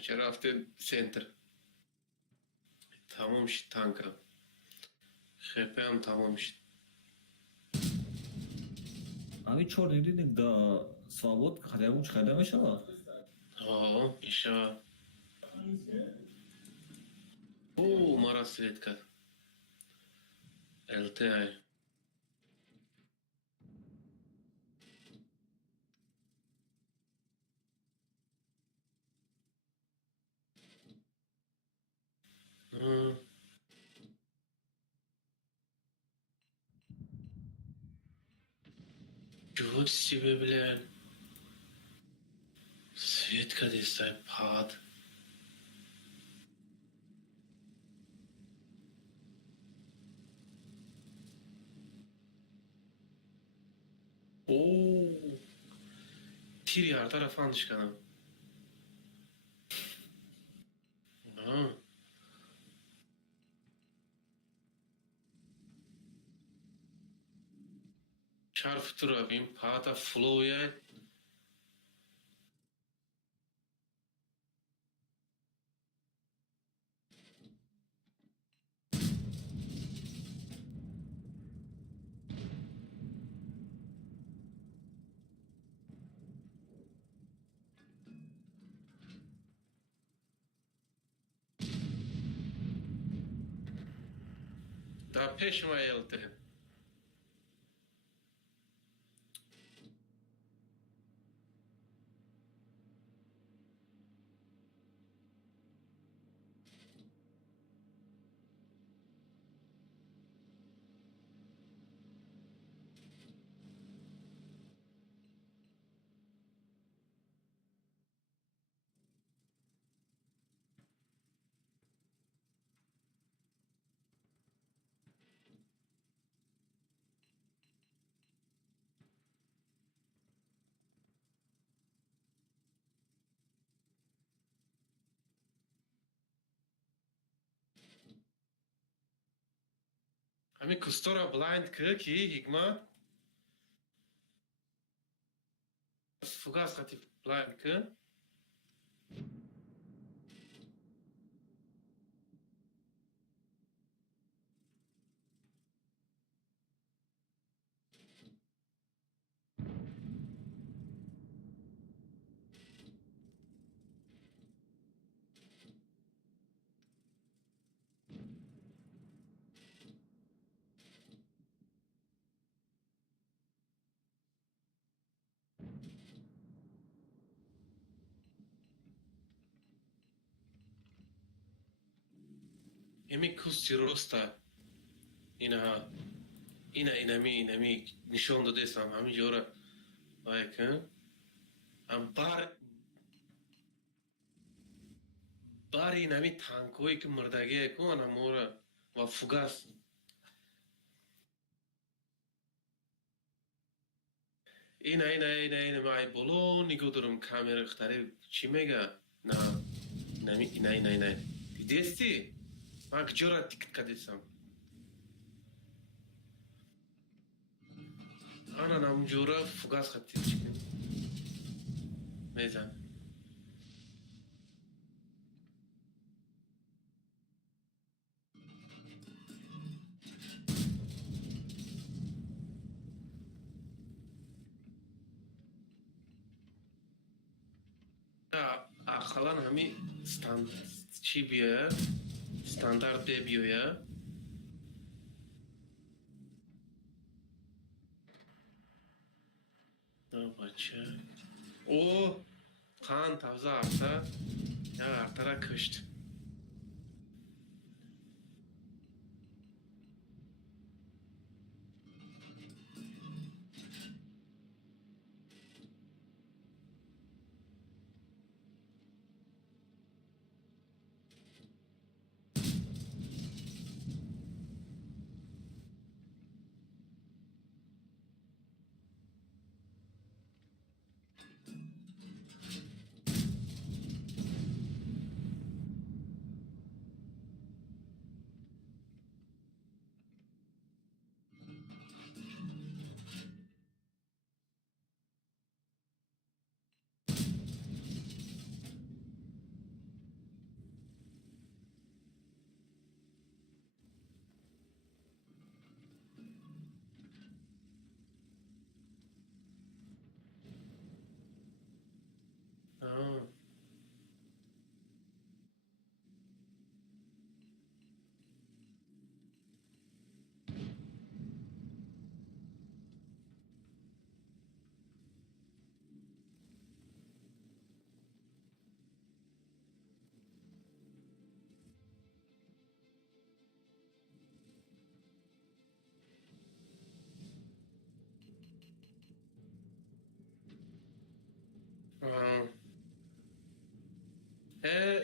چه رفته سنتر تمام شد تانکم خپه هم تمام شد همین چور دیدیم دا ثابت خدمون چه خدمه شما میشه او ما را سوید کرد الته جهود سی ببلن سوید کرد ایستای پاد اوه تیری هر طرف اندش کنم çarpı turabim, pata flow'ya da peşime geldi. همین کستورا بلایند که کی هیگما فوگاس خطی بلایند که Emi kusti rosta inami nişan da desem hami jora bakın am bar inami tankoy ki mırdage ko ana mora va fugas ina mai bolo nigodurum kamera xtari chi mega na ina desti Bak jora dikkat etsem. Anam jora fugas hattı çıkın. Mezan. Ya akhalan hami stand çibiye standart debiyor ya. Ne yapacak? O kan tavza arta ya artara kışt.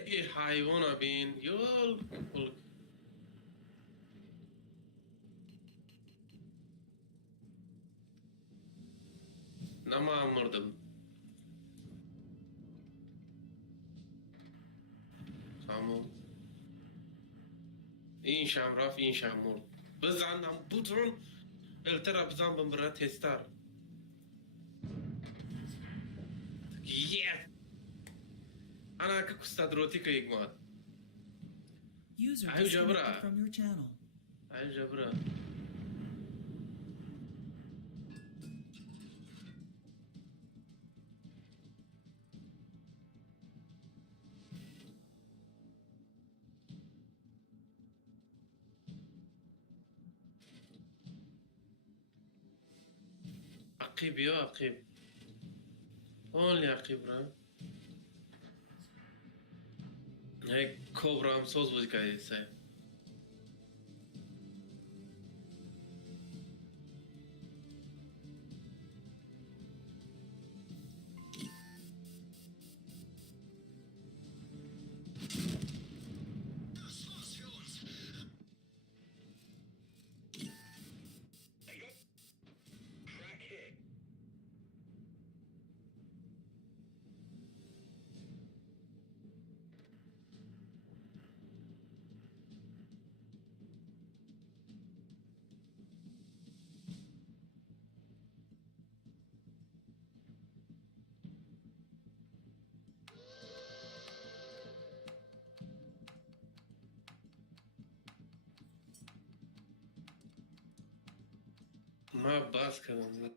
ای حیوان بین یول نه من مردم تمام این شم رفت این شم مرد بزنم بوتون الترا بزن بمبره تستر یه انا که کستادروتی که یک ماد User Ay, Jabra. disconnected from your channel. ای جبره عقیب یا عقیب اونلی عقیب را یک کوبرا هم سوز بودی که دیسه Das war's für uns. ما باز کردم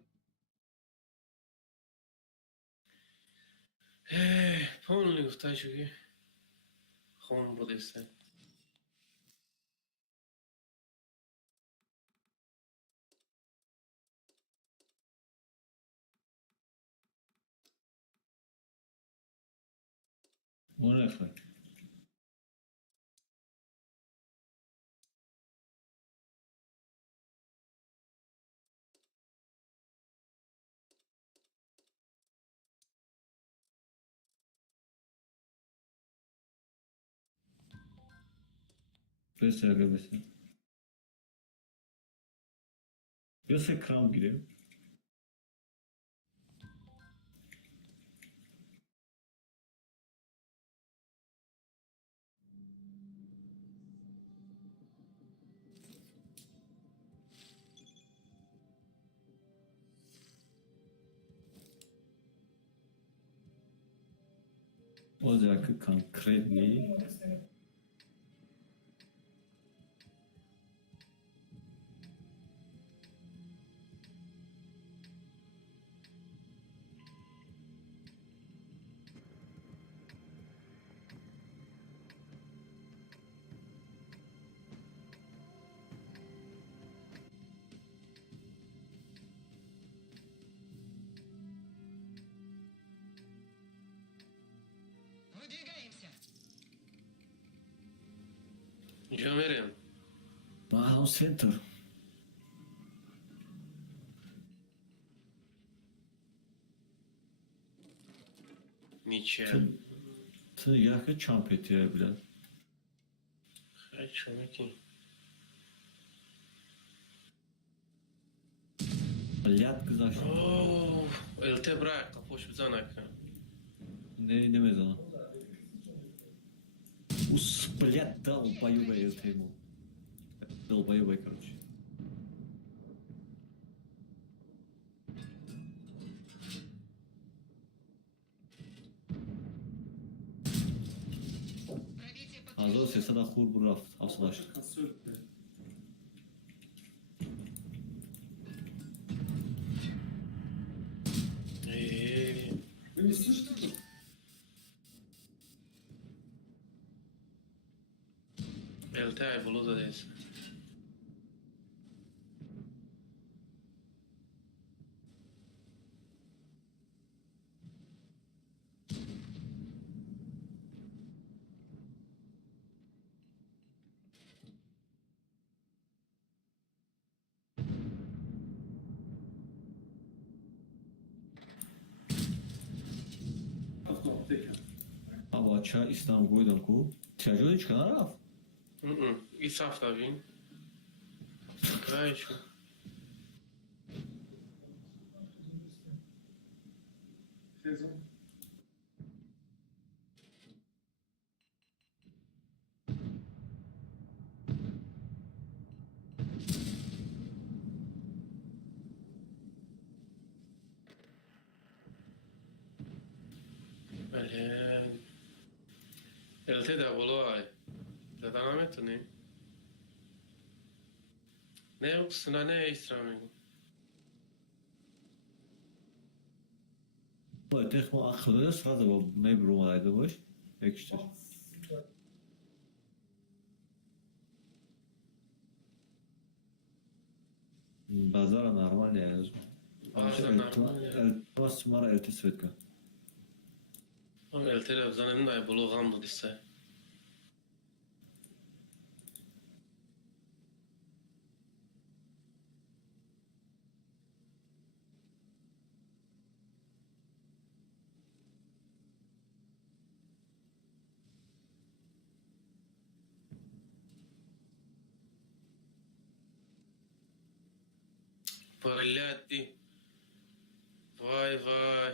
پونلی گفته شوی خون بودیسته Wonderful. بسه یا سه کرام گیریم olacak konkretni Выдвигаемся. جامریم Wow Center. نیچه Tı yakı çamp etiyor bile. خیلی چونکی Alyat kız aşağı. اوه الته برای قفوش بزنه که Ne demez ona. Usplят долбоёбая эту ему. Долбоёбая, короче. Пробитие под Azor sesine de kur bu raft. Asıl aşk. الته ای بلو زده ایست Ama бача Ислам гойдам ку тяжёли чика нарафт. این صف ببین رایشو بله الته در بالای زدن هم میتونیم نه اکسنا نه ایسترا میگو با تخم آخر сразу با مبر اومده باش یکیش بازار نرماله از بازار نرماله. التماس مرا التسویت کن هم الته در بزنم نه بلوغ هم بودیسته بلادي vay vay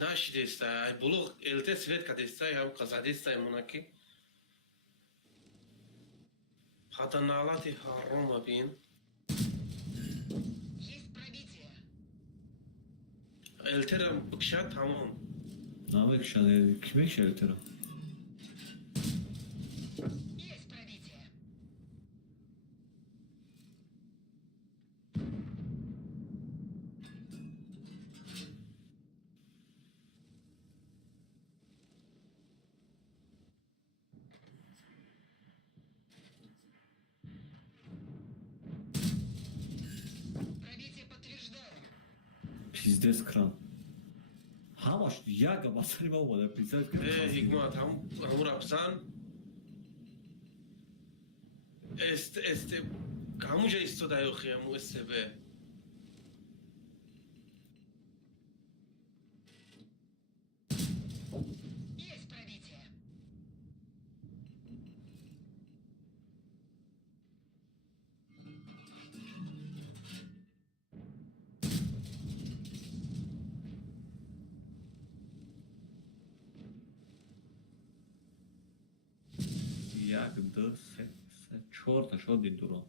Naši desta, aj bolo LT svetka desta, ja ukaza desta je monaki. Hatta nalati haroma bin. Есть пробитие. LT'den bıkşa tamam. نامه کشانه کمی کشیده ترا Есть пробитие. Пробитие подтверждаю. پیزدس کران هماش یک بسری ما اومده پیزدس کران Hikmat hamur apsan. Este همونجا ایستاده خیام و استبه. Есть пробитие. یک دو سه چهار تا شد این دوران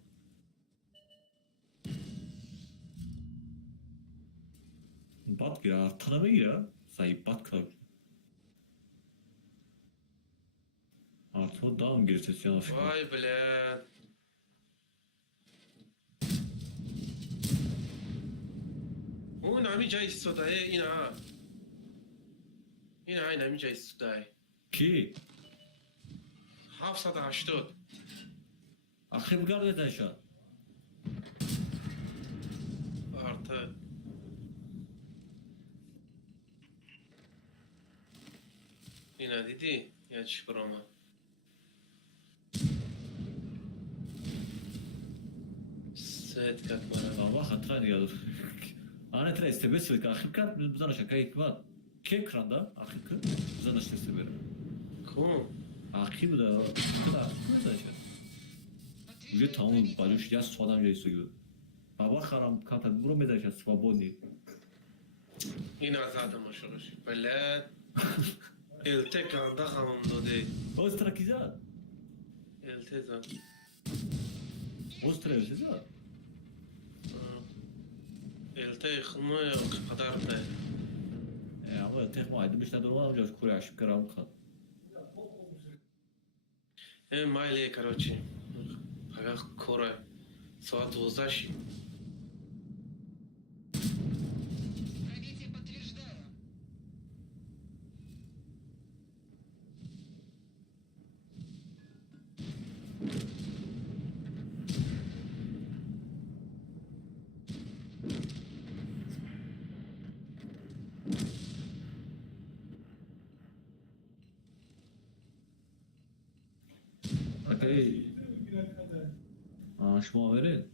بات گیره ارتانه بگیره سعی بات کرد ارتو دام گیره سیسیان شکر Vay blad. اون همینجا ایستاده اینا. این همینجا ایستاده. کی؟ 780. آخی بگرده تنشان Artı. Yine dedi ya çıkırama. Set katmara. اما خطره نیاد آنه ترا استبس که آخی بکرد بزنش که حکمت کی کرانده آخی که بزنش استبره Kum. آخی بوده که آخی بزنش уже tamam балюш я свадам я истою баба харам ката буро медаша свободный Yine zaten maşallah. Böyle elte kanda hamam dodi. остра киза Elte zan. остра киза Elte yıkılma kadar da. ama tehmo aydım işte durmadan önce kuru aşıp karam kan Maile короче. Ага kora. Saat 12 şi. Пробитие подтверждаю. окей شما برید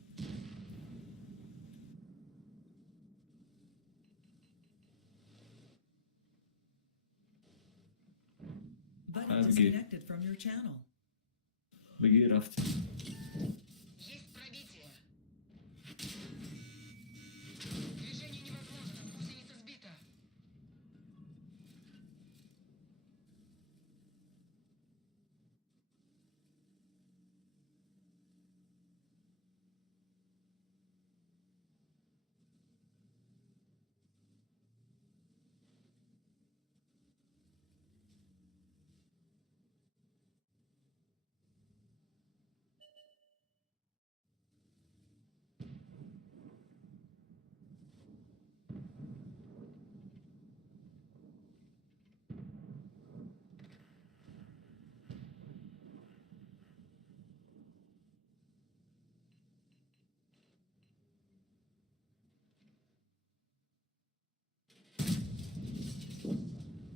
disconnected from your channel. بگی رفتی. Есть пробитие. Движение невозможно. Гусеница сбита.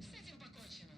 С этим покончено.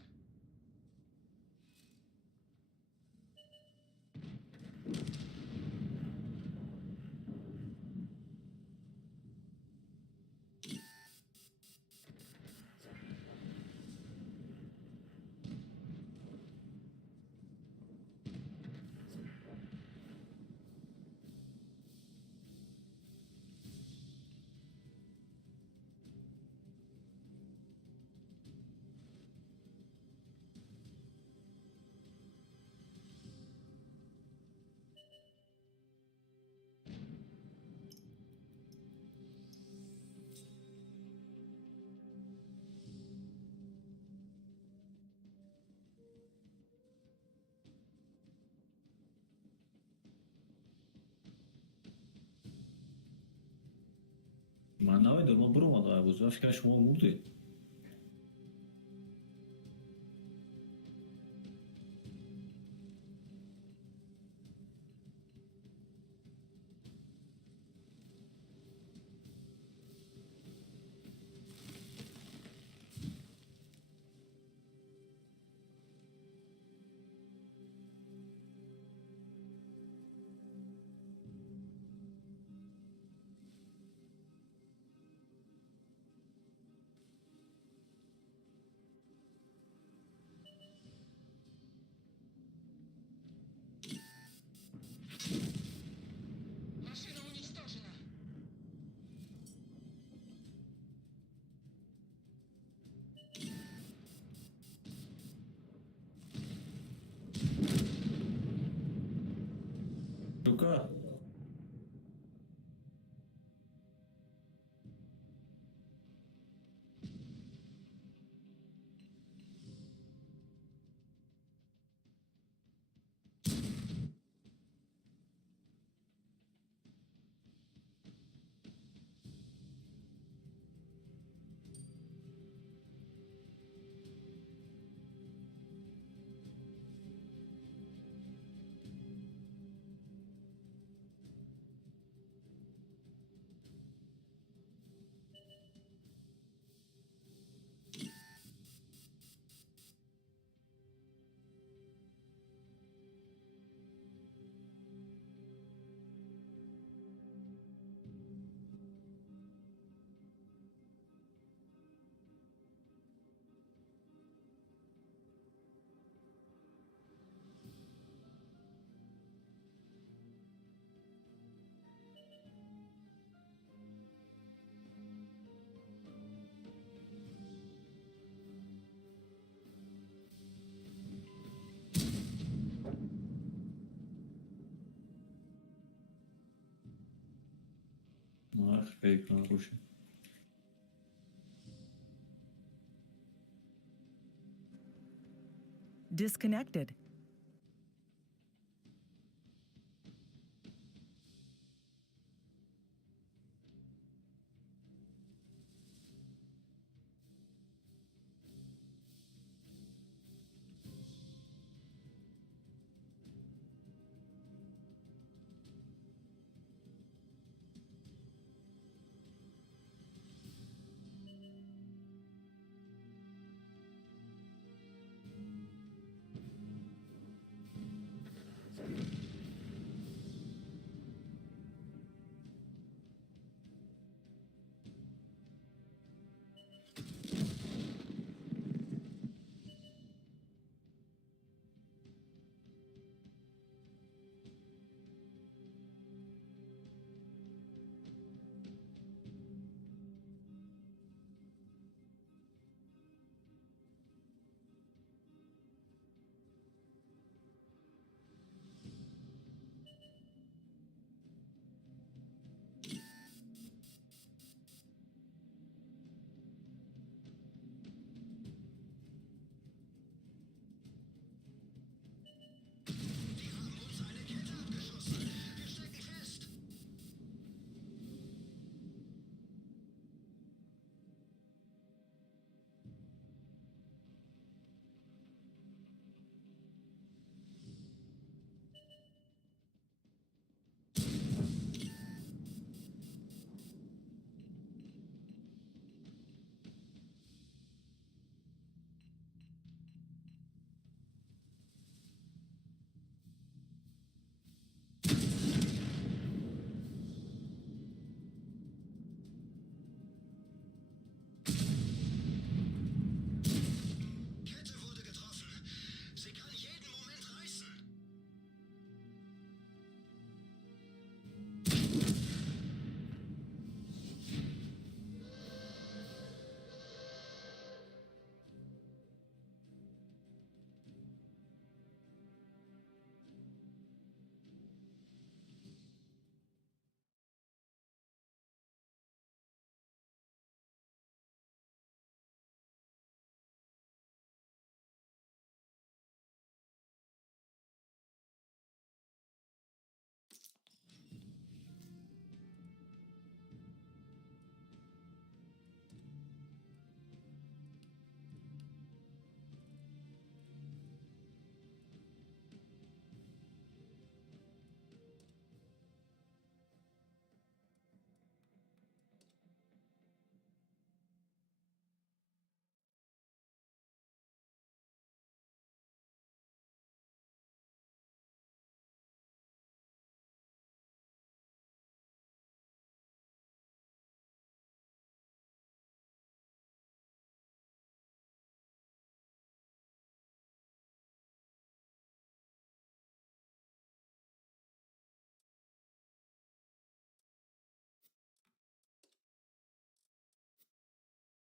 من نمیدونم من برو مادر بود و فکر شما مردی. Машина уничтожена. Рука. Mar ekran روشه. Disconnected.